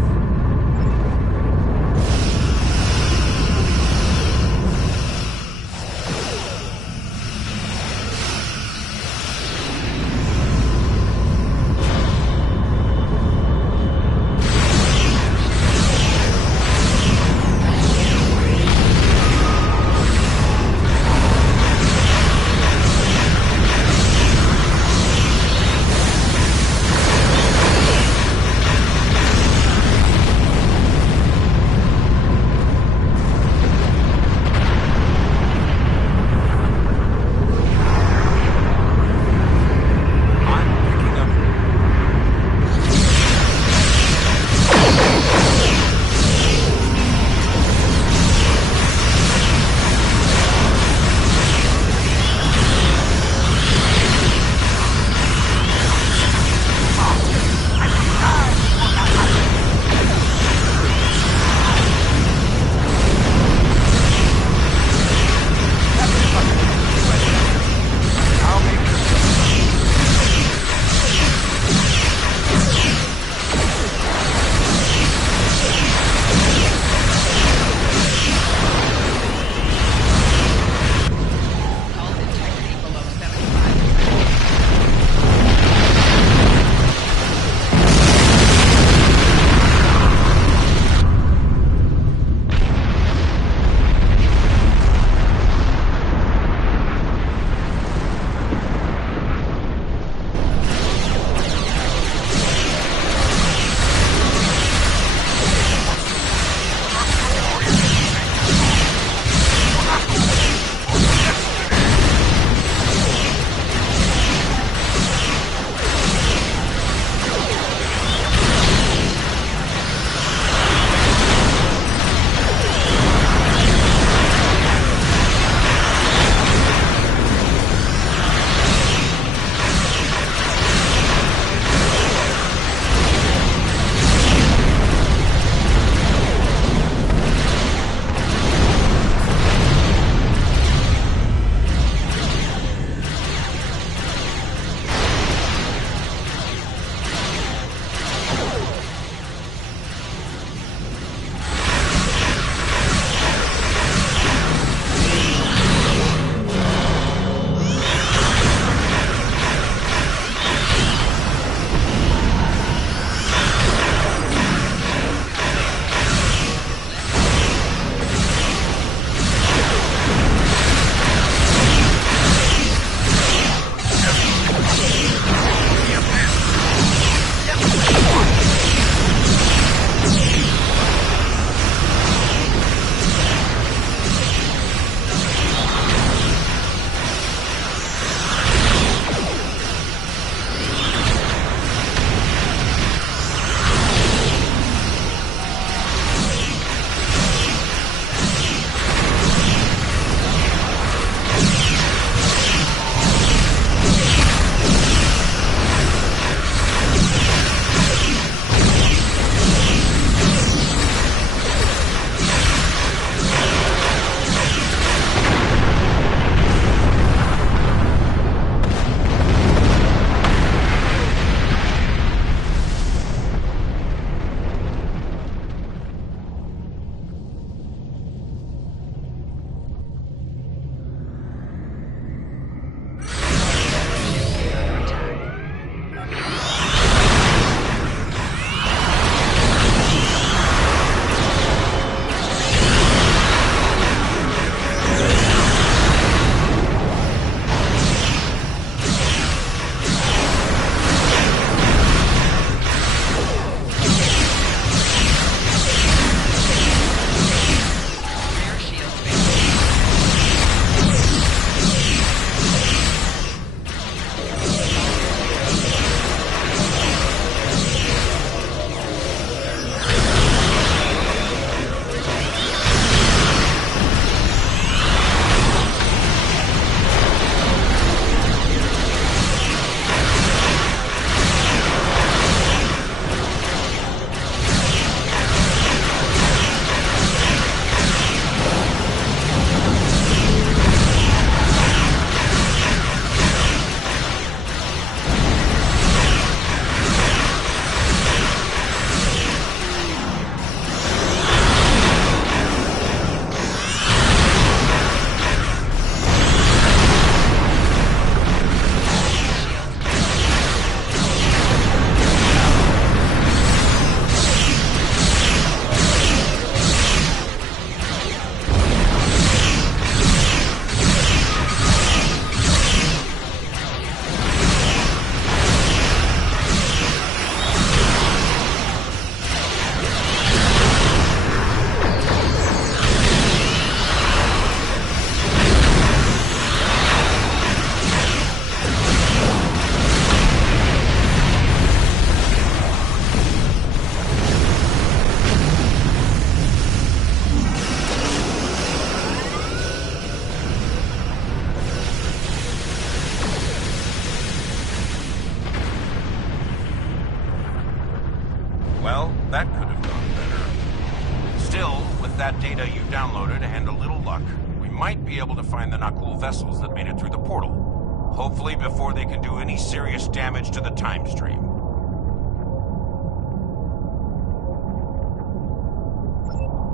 luck, we might be able to find the Nakul vessels that made it through the portal. Hopefully before they can do any serious damage to the time stream.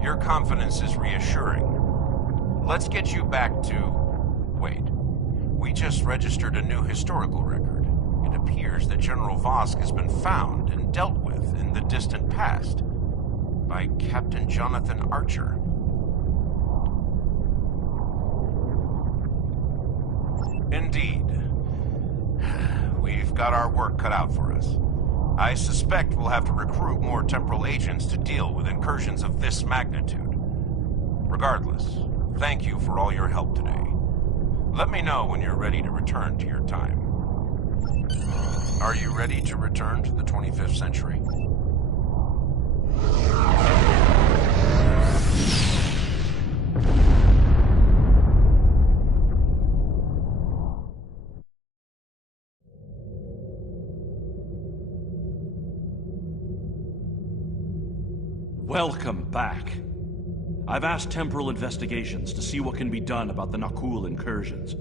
Your confidence is reassuring. Let's get you back to... Wait. We just registered a new historical record. It appears that General Vosk has been found and dealt with in the distant past by Captain Jonathan Archer. Indeed. We've got our work cut out for us. I suspect we'll have to recruit more temporal agents to deal with incursions of this magnitude. Regardless, thank you for all your help today. Let me know when you're ready to return to your time. Are you ready to return to the 25th century? Welcome back. I've asked Temporal Investigations to see what can be done about the Nakul incursions.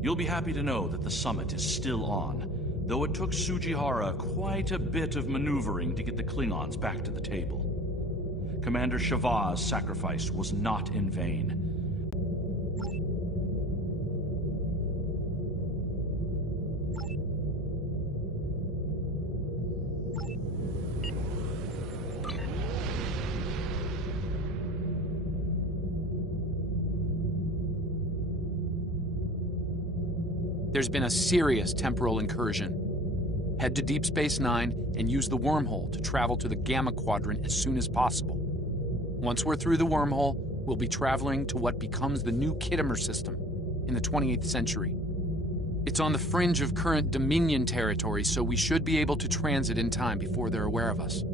You'll be happy to know that the summit is still on, though it took Tsujihara quite a bit of maneuvering to get the Klingons back to the table. Commander Shavah's sacrifice was not in vain. There's been a serious temporal incursion. Head to Deep Space Nine and use the wormhole to travel to the Gamma Quadrant as soon as possible. Once we're through the wormhole, we'll be traveling to what becomes the new Khitomer system in the 28th century. It's on the fringe of current Dominion territory, so we should be able to transit in time before they're aware of us.